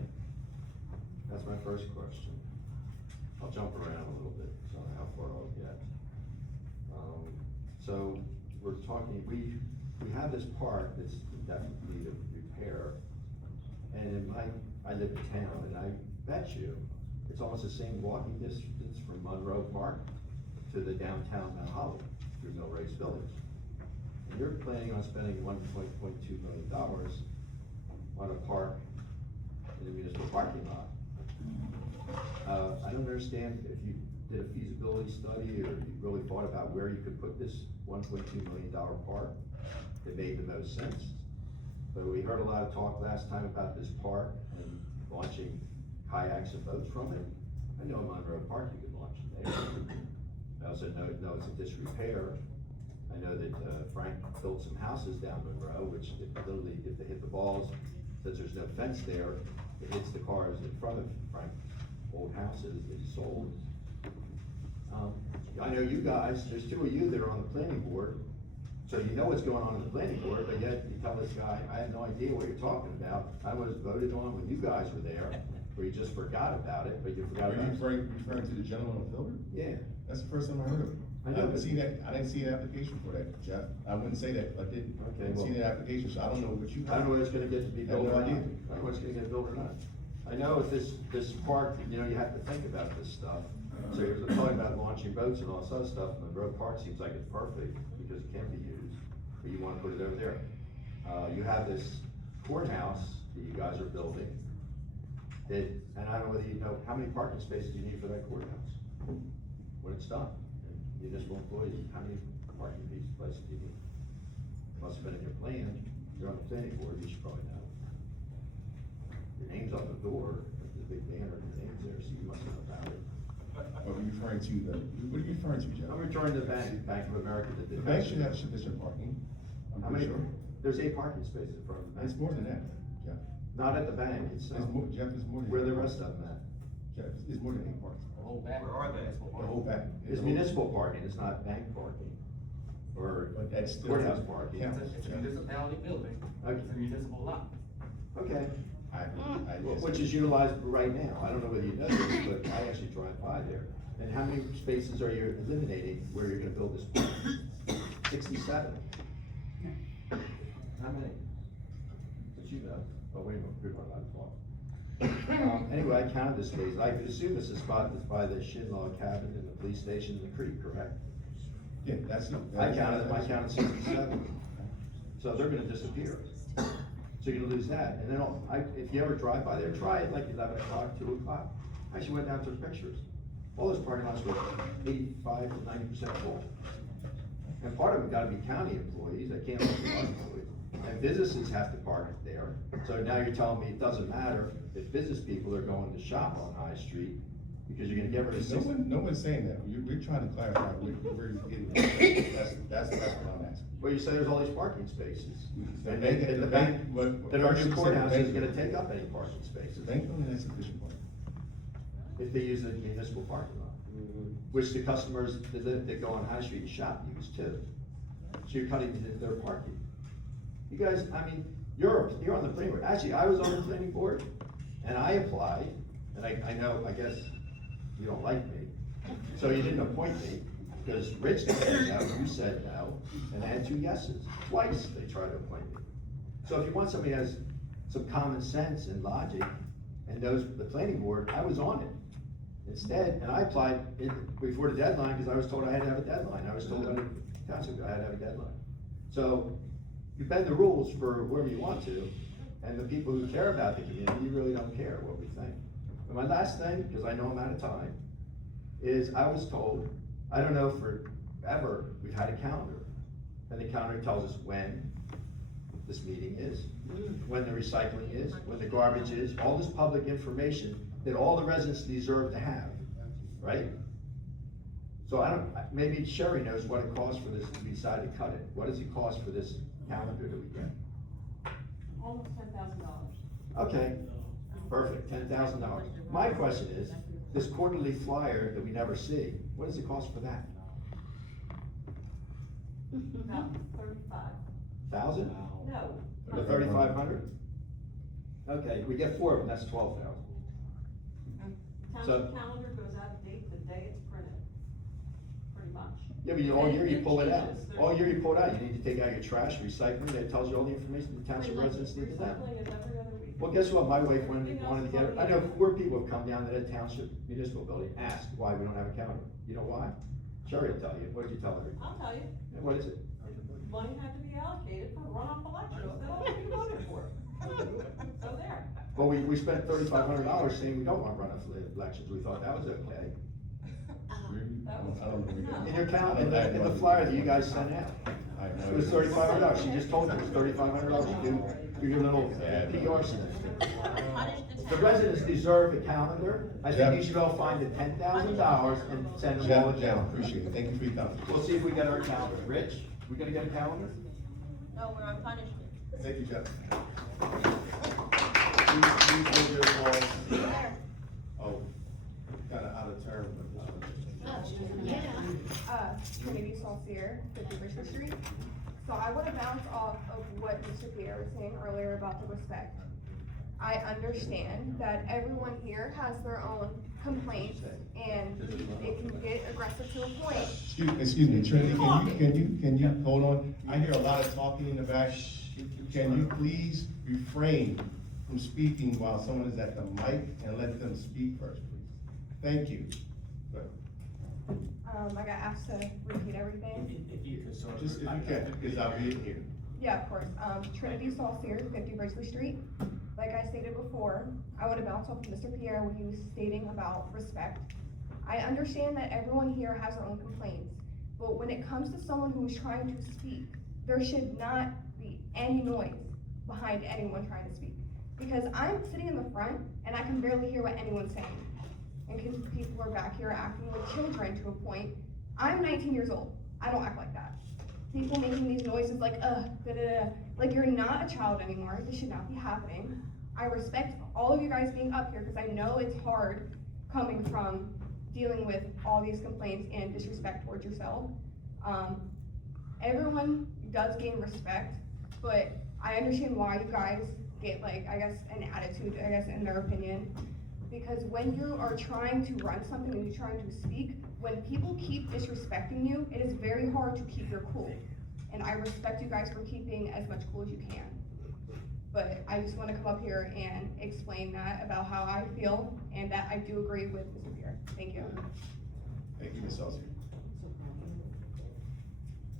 That's my first question. I'll jump around a little bit, so I don't know how far I'll get. So we're talking, we have this park that's in definite need of repair. And I live in town, and I bet you, it's almost the same walking distance from Monroe Park to the downtown Mount Holly through Millrace Village. And you're planning on spending $1.2 million on a park in a municipal parking lot. I don't understand if you did a feasibility study or you really thought about where you could put this $1.2 million park that made the most sense. But we heard a lot of talk last time about this park and launching kayaks and boats from it. I know in Monroe Park you could launch it there. I also know it's in disrepair. I know that Frank built some houses down Monroe, which if they hit the balls, since there's no fence there, it hits the cars in front of Frank's old houses that he sold. I know you guys, there's 2 of you that are on the planning board, so you know what's going on in the planning board, but yet you tell this guy, I have no idea what you're talking about. I was voted on when you guys were there, or you just forgot about it, but you forgot Are you about it. referring to the gentleman on the filter? Yeah. That's the first time I heard of it. I know, but- I didn't see an application for that, Jeff. I wouldn't say that, if I didn't. Okay, I didn't see well- that application, so I don't know what you. I don't know whether it's gonna get to be I have built no or not. idea. I don't know what's gonna get built or not. I know if this park, you have to think about this stuff. So you're talking about launching boats and all this other stuff, Monroe Park seems like it's perfect because it can be used, but you wanna put it over there. You have this courthouse that you guys are building. And I don't know whether you know, how many parking spaces do you need for that courthouse? When it's done, and municipal employees, how many parking places do you need? Must have been in your plan, you're on the planning board, you should probably know. Your name's on the door, the big banner, your name's there, so you must know about it. What are you referring to, what are you referring to, Jeff? I'm returning to the Bank of America that The did. bank should have sufficient parking. I'm How pretty many, sure. there's 8 parking spaces in front of the bank. It's more than that, Jeff. Not at the bank, it's, It's more, Jeff, it's more than. where the rest of them at? Jeff, it's more than 8 parks. The whole back. Where are they? The whole back. It's municipal parking, it's not bank parking, or But that's still. courthouse parking. counts, It's a Jeff. municipality building, Okay. it's a municipal lot. Okay, I which is utilized right now, I don't know whether you know this, but I actually drive by there. And how many spaces are you eliminating where you're gonna build this park? 67. How many? But you know, oh, wait a minute, people are allowed to talk. Anyway, I counted the spaces, I assume this is spot that's by the Shin Log cabin and the police station in the creek, correct? Yeah, that's. I counted 67. So they're gonna disappear. So you're gonna lose that, and then if you ever drive by there, try it like 11 o'clock, 2 o'clock. I actually went down to the pictures. All those parking lots were 85 to 90% full. And part of them gotta be county employees, they can't be our employees. And businesses have to park there. So now you're telling me it doesn't matter if business people are going to shop on High Street, because you're gonna get rid of No one's saying that. We're trying to clarify where you're getting at. That's what I'm asking. Well, you say there's all these parking spaces. The And bank- the the bank, bank- what- that our first new you said courthouse the is bank- gonna take up any parking spaces. The bank only has sufficient parking. if they use a municipal parking lot. Which the customers that go on High Street and shop use too. So you're cutting into their parking. You guys, I mean, you're on the planning board. Actually, I was on the planning board and I applied, and I know, I guess you don't like me. So you didn't appoint me, because Rich said no, you said no, and I had 2 yeses. Twice they tried to appoint me. So if you want somebody who has some common sense and logic and knows the planning board, I was on it. Instead, and I applied before the deadline, because I was told I had to have a deadline. I was told by the township I had to have a deadline. So you bend the rules for wherever you want to, and the people who care about the community, you really don't care what we think. And my last thing, because I know I'm out of time, is I was told, I don't know forever, we've had a calendar. And the calendar tells us when this meeting is, when the recycling is, when the garbage is, all this public information that all the residents deserve to have, right? So I don't, maybe Sherry knows what it costs for this, to decide to cut it. What does it cost for this calendar that we get? Almost $10,000. Okay, perfect, $10,000. My question is, this quarterly flyer that we never see, what does it cost for that? About 35. 1,000? No. Or 3,500? Okay, we get 4 of them, that's 12,000. Township calendar goes out of date the day it's printed, pretty much. Yeah, but all year you pull it out. Changes. All year you pull it out. You need to take out your trash, recycling, that tells you all the information the township residents need to know. Recycling is every other week. Well, guess what? My wife wanted to get it. I know 4 people have come down to the township municipal building, asked why we don't have a calendar. You know why? Sherry will tell you. What did you tell her? I'll tell you, And what is it? money had to be allocated for runoff elections that all we voted for. So there. Well, we spent $3,500 saying we don't want runoff elections. We thought that was okay. In your calendar, in the flyer that you guys sent out. It was $3,500. She just told you it was $3,500 to do your little PR stuff. The residents deserve a calendar. I think you should all find the $10,000 and send them all a calendar. Appreciate it. Thank you for your time. We'll see if we get our calendar. Rich, we gonna get a calendar? No, we're on punishment. Thank you, Jeff. Oh, kinda out of turn, but. Trinity Saucier, 50 Richard Street. So I want to bounce off of what Mr. Pierre was saying earlier about the respect. I understand that everyone here has their own complaints and it can get aggressive to a point. Excuse me, Trinity, can you, hold on? I hear a lot of talking in the back. Can you please refrain from speaking while someone is at the mic and let them speak first, please? Thank you. Go ahead. I got asked to repeat everything. If you could sort of. Just if you can, because I'll be in here. Yeah, of course. Trinity Saucier, 50 Bridgely Street. Like I stated before, I want to bounce off of Mr. Pierre when he was stating about respect. I understand that everyone here has their own complaints, but when it comes to someone who is trying to speak, there should not be any noise behind anyone trying to speak. Because I'm sitting in the front and I can barely hear what anyone's saying. And because people are back here acting like children to a point. I'm 19 years old. I don't act like that. People making these noises like, da da da. Like you're not a child anymore. This should not be happening. I respect all of you guys being up here because I know it's hard coming from dealing with all these complaints and disrespect towards yourself. Everyone does gain respect, but I understand why you guys get like, I guess, an attitude, I guess, in their opinion. Because when you are trying to run something and you're trying to speak, when people keep disrespecting you, it is very hard to keep your cool. And I respect you guys for keeping as much cool as you can. But I just want to come up here and explain that about how I feel and that I do agree with Mr. Pierre. Thank you. Thank you, Ms. Saucier.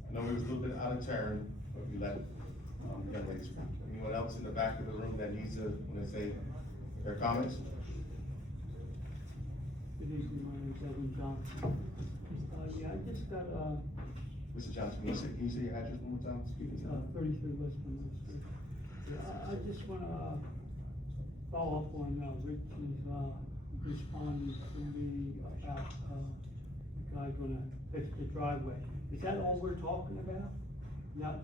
I know we was a little bit out of turn, but we let, the young lady speak. Anyone else in the back of the room that needs to, want to say their comments? Good evening, my name is Evan Johnson. Yeah, I just got, Mr. Johnson, can you say your address one more time? Speak into that. 33 West Monroe Street. Yeah, I just wanna, follow up on, Rich's, responding to me about, the guy gonna fix the driveway. Is that all we're talking about? Not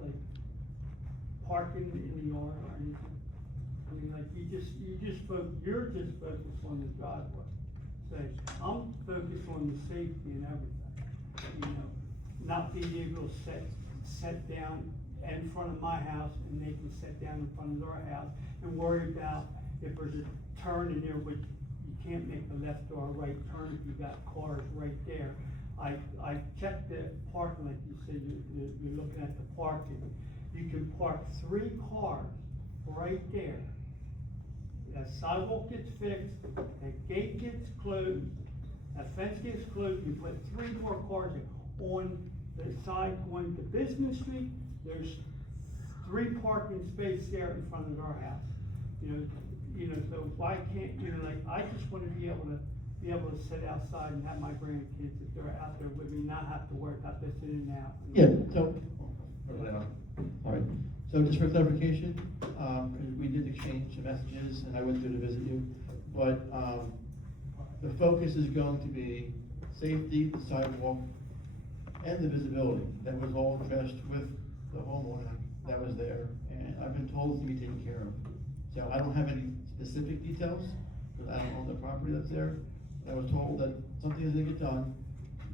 like parking in the yard or anything? mean, like, you're just focused on the driveway. Say, I'm focused on the safety and everything, you know, not being able to set down in front of my house and they can sit down in front of their house and worry about if there's a turn in there, which you can't make a left or a right turn if you got cars right there. I checked the parking, like you said, you're looking at the parking. You can park 3 cars right there. That sidewalk gets fixed, that gate gets closed, that fence gets closed, you put 3 more cars in. On the side going to Business Street, there's 3 parking spaces there in front of our house. You know, so why can't, you know, like, I just wanna be able to sit outside and have my grandkids, if they're out there with me, not have to worry about this in and out. Yeah, so, sorry, so just for clarification, we did exchange some messages, and I went through to visit you, but, the focus is going to be safety, the sidewalk, and the visibility. That was all addressed with the homeowner that was there, and I've been told it's to be taken care of. So I don't have any specific details, because I don't own the property that's there. I was told that something is gonna get done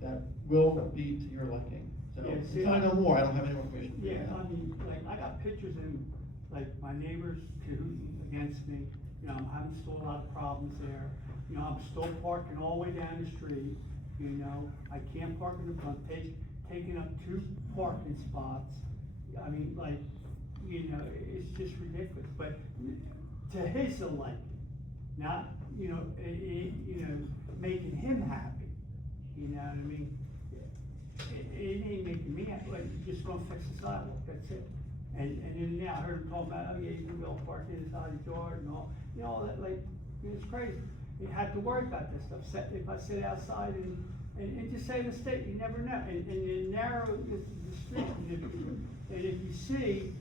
that will be to your liking. So, Yeah, see, until I know more, I don't have any more information. for you Yeah, now. I mean, like, I got pictures in, like, my neighbors cahooting against me, you know, I'm having still a lot of problems there. You know, I'm still parking all the way down the street, you know, I can't park in the front, taking up 2 parking spots. I mean, like, you know, it's just ridiculous, but to his liking, not, you know, making him happy, you know what I mean? It ain't making me happy, like, you just gonna fix the sidewalk, that's it. And then now I heard him talking about, oh yeah, you can go park inside his yard and all, you know, all that, like, it's crazy. You have to worry about this stuff, if I sit outside and just say the state, you never know, and you narrow the street, and if you see,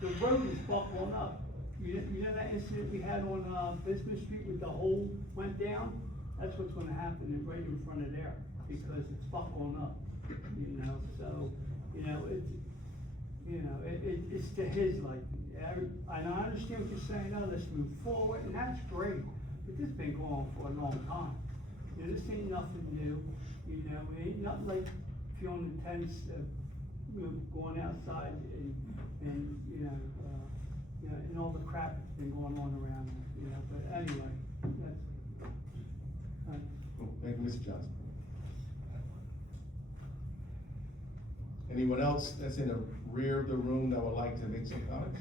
the road is buckling up. You know that incident we had on, Business Street with the hole went down? That's what's gonna happen right in front of there, because it's buckling up, you know, so, you know, it's to his liking. And I understand what you're saying, oh, let's move forward, and that's great, but this has been going on for a long time. You know, this ain't nothing new, you know, it ain't nothing like feeling intense, you know, going outside and, you know, and all the crap that's been going on around us, you know, but anyway, that's, Cool. Thank you, Mr. Johnson. Anyone else that's in the rear of the room that would like to make some comments?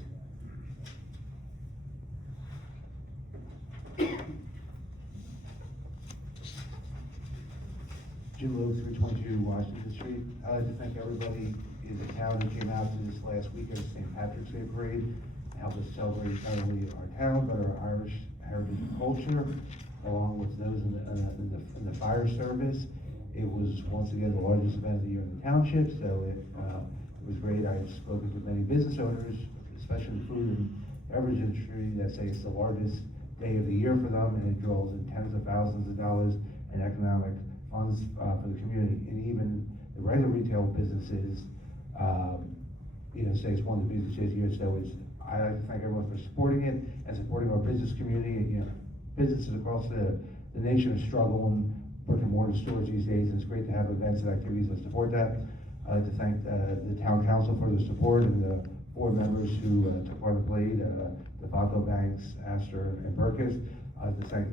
Jim Lowe, 322 Washington Street. I'd like to thank everybody in the town who came out to this last weekend St. Patrick's Day parade and helped us celebrate not only our town, but our Irish heritage and culture, along with those in the fire service. It was once again the largest event of the year in the township, so it was great. I've spoken to many business owners, especially in the food and beverage industry, that say it's the largest day of the year for them, and it draws in tens of thousands of dollars in economic funds for the community. And even the regular retail businesses, say it's one of the busiest days of the year. So I like to thank everyone for supporting it and supporting our business community. Businesses across the nation are struggling, brick and mortar stores these days, and it's great to have events and activities that support that. I'd like to thank the town council for the support and the board members who took part in the parade, DeFalco, Banks, Astor, and Burkis. I'd like to thank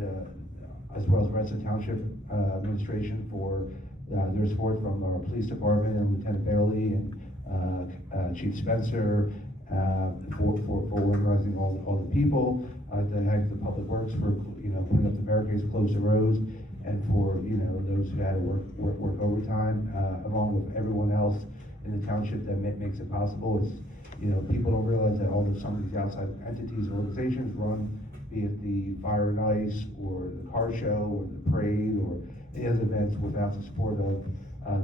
as well as Redstone Township administration for their support from our police department and Lieutenant Bailey and Chief Spencer for organizing all the people. I'd like to thank the Public Works for putting up the barricades, close the roads, and for those who had to work overtime, along with everyone else in the township that makes it possible. It's people don't realize that although some of these outside entities or organizations run, be it the Fire and Ice or the car show or the parade or any other events, without the support of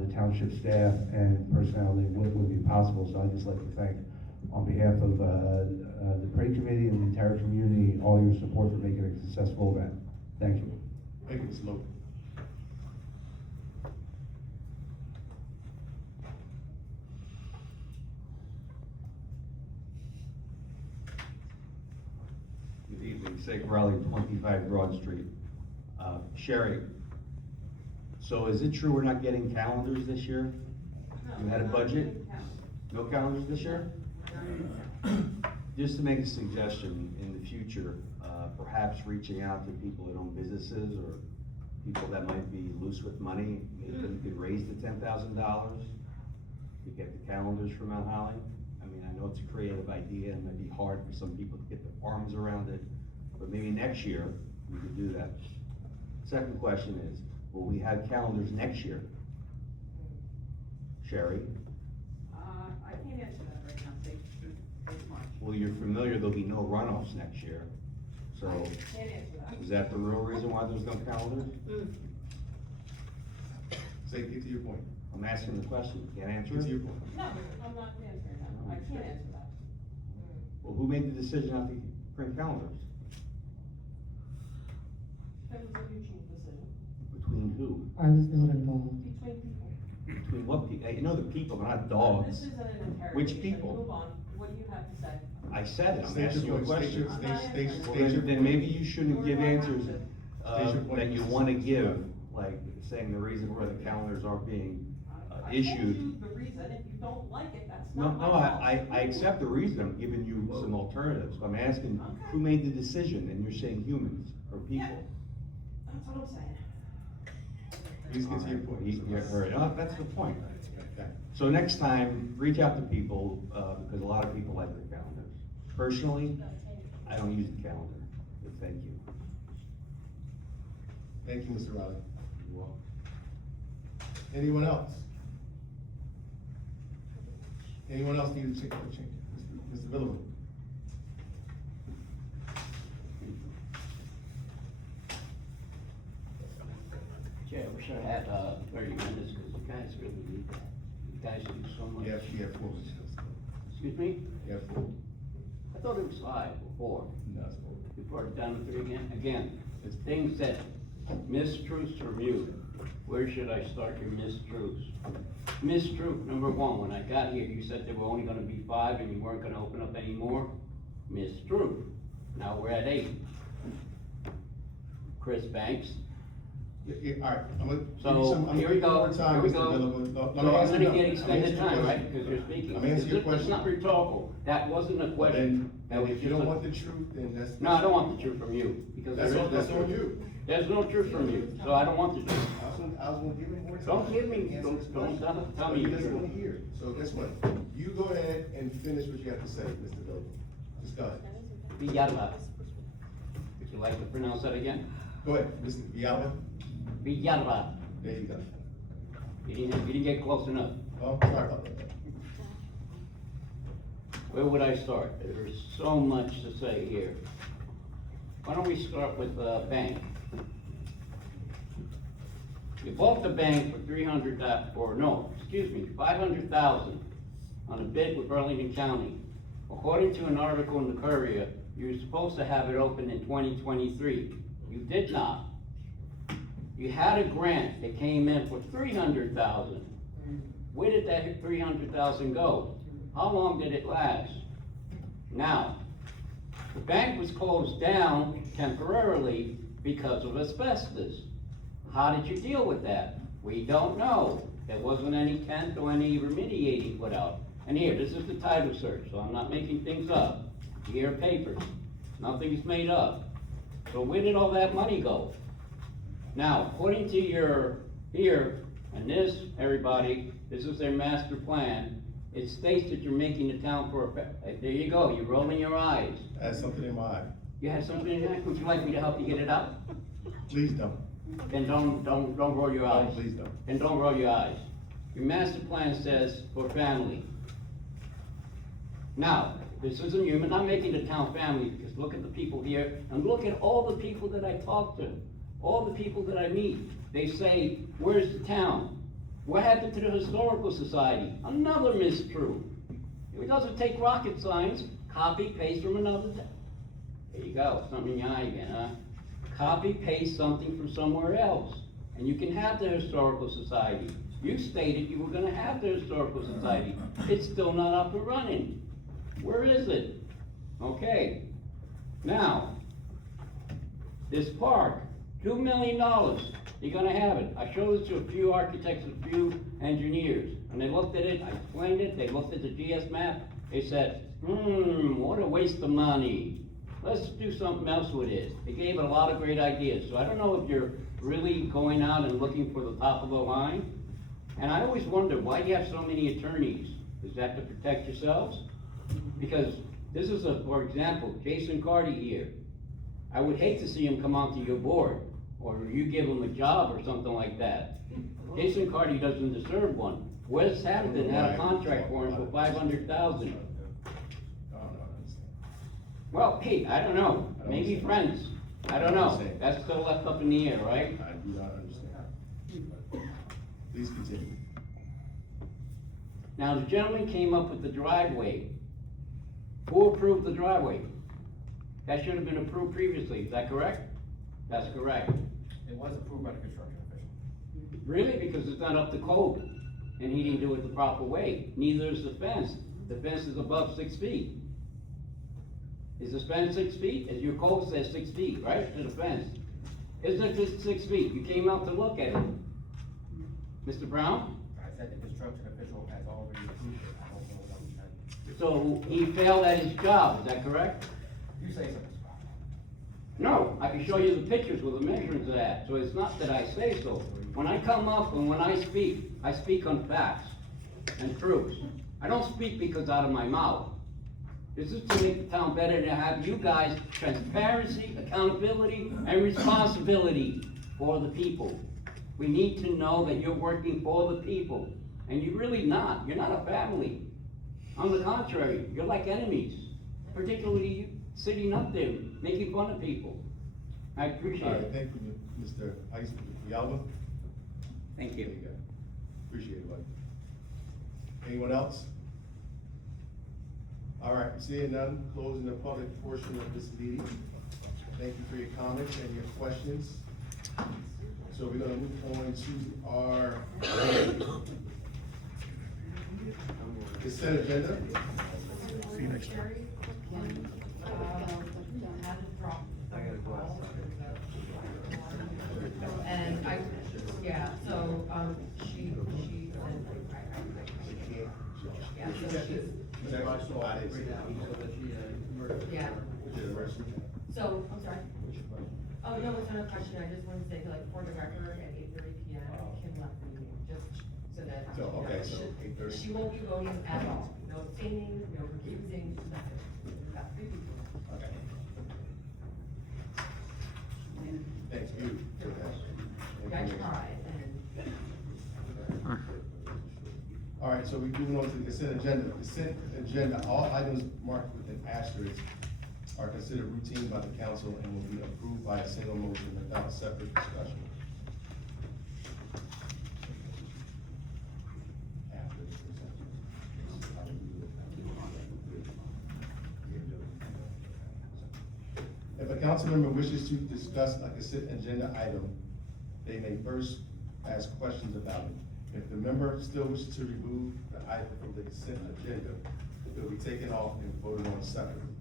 the township staff and personnel, they wouldn't be possible. So I'd just like to thank, on behalf of the parade committee and the entire community, all your support for making it a successful event. Thank you. Thank you, Mr. Lowe. Good evening. Raleigh, 25 Broad Street. Sherry, so is it true we're not getting calendars this year? You had a budget? No calendars this year? Just to make a suggestion, in the future, perhaps reaching out to people that own businesses or people that might be loose with money, you could raise the $10,000 to get the calendars for Mount Holly. I mean, I know it's a creative idea and it might be hard for some people to get their arms around it, but maybe next year we could do that. Second question is, will we have calendars next year? Sherry? I can't answer that right now, it's March. Well, you're familiar there'll be no runoffs next year, so I can't answer that. is that the real reason why there's no calendars? Say, get to your point. I'm asking the question, you can't answer Get to your it? point. No, I'm not answering that, I can't answer that. Well, who made the decision not to print calendars? That was a mutual decision Between who? I was not involved. between people. Between what people? You know the people, not This dogs. isn't an interrogation. Which people? Move on, what do you have to say? I said it, I'm State your asking you a point, state question. your- Well, then maybe you shouldn't give answers, State your point. that you wanna give, like saying the reason why the calendars aren't being I issued. told you the reason, if you don't like it, that's No, not my no, fault. I accept the reason, I'm giving you some alternatives, I'm asking, who made the decision, and you're saying humans, or people? That's what I'm saying. Please get to your point. You heard, no, that's the point. Okay. So next time, reach out to people, because a lot of people like their calendars. Personally, I don't use the calendar, but thank you. Thank you, Mr. Riley. You're welcome. Anyone else? Anyone else need to check? Mr. Villalobos? Jay, I wish I had, 30 minutes, because you guys really need that. You guys do so much. You have 4 minutes. Excuse me? You have 4. I thought it was 5 or 4. No, it's 4. You brought it down to 3 again? Again, it's things that, mistruths from you. Where should I start your mistruths? Mistruth, number 1, when I got here, you said there were only gonna be 5 and you weren't gonna open up any more. Mistruth. Now we're at 8. Chris Banks. All right, I'm gonna. So, here we go, here we go. So I'm gonna get extended time, right, because you're speaking. I'm answering your It's question. not rhetorical, that wasn't a question. That was And if you just don't a- want the truth, then that's. No, I don't want the truth from you, because there is no That's on truth. you. There's no truth from you, so I don't want the truth. I was gonna give him more time. Don't give me- Answer don't- his don't question. tell But me He the doesn't truth. wanna hear it, so guess what? You go ahead and finish what you have to say, Mr. Villalobos. Just go ahead. Villalba. Would you like to pronounce that again? Go ahead, Mr. Villalba. Villalba. There you go. You didn't get close enough. Oh, sorry about that. Where would I start? There's so much to say here. Why don't we start with the bank? You bought the bank for 500,000 on a bid with Burlington County. According to an article in the Courier, you were supposed to have it open in 2023. You did not. You had a grant that came in for 300,000. Where did that 300,000 go? How long did it last? Now, the bank was closed down temporarily because of asbestos. How did you deal with that? We don't know. There wasn't any tent or any remediating put out. And here, this is the title search, so I'm not making things up. Here are papers. Nothing's made up. So where did all that money go? Now, according to your, here, and this, everybody, this is their master plan. It states that you're making the town for there you go, you're rolling your eyes. I had something in my eye. You had something in that? Would you like me to help you get it out? Please don't. Then don't roll your eyes. Please don't. Then don't roll your eyes. Your master plan says for family. Now, this isn't you, I'm not making the town family, because look at the people here, and look at all the people that I talk to, all the people that I meet. They say, where's the town? What happened to the historical society? Another mistruth. It doesn't take rocket science, copy, paste from another there you go, something in your eye again, huh? Copy, paste something from somewhere else, and you can have the historical society. You stated you were gonna have the historical society. It's still not up and running. Where is it? Okay. Now, This park, $2 million, you're gonna have it. I showed it to a few architects, a few engineers, and they looked at it, I explained it, they looked at the GS map, they said, what a waste of money. Let's do something else with it. They gave it a lot of great ideas, so I don't know if you're really going out and looking for the top of the line. And I always wonder, why do you have so many attorneys? Is that to protect yourselves? Because this is for example, Jason Carty here. I would hate to see him come onto your board, or you give him a job or something like that. Jason Carty doesn't deserve one. West Hampton had a contract for him for $500,000. Well, hey, I don't know, maybe friends, I don't know, that's still left up in the air, right? I do not understand. Please continue. Now, the gentleman came up with the driveway. Who approved the driveway? That should have been approved previously, is that correct? That's correct. It was approved by the construction official. Really? Because it's not up to code, and he didn't do it the proper way. Neither is the fence. The fence is above 6 feet. Is the fence 6 feet? As your code says 6 feet, right, to the fence? Isn't it just 6 feet? You came out to look at it. Mr. Brown? I said the construction official has already approved it. I don't know what I'm saying. So he failed at his job, is that correct? You say something. No, I can show you the pictures with the measurements of that, so it's not that I say so. When I come up and when I speak on facts and proofs. I don't speak because out of my mouth. This is to make the town better, to have you guys transparency, accountability, and responsibility for the people. We need to know that you're working for the people, and you're really not. You're not a family. On the contrary, you're like enemies, particularly you sitting up there, making fun of people. I appreciate All right, it. thank you, Mr. Ice, Yalva. Thank There you. you go. Appreciate it, buddy. Anyone else? All right, seeing none, closing the public portion of this meeting. Thank you for your comments and your questions. So we're gonna move on to our consent agenda. See you next time. And yeah, so, she said, yeah, so she's, yeah. So, I'm sorry. Oh, no, it's not a question, I just wanted to say, like, for the record, at 8:30 PM, Kim left the meeting, just so that. So, okay, so she- 8:30. She won't be voting at all, no abstaining, no recusing, nothing. We've got 3 people. Okay. Thank you for that. I tried, and. All right, so we're moving on to the consent agenda. Consent agenda, all items marked with an asterisk are considered routine by the council and will be approved by a single motion without separate discussion. After the consent. If a council member wishes to discuss a consent agenda item, they may first ask questions about it. If the member still wishes to remove the item from the consent agenda, it will be taken off and voted on separately.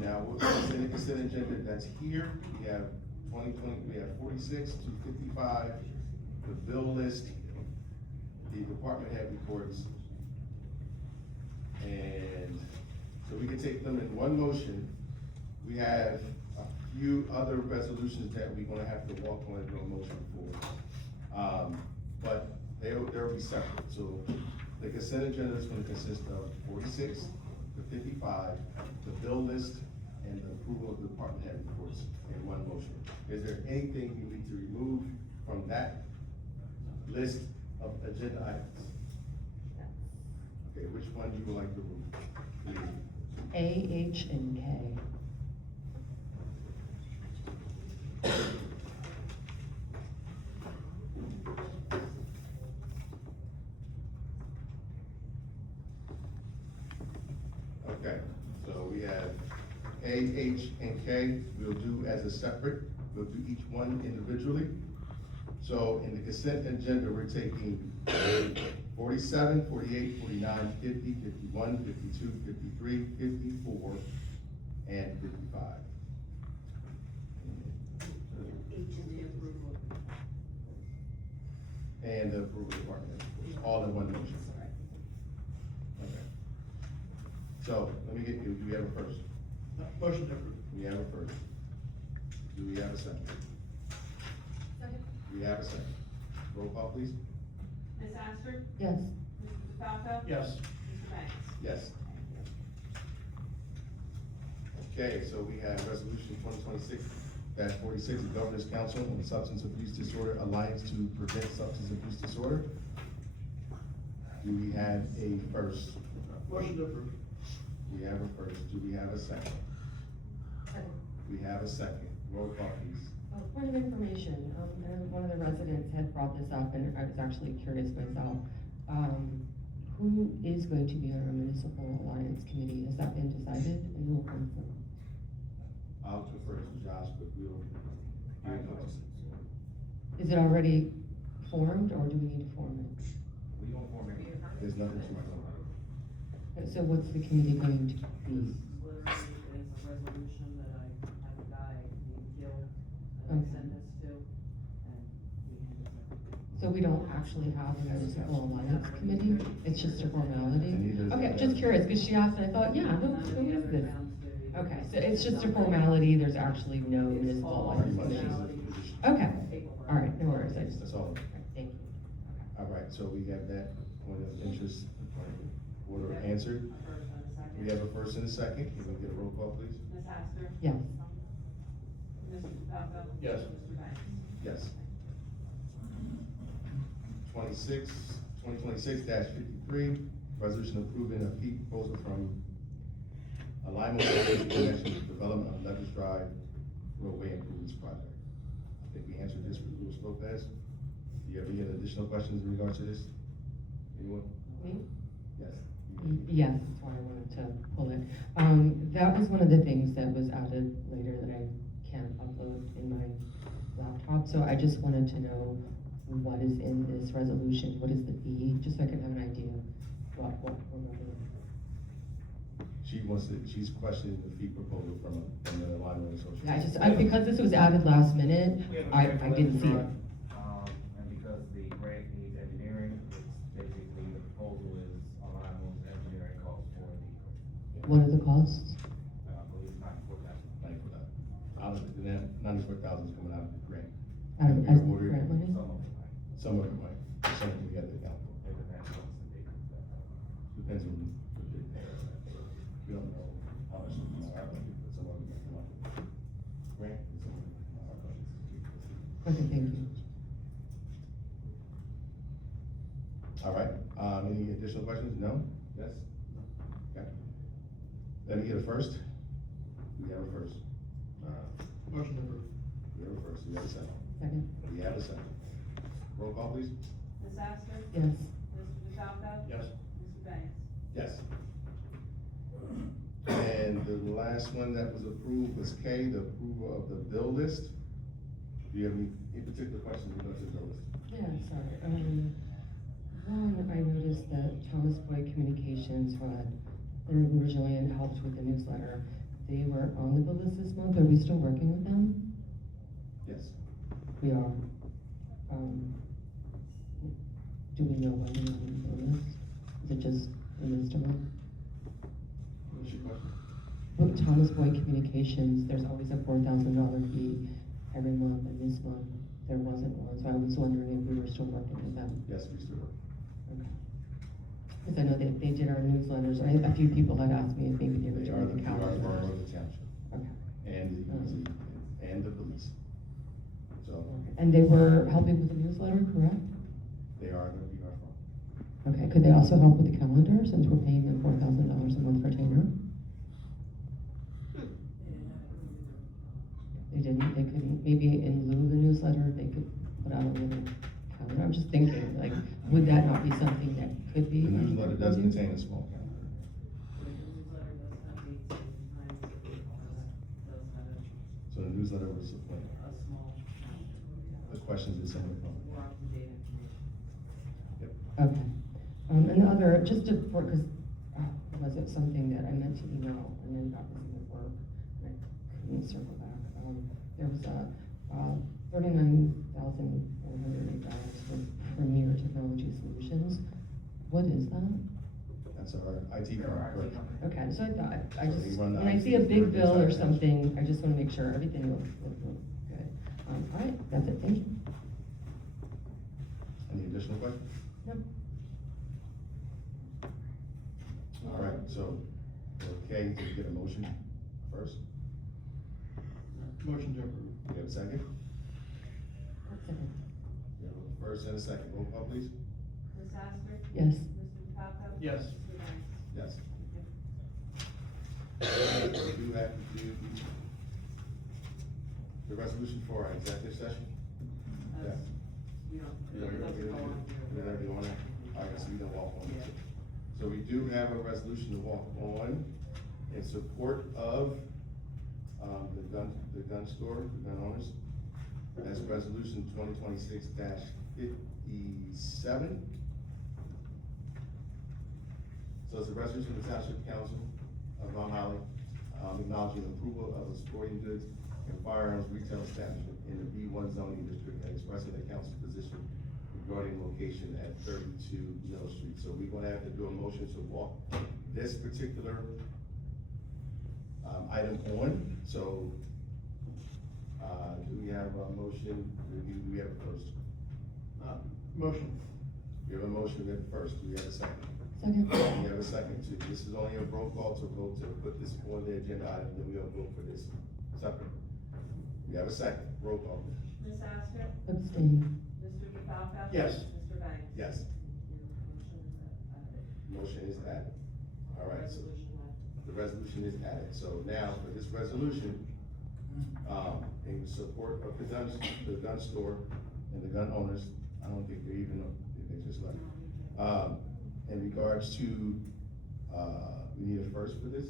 Now, what's in the consent agenda that's here, we have 46 to 55, the bill list, the department head reports. And so we can take them in one motion. We have a few other resolutions that we're gonna have to walk on and do a motion for. But they'll be separate. So the consent agenda is gonna consist of 46 to 55, the bill list, and the approval of the department head reports in one motion. Is there anything you need to remove from that list of agenda items? Okay, which one you would like to remove? A, H, and K. Okay, so we have A, H, and K, we'll do as a separate, we'll do each one individually. So in the consent agenda, we're taking 47, 48, 49, 50, 51, 52, 53, 54, and 55. Motion to approve. We have a first. Do we have a second? Second. We have a second. Roll call, please. Ms. Astor? Yes. Mr. DeFalco? Yes. Mr. Banks? Yes. Okay, so we have resolution 2026-46, the Governor's Council on the Substance Abuse Disorder Alliance to Prevent Substance Abuse Disorder. Do we have a first? Motion to approve. We have a first. Do we have a second? Second. We have a second. Roll call, please. Point of information, one of the residents had brought this up, and I was actually curious myself. Who is going to be on our municipal alliance committee? Has that been decided? And who will come from? I'll defer to Josh, but we'll. Is it already formed, or do we need to form it? We don't form any. There's nothing to it. So what's the committee going to be? Literally is a resolution that I have a guy named Gil that I Okay. send this to, and we hand it to him. So we don't actually have a municipal alliance committee? It's just a formality? And neither is Okay, the- just curious, because she asked, and I thought, yeah, who is this? Okay, so it's just a formality, there's actually no municipal Pretty alliance much is committee? a position. Okay, all right, no worries, I just, That's all. thank you. All right, so we have that point of interest, point of order answered. A first and a second. We have a first and a second. Can we get a roll call, please? Ms. Astor? Yes. Mr. DeFalco? Yes. Mr. Banks? Yes. 2026-53, resolution approving a fee proposal from Alignment Alliance Connection to Development of Levis Drive Roadway Improvements Project. I think we answered this with Louis Lopez. Do you have any additional questions in regards to this? Anyone? Me? Yes. Yes, that's why I wanted to pull it. That was one of the things that was added later that I can't upload in my laptop, so I just wanted to know what is in this resolution, what is the fee, just so I can have an idea what we're doing. She's questioning the fee proposal from the Alignment Association. Yeah, because this was added last minute, I didn't see it. And because the grant needs engineering, it's basically, the proposal is Alignment's engineering costs for the, What are the costs? I believe, $94,000. Out of that, 94,000 is coming out of the grant. Out of We as awarded grant money? Some of it, Some of it might, some of it we have to account for. it depends on the date. Depends on the bid. We don't know how much is in our budget, but some of it might come out of the grant, and some of it come out of our budget. Okay, thank you. All right, any additional questions? No? Yes? Okay. Let me get a first. We have a first. Motion to approve. We have a first, we have a second. Second? We have a second. Roll call, please. Ms. Astor? Yes. Mr. DeFalco? Yes. Mr. Banks? Yes. And the last one that was approved was K, the approval of the bill list. Do you have any particular questions regarding the bill list? Yeah, sorry, one, I noticed that Thomas Boyd Communications had, originally had helped with the newsletter. They were on the bill list this month, are we still working with them? Yes. We are. Do we know when they're on the bill list? Is it just in this month? What's your question? With Thomas Boyd Communications, there's always a $4,000 fee every month, and this month, there wasn't one, so I was wondering if we were still working with them. Yes, we still work. Okay. Because I know they did our newsletters, a few people had asked me if maybe they were They are doing the the PR firm calendars. of the township. Okay. And the police. So, And they were helping with the newsletter, correct? they are the PR firm. Okay, could they also help with the calendar, since we're paying them $4,000 a month for retainer? They didn't, they couldn't, maybe in lieu of the newsletter, they could put out a little calendar, I'm just thinking, like, would that not be something that could be? The newsletter does contain a small calendar. The newsletter does have dates and times, does have So the newsletter was a point. a small, The questions is somewhat from. more up-to-date information. Okay, and the other, just to, because, was it something that I meant to email, and then got busy with work, and I couldn't circle back. There was a, $39,408 for Premier Technology Solutions. What is that? That's our IT firm, correct. Okay, so I thought, I So just, they run the when I IT see a for big this bill or type of thing. something, I just wanna make sure everything looks good. All right, that's it, thank you. Any additional questions? No. All right, so, okay, to get a motion first, Motion to approve. we have a second? Second. We have a first and a second, roll call please. Ms. Astor? Yes. Mr. DeFalco? Yes. Mr. Banks? Yes. We do have to do the resolution for our executive session. Yes. You don't. We're gonna be on that. All right, so we don't walk on it. So we do have a resolution to walk on in support of, the gun store, the gun owners. That's resolution 2026-57. So it's a resolution of the Township Council of Mount Holly, acknowledging approval of a sporting goods and firearms retail establishment in the B1 zoning district and expressing the council's position regarding location at 32 Mill Street. So we're gonna have to do a motion to walk this particular, item on. So, do we have a motion? Do we have a first? Motion. We have a motion, we have a first. Do we have a second? Second. We have a second too. This is only a roll call to vote to put this on the agenda item, then we'll vote for this separate. We have a second, roll call. Ms. Astor? Abstain. Mr. DeFalco? Yes. Mr. Banks? Yes, motion is added. All right, so the resolution is added. So now for this resolution, in support of the gun store and the gun owners, I don't think they even know, they just left. In regards to, we need a first for this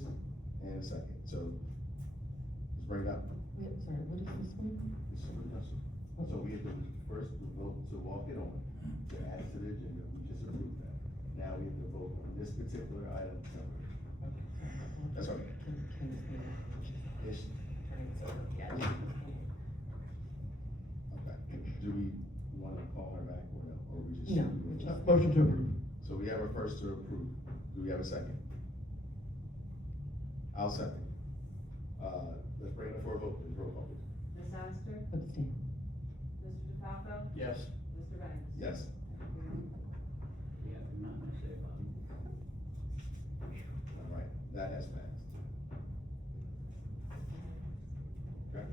and a second, so let's bring it up. Wait, sorry, what is this one? This is the gun store. So we have to first vote to walk it on, to add it to the agenda, we just approved that. Now we have to vote on this particular item. That's all right. Ish. Okay, do we wanna call her back or no, or we just? No. Motion to approve. So we have a first to approve, do we have a second? I'll second. Let's bring it up for a vote, please, roll call please. Ms. Astor? Abstain. Mr. DeFalco? Yes. Mr. Banks? Yes. Yeah, nothing to say about it. All right, that has passed. Okay?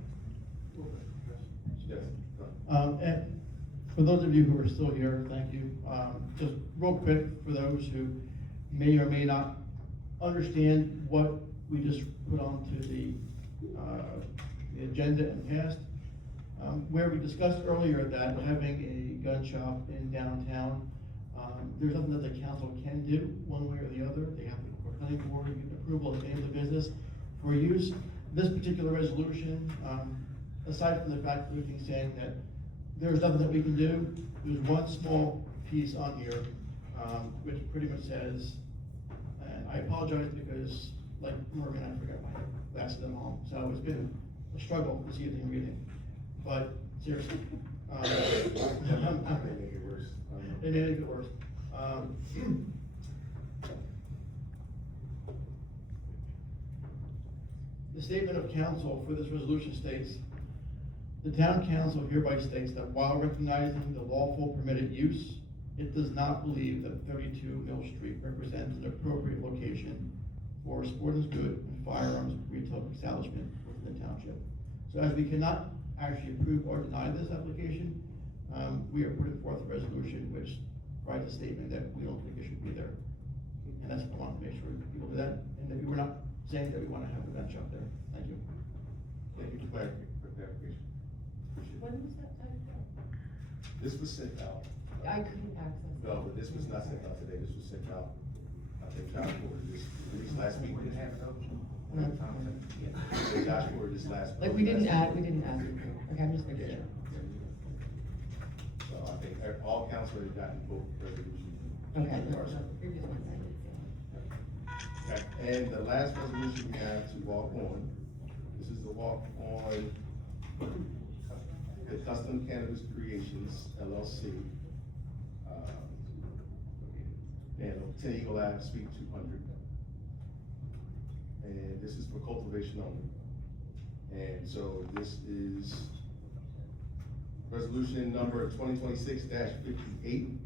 Yes, go ahead. And for those of you who are still here, thank you. Just real quick, for those who may or may not understand what we just put onto the agenda and passed, where we discussed earlier that having a gun shop in downtown, there's nothing that the council can do one way or the other. They have to, for planning board, get approval of any of the business for use. This particular resolution, aside from the fact that everything's saying that there's nothing that we can do, there's one small piece on here, which pretty much says, and I apologize because, like Morgan, I forgot my glasses at home, so it's been a struggle this evening reading, but seriously. I'm They make it worse. They may make it worse. The statement of council for this resolution states, the town council hereby states that while recognizing the lawful permitted use, it does not believe that 32 Mill Street represents an appropriate location for a sporting goods and firearms retail establishment within the township. So as we cannot actually approve or deny this application, we are putting forth a resolution which provides a statement that we don't think it should be there. And that's what I want to make sure people do that, and that we're not saying that we want to have a gun shop there. Thank you. Thank you for clarification. Appreciate it. When was that time? This was sent out, I couldn't access. no, but this was not sent out today, this was sent out, I think Josh forwarded this, last week. Mm-hmm. Josh forwarded this last. Like, we didn't add, okay, I'm just making sure. So I think all council have gotten both resolutions. Okay. Partial. Previous ones I did see. Okay, and the last resolution we have to walk on, this is the walk on the Custom Cannabis Creations LLC. And 10 Eagle Ave, Suite 200. and this is for cultivation only. And so this is resolution number 2026-58.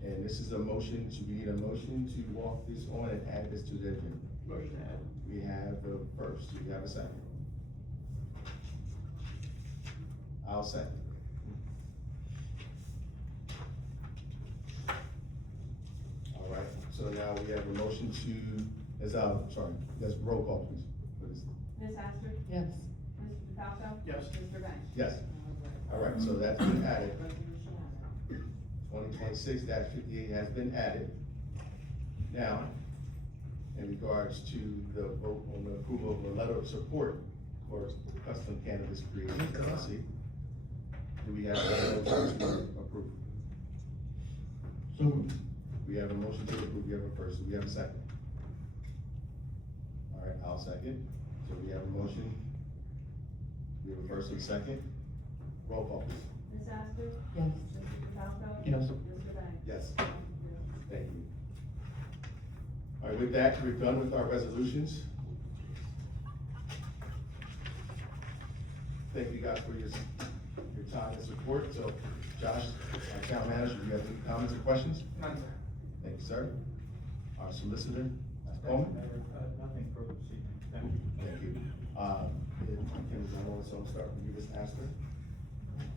And this is a motion, we need a motion to walk this on and add this to the agenda. Motion to add. We have the first, do we have a second? I'll second. All right, so now we have a motion to, let's roll call, please. Ms. Astor? Yes. Mr. DeFalco? Yes. Mr. Banks? Yes. All right, so that's been added. 2026-58 has been added. Now, in regards to the vote on the approval of a letter of support for custom cannabis creation LLC, do we have a motion to approve? So moved. We have a motion to approve, we have a first, we have a second. All right, I'll second. So we have a motion. We have a first and a second. Roll call, please. Ms. Astor? Yes. Mr. DeFalco? Yes. Mr. Banks? Yes. Thank you. All right, with that, we're done with our resolutions. Thank you guys for your time and support. So, Josh, our town manager, do you have any comments or questions? None, sir. Thank you, sir. Our solicitor, Coleman? Nothing further this evening. Thank you. Thank you. So I'll start with you, Ms. Astor.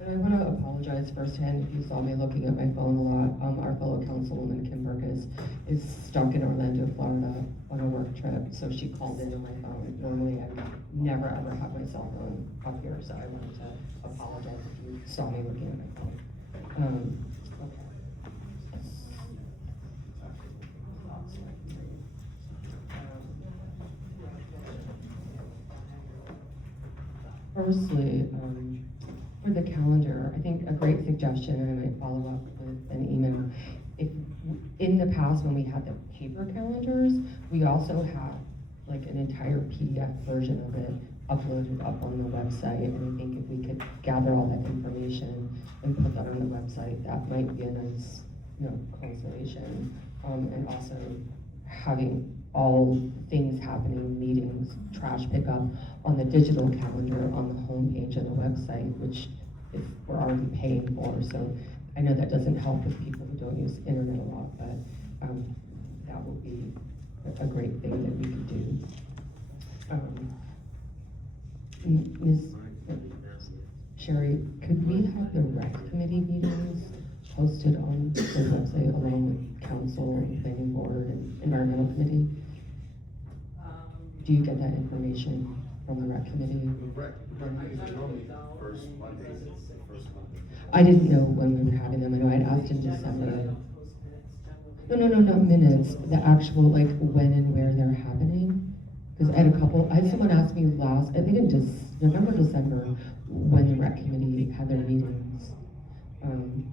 And I want to apologize firsthand if you saw me looking at my phone a lot. Our fellow councilwoman, Kim Burgess, is stuck in Orlando, Florida on a work trip, so she called in on my phone. Normally, I never ever have my cell phone up here, so I wanted to apologize if you saw me looking at my phone. Firstly, for the calendar, I think a great suggestion, and I might follow up with an email. If, in the past, when we had the paper calendars, we also had like an entire PDF version of it uploaded up on the website. And I think if we could gather all that information and put that on the website, that might be a nice, consolation. And also having all things happening, meetings, trash pickup on the digital calendar on the homepage of the website, which is, we're already paying for. So I know that doesn't help with people who don't use internet a lot, but that would be a great thing that we could do. Ms. Sherry, could we have the rec committee meetings posted on the website along with council, planning board, and environmental committee? Do you get that information from the rec committee? Rec meetings are normally first Monday. I didn't know when we were having them. I know I'd asked in December. No, not minutes. The actual, like, when and where they're happening. Because I had someone ask me I think in November, December, when the rec committee had their meetings.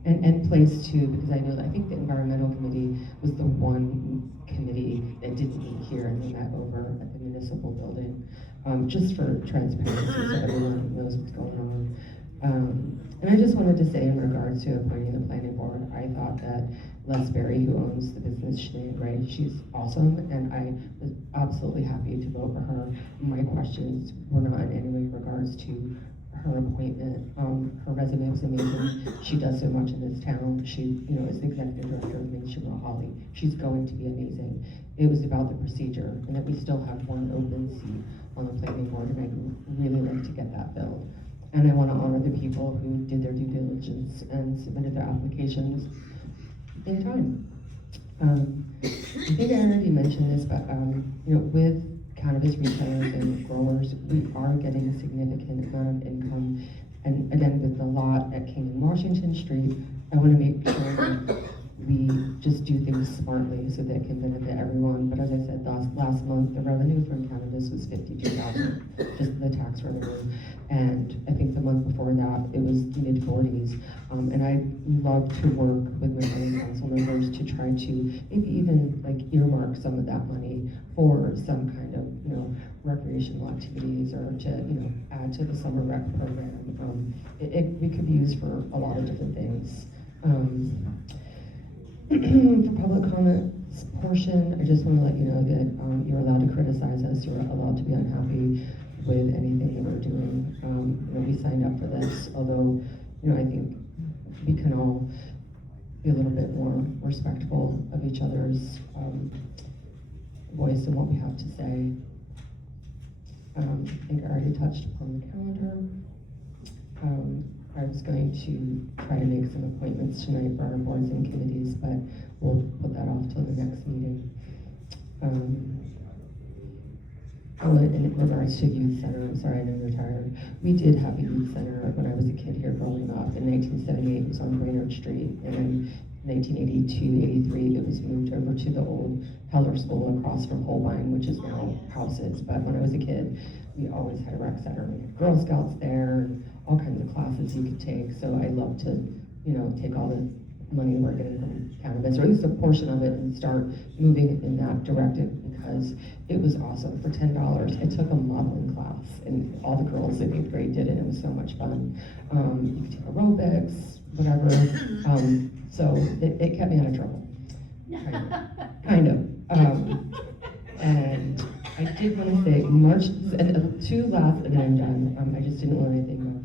And place too, because I think the environmental committee was the one committee that didn't meet here and they met over at the municipal building, just for transparency so everyone knows what's going on. And I just wanted to say in regards to appointing the planning board, I thought that Les Berry, who owns the business Sinead Ray, she's awesome, and I was absolutely happy to vote for her. My questions were not in any way regards to her appointment. Her resume was amazing. She does so much in this town. She, is the executive director of Main Street Holly. She's going to be amazing. It was about the procedure, and that we still have one open seat on the planning board, and I'd really like to get that filled. And I want to honor the people who did their due diligence and submitted their applications in time. I think I already mentioned this, but with cannabis retailers and growers, we are getting a significant amount of income. And again, with the lot at King and Washington Street, I want to make sure that we just do things smartly so that it can benefit everyone. But as I said, last month, the revenue from cannabis was $52,000, just the tax revenue. And I think the month before that, it was mid-40s. And I'd love to work with my fellow council members to try to maybe even earmark some of that money for some kind of, recreational activities or to, add to the summer rec program. It could be used for a lot of different things. For public comment, portion, I just wanna let you know that, you're allowed to criticize us, you're allowed to be unhappy with anything that we're doing. We signed up for this, although, I think we can all be a little bit more respectful of each other's, voice and what we have to say. I think I already touched upon the calendar. I was going to try to make some appointments tonight for our boards and committees, but we'll put that off till the next meeting. In regards to youth center, I'm sorry, I know you're tired. We did have a youth center when I was a kid here growing up. In 1978, it was on Brainerd Street, and in 1982, 83, it was moved over to the old Heller School across from Holbein, which is now houses. But when I was a kid, we always had a rec center. We had Girl Scouts there, and all kinds of classes you could take. So I love to, take all the money we're getting from cannabis, or at least a portion of it, and start moving in that direction, because it was awesome. For $10, I took a modeling class, and all the girls in 8th grade did it. It was so much fun. You could take aerobics, whatever. So it kept me out of trouble. Kind of. And I did want to say March, and two last, and then I'm done. I just didn't want anything more.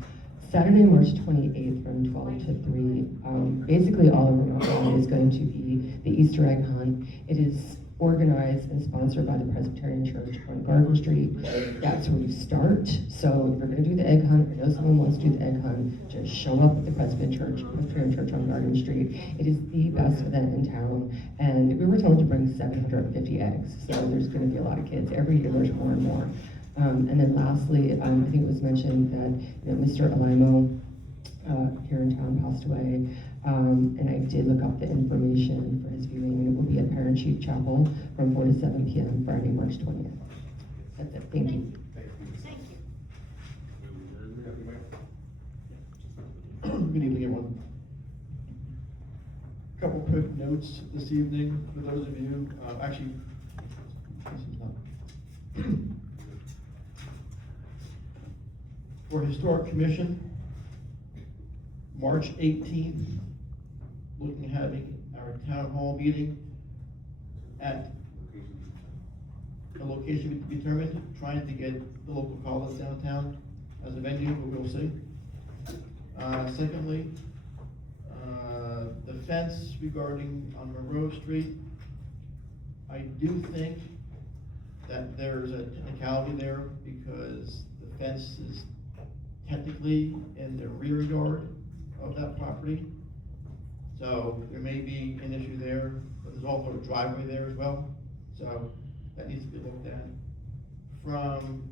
Saturday, March 28th from 12 to 3, basically all of Vermont Valley is going to be the Easter egg hunt. It is organized and sponsored by the Presbyterian Church on Garden Street. That's where you start. So if you're going to do the egg hunt, I know someone wants to do the egg hunt, just show up at the Presbyterian Church on Garden Street. It is the best event in town, and we were told to bring 750 eggs, so there's going to be a lot of kids. Every year there's more and more. And then lastly, I think it was mentioned that Mr. Alimo here in town passed away, and I did look up the information for his viewing, and it will be at Parent Chief Chapel from 4 to 7 p.m. Friday, March 20th. That's it. Thank you. Good evening, everyone. Couple quick notes this evening for those of you, actually, this is not. For Historic Commission, March 18th, looking at having our town hall meeting at a location to be determined, trying to get the local college downtown as a venue, but we'll see. Secondly, the fence regarding on Monroe Street, I do think that there's a technicality there, because the fence is technically in the rear yard of that property. So there may be an issue there, but there's also a driveway there as well. So that needs to be looked at. From,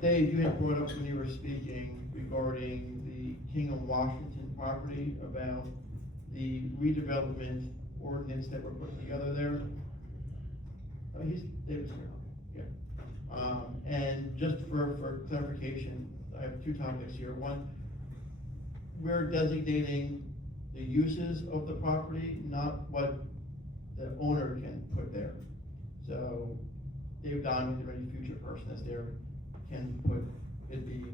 Dave, you had brought up when you were speaking regarding the King of Washington property about the redevelopment ordinance that we're putting together there. Oh, David's here, yeah. And just for clarification, I have two topics here. One, we're designating the uses of the property, not what the owner can put there. So Dave Diamond, or any future person that's there, can put, it'd be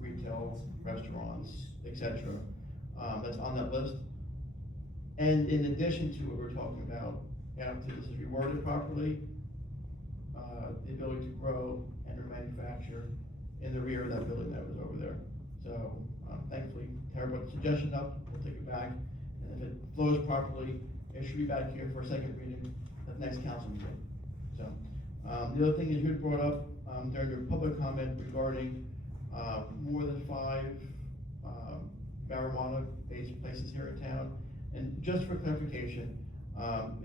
retail, restaurants, etc. That's on that list. And in addition to what we're talking about, after this is reworded properly, the ability to grow and manufacture in the rear of that building that was over there. So thankfully, Tara brought the suggestion up, we'll take it back, and if it flows properly, it should be back here for a second reading at the next council meeting. So the other thing is you had brought up during your public comment regarding more than 5 marijuana-based places here in town. And just for clarification,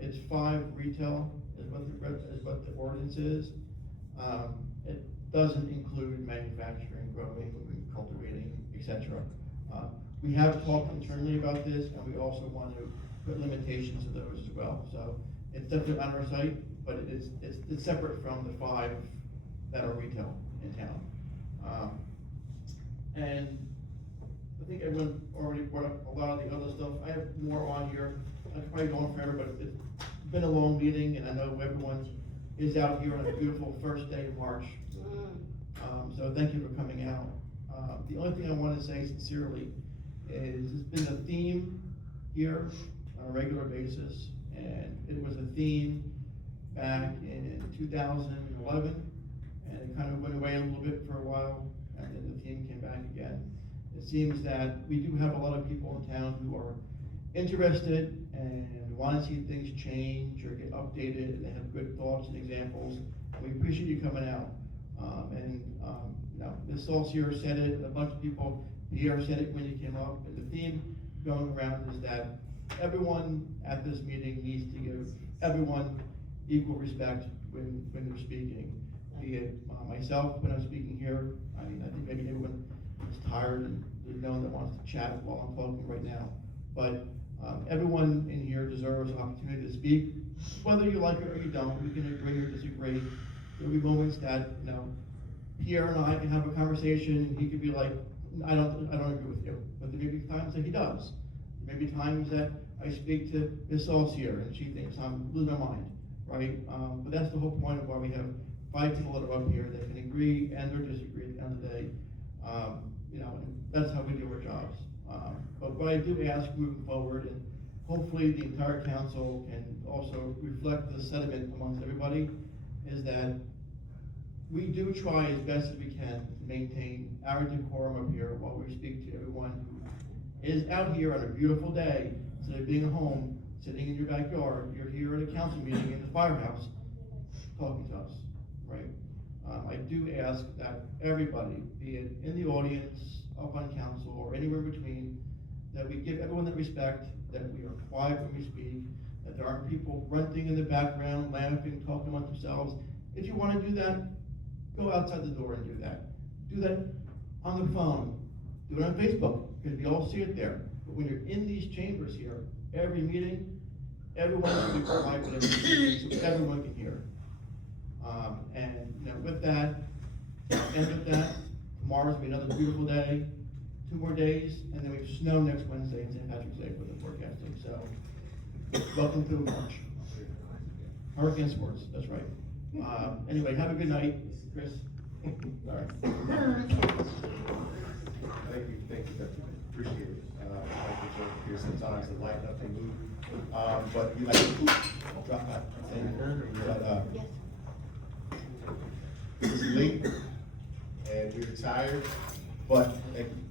it's 5 retail is what the ordinance is. It doesn't include manufacturing, growing, cultivating, etc. We have talked internally about this, and we also want to put limitations to those as well. So it's definitely on our site, but it's separate from the 5 that are retail in town. And I think everyone already brought up a lot of the other stuff. I have more on here. I could probably go on forever, but it's been a long meeting, and I know everyone is out here on a beautiful first day of March. So thank you for coming out. The only thing I want to say sincerely is it's been a theme here on a regular basis, And it was a theme back in 2011, and it kind of went away a little bit for a while, and then the theme came back again. It seems that we do have a lot of people in town who are interested and want to see things change or get updated, and they have good thoughts and examples. We appreciate you coming out. You know, Ms. Saucier said it, a bunch of people here said it when you came up, and the theme going around is that everyone at this meeting needs to give everyone equal respect when they're speaking. Be it myself when I'm speaking here, I mean, I think maybe everyone is tired and there's no one that wants to chat while I'm talking right now. But everyone in here deserves an opportunity to speak, whether you like it or you don't. We can agree or disagree. There'll be moments that, you know, Pierre and I can have a conversation and he could be like, I don't agree with you. But there may be times that he does. There may be times that I speak to Ms. Saucier and she thinks I'm losing my mind, right? But that's the whole point of why we have 5 people that are up here that can agree and or disagree at the end of the day. You know, and that's how we do our jobs. But what I do ask moving forward, and hopefully the entire council can also reflect the sentiment amongst everybody, is that we do try as best as we can to maintain our decorum up here while we speak to everyone who is out here on a beautiful day, instead of being at home, sitting in your backyard. You're here at a council meeting in the firehouse, talking to us, right? I do ask that everybody, be it in the audience, up on council, or anywhere in between, that we give everyone that respect, that we are quiet when we speak, that there aren't people grunting in the background, laughing, talking amongst themselves. If you want to do that, go outside the door and do that. Do that on the phone. Do it on Facebook, because we all see it there. But when you're in these chambers here, every meeting, everyone should be quiet when everyone so everyone can hear. And you know, with that, tomorrow's gonna be another beautiful day, 2 more days, and then we have snow next Wednesday and St. Patrick's Day for the forecasting. So, welcome to March. Hurricane sports, that's right. Anyway, have a good night, Chris. All right. Thank you, Deputy. Appreciate it. Like the joke here sometimes, the light up and move. But we like to drop that thing. But, it's late and we're tired, but thank you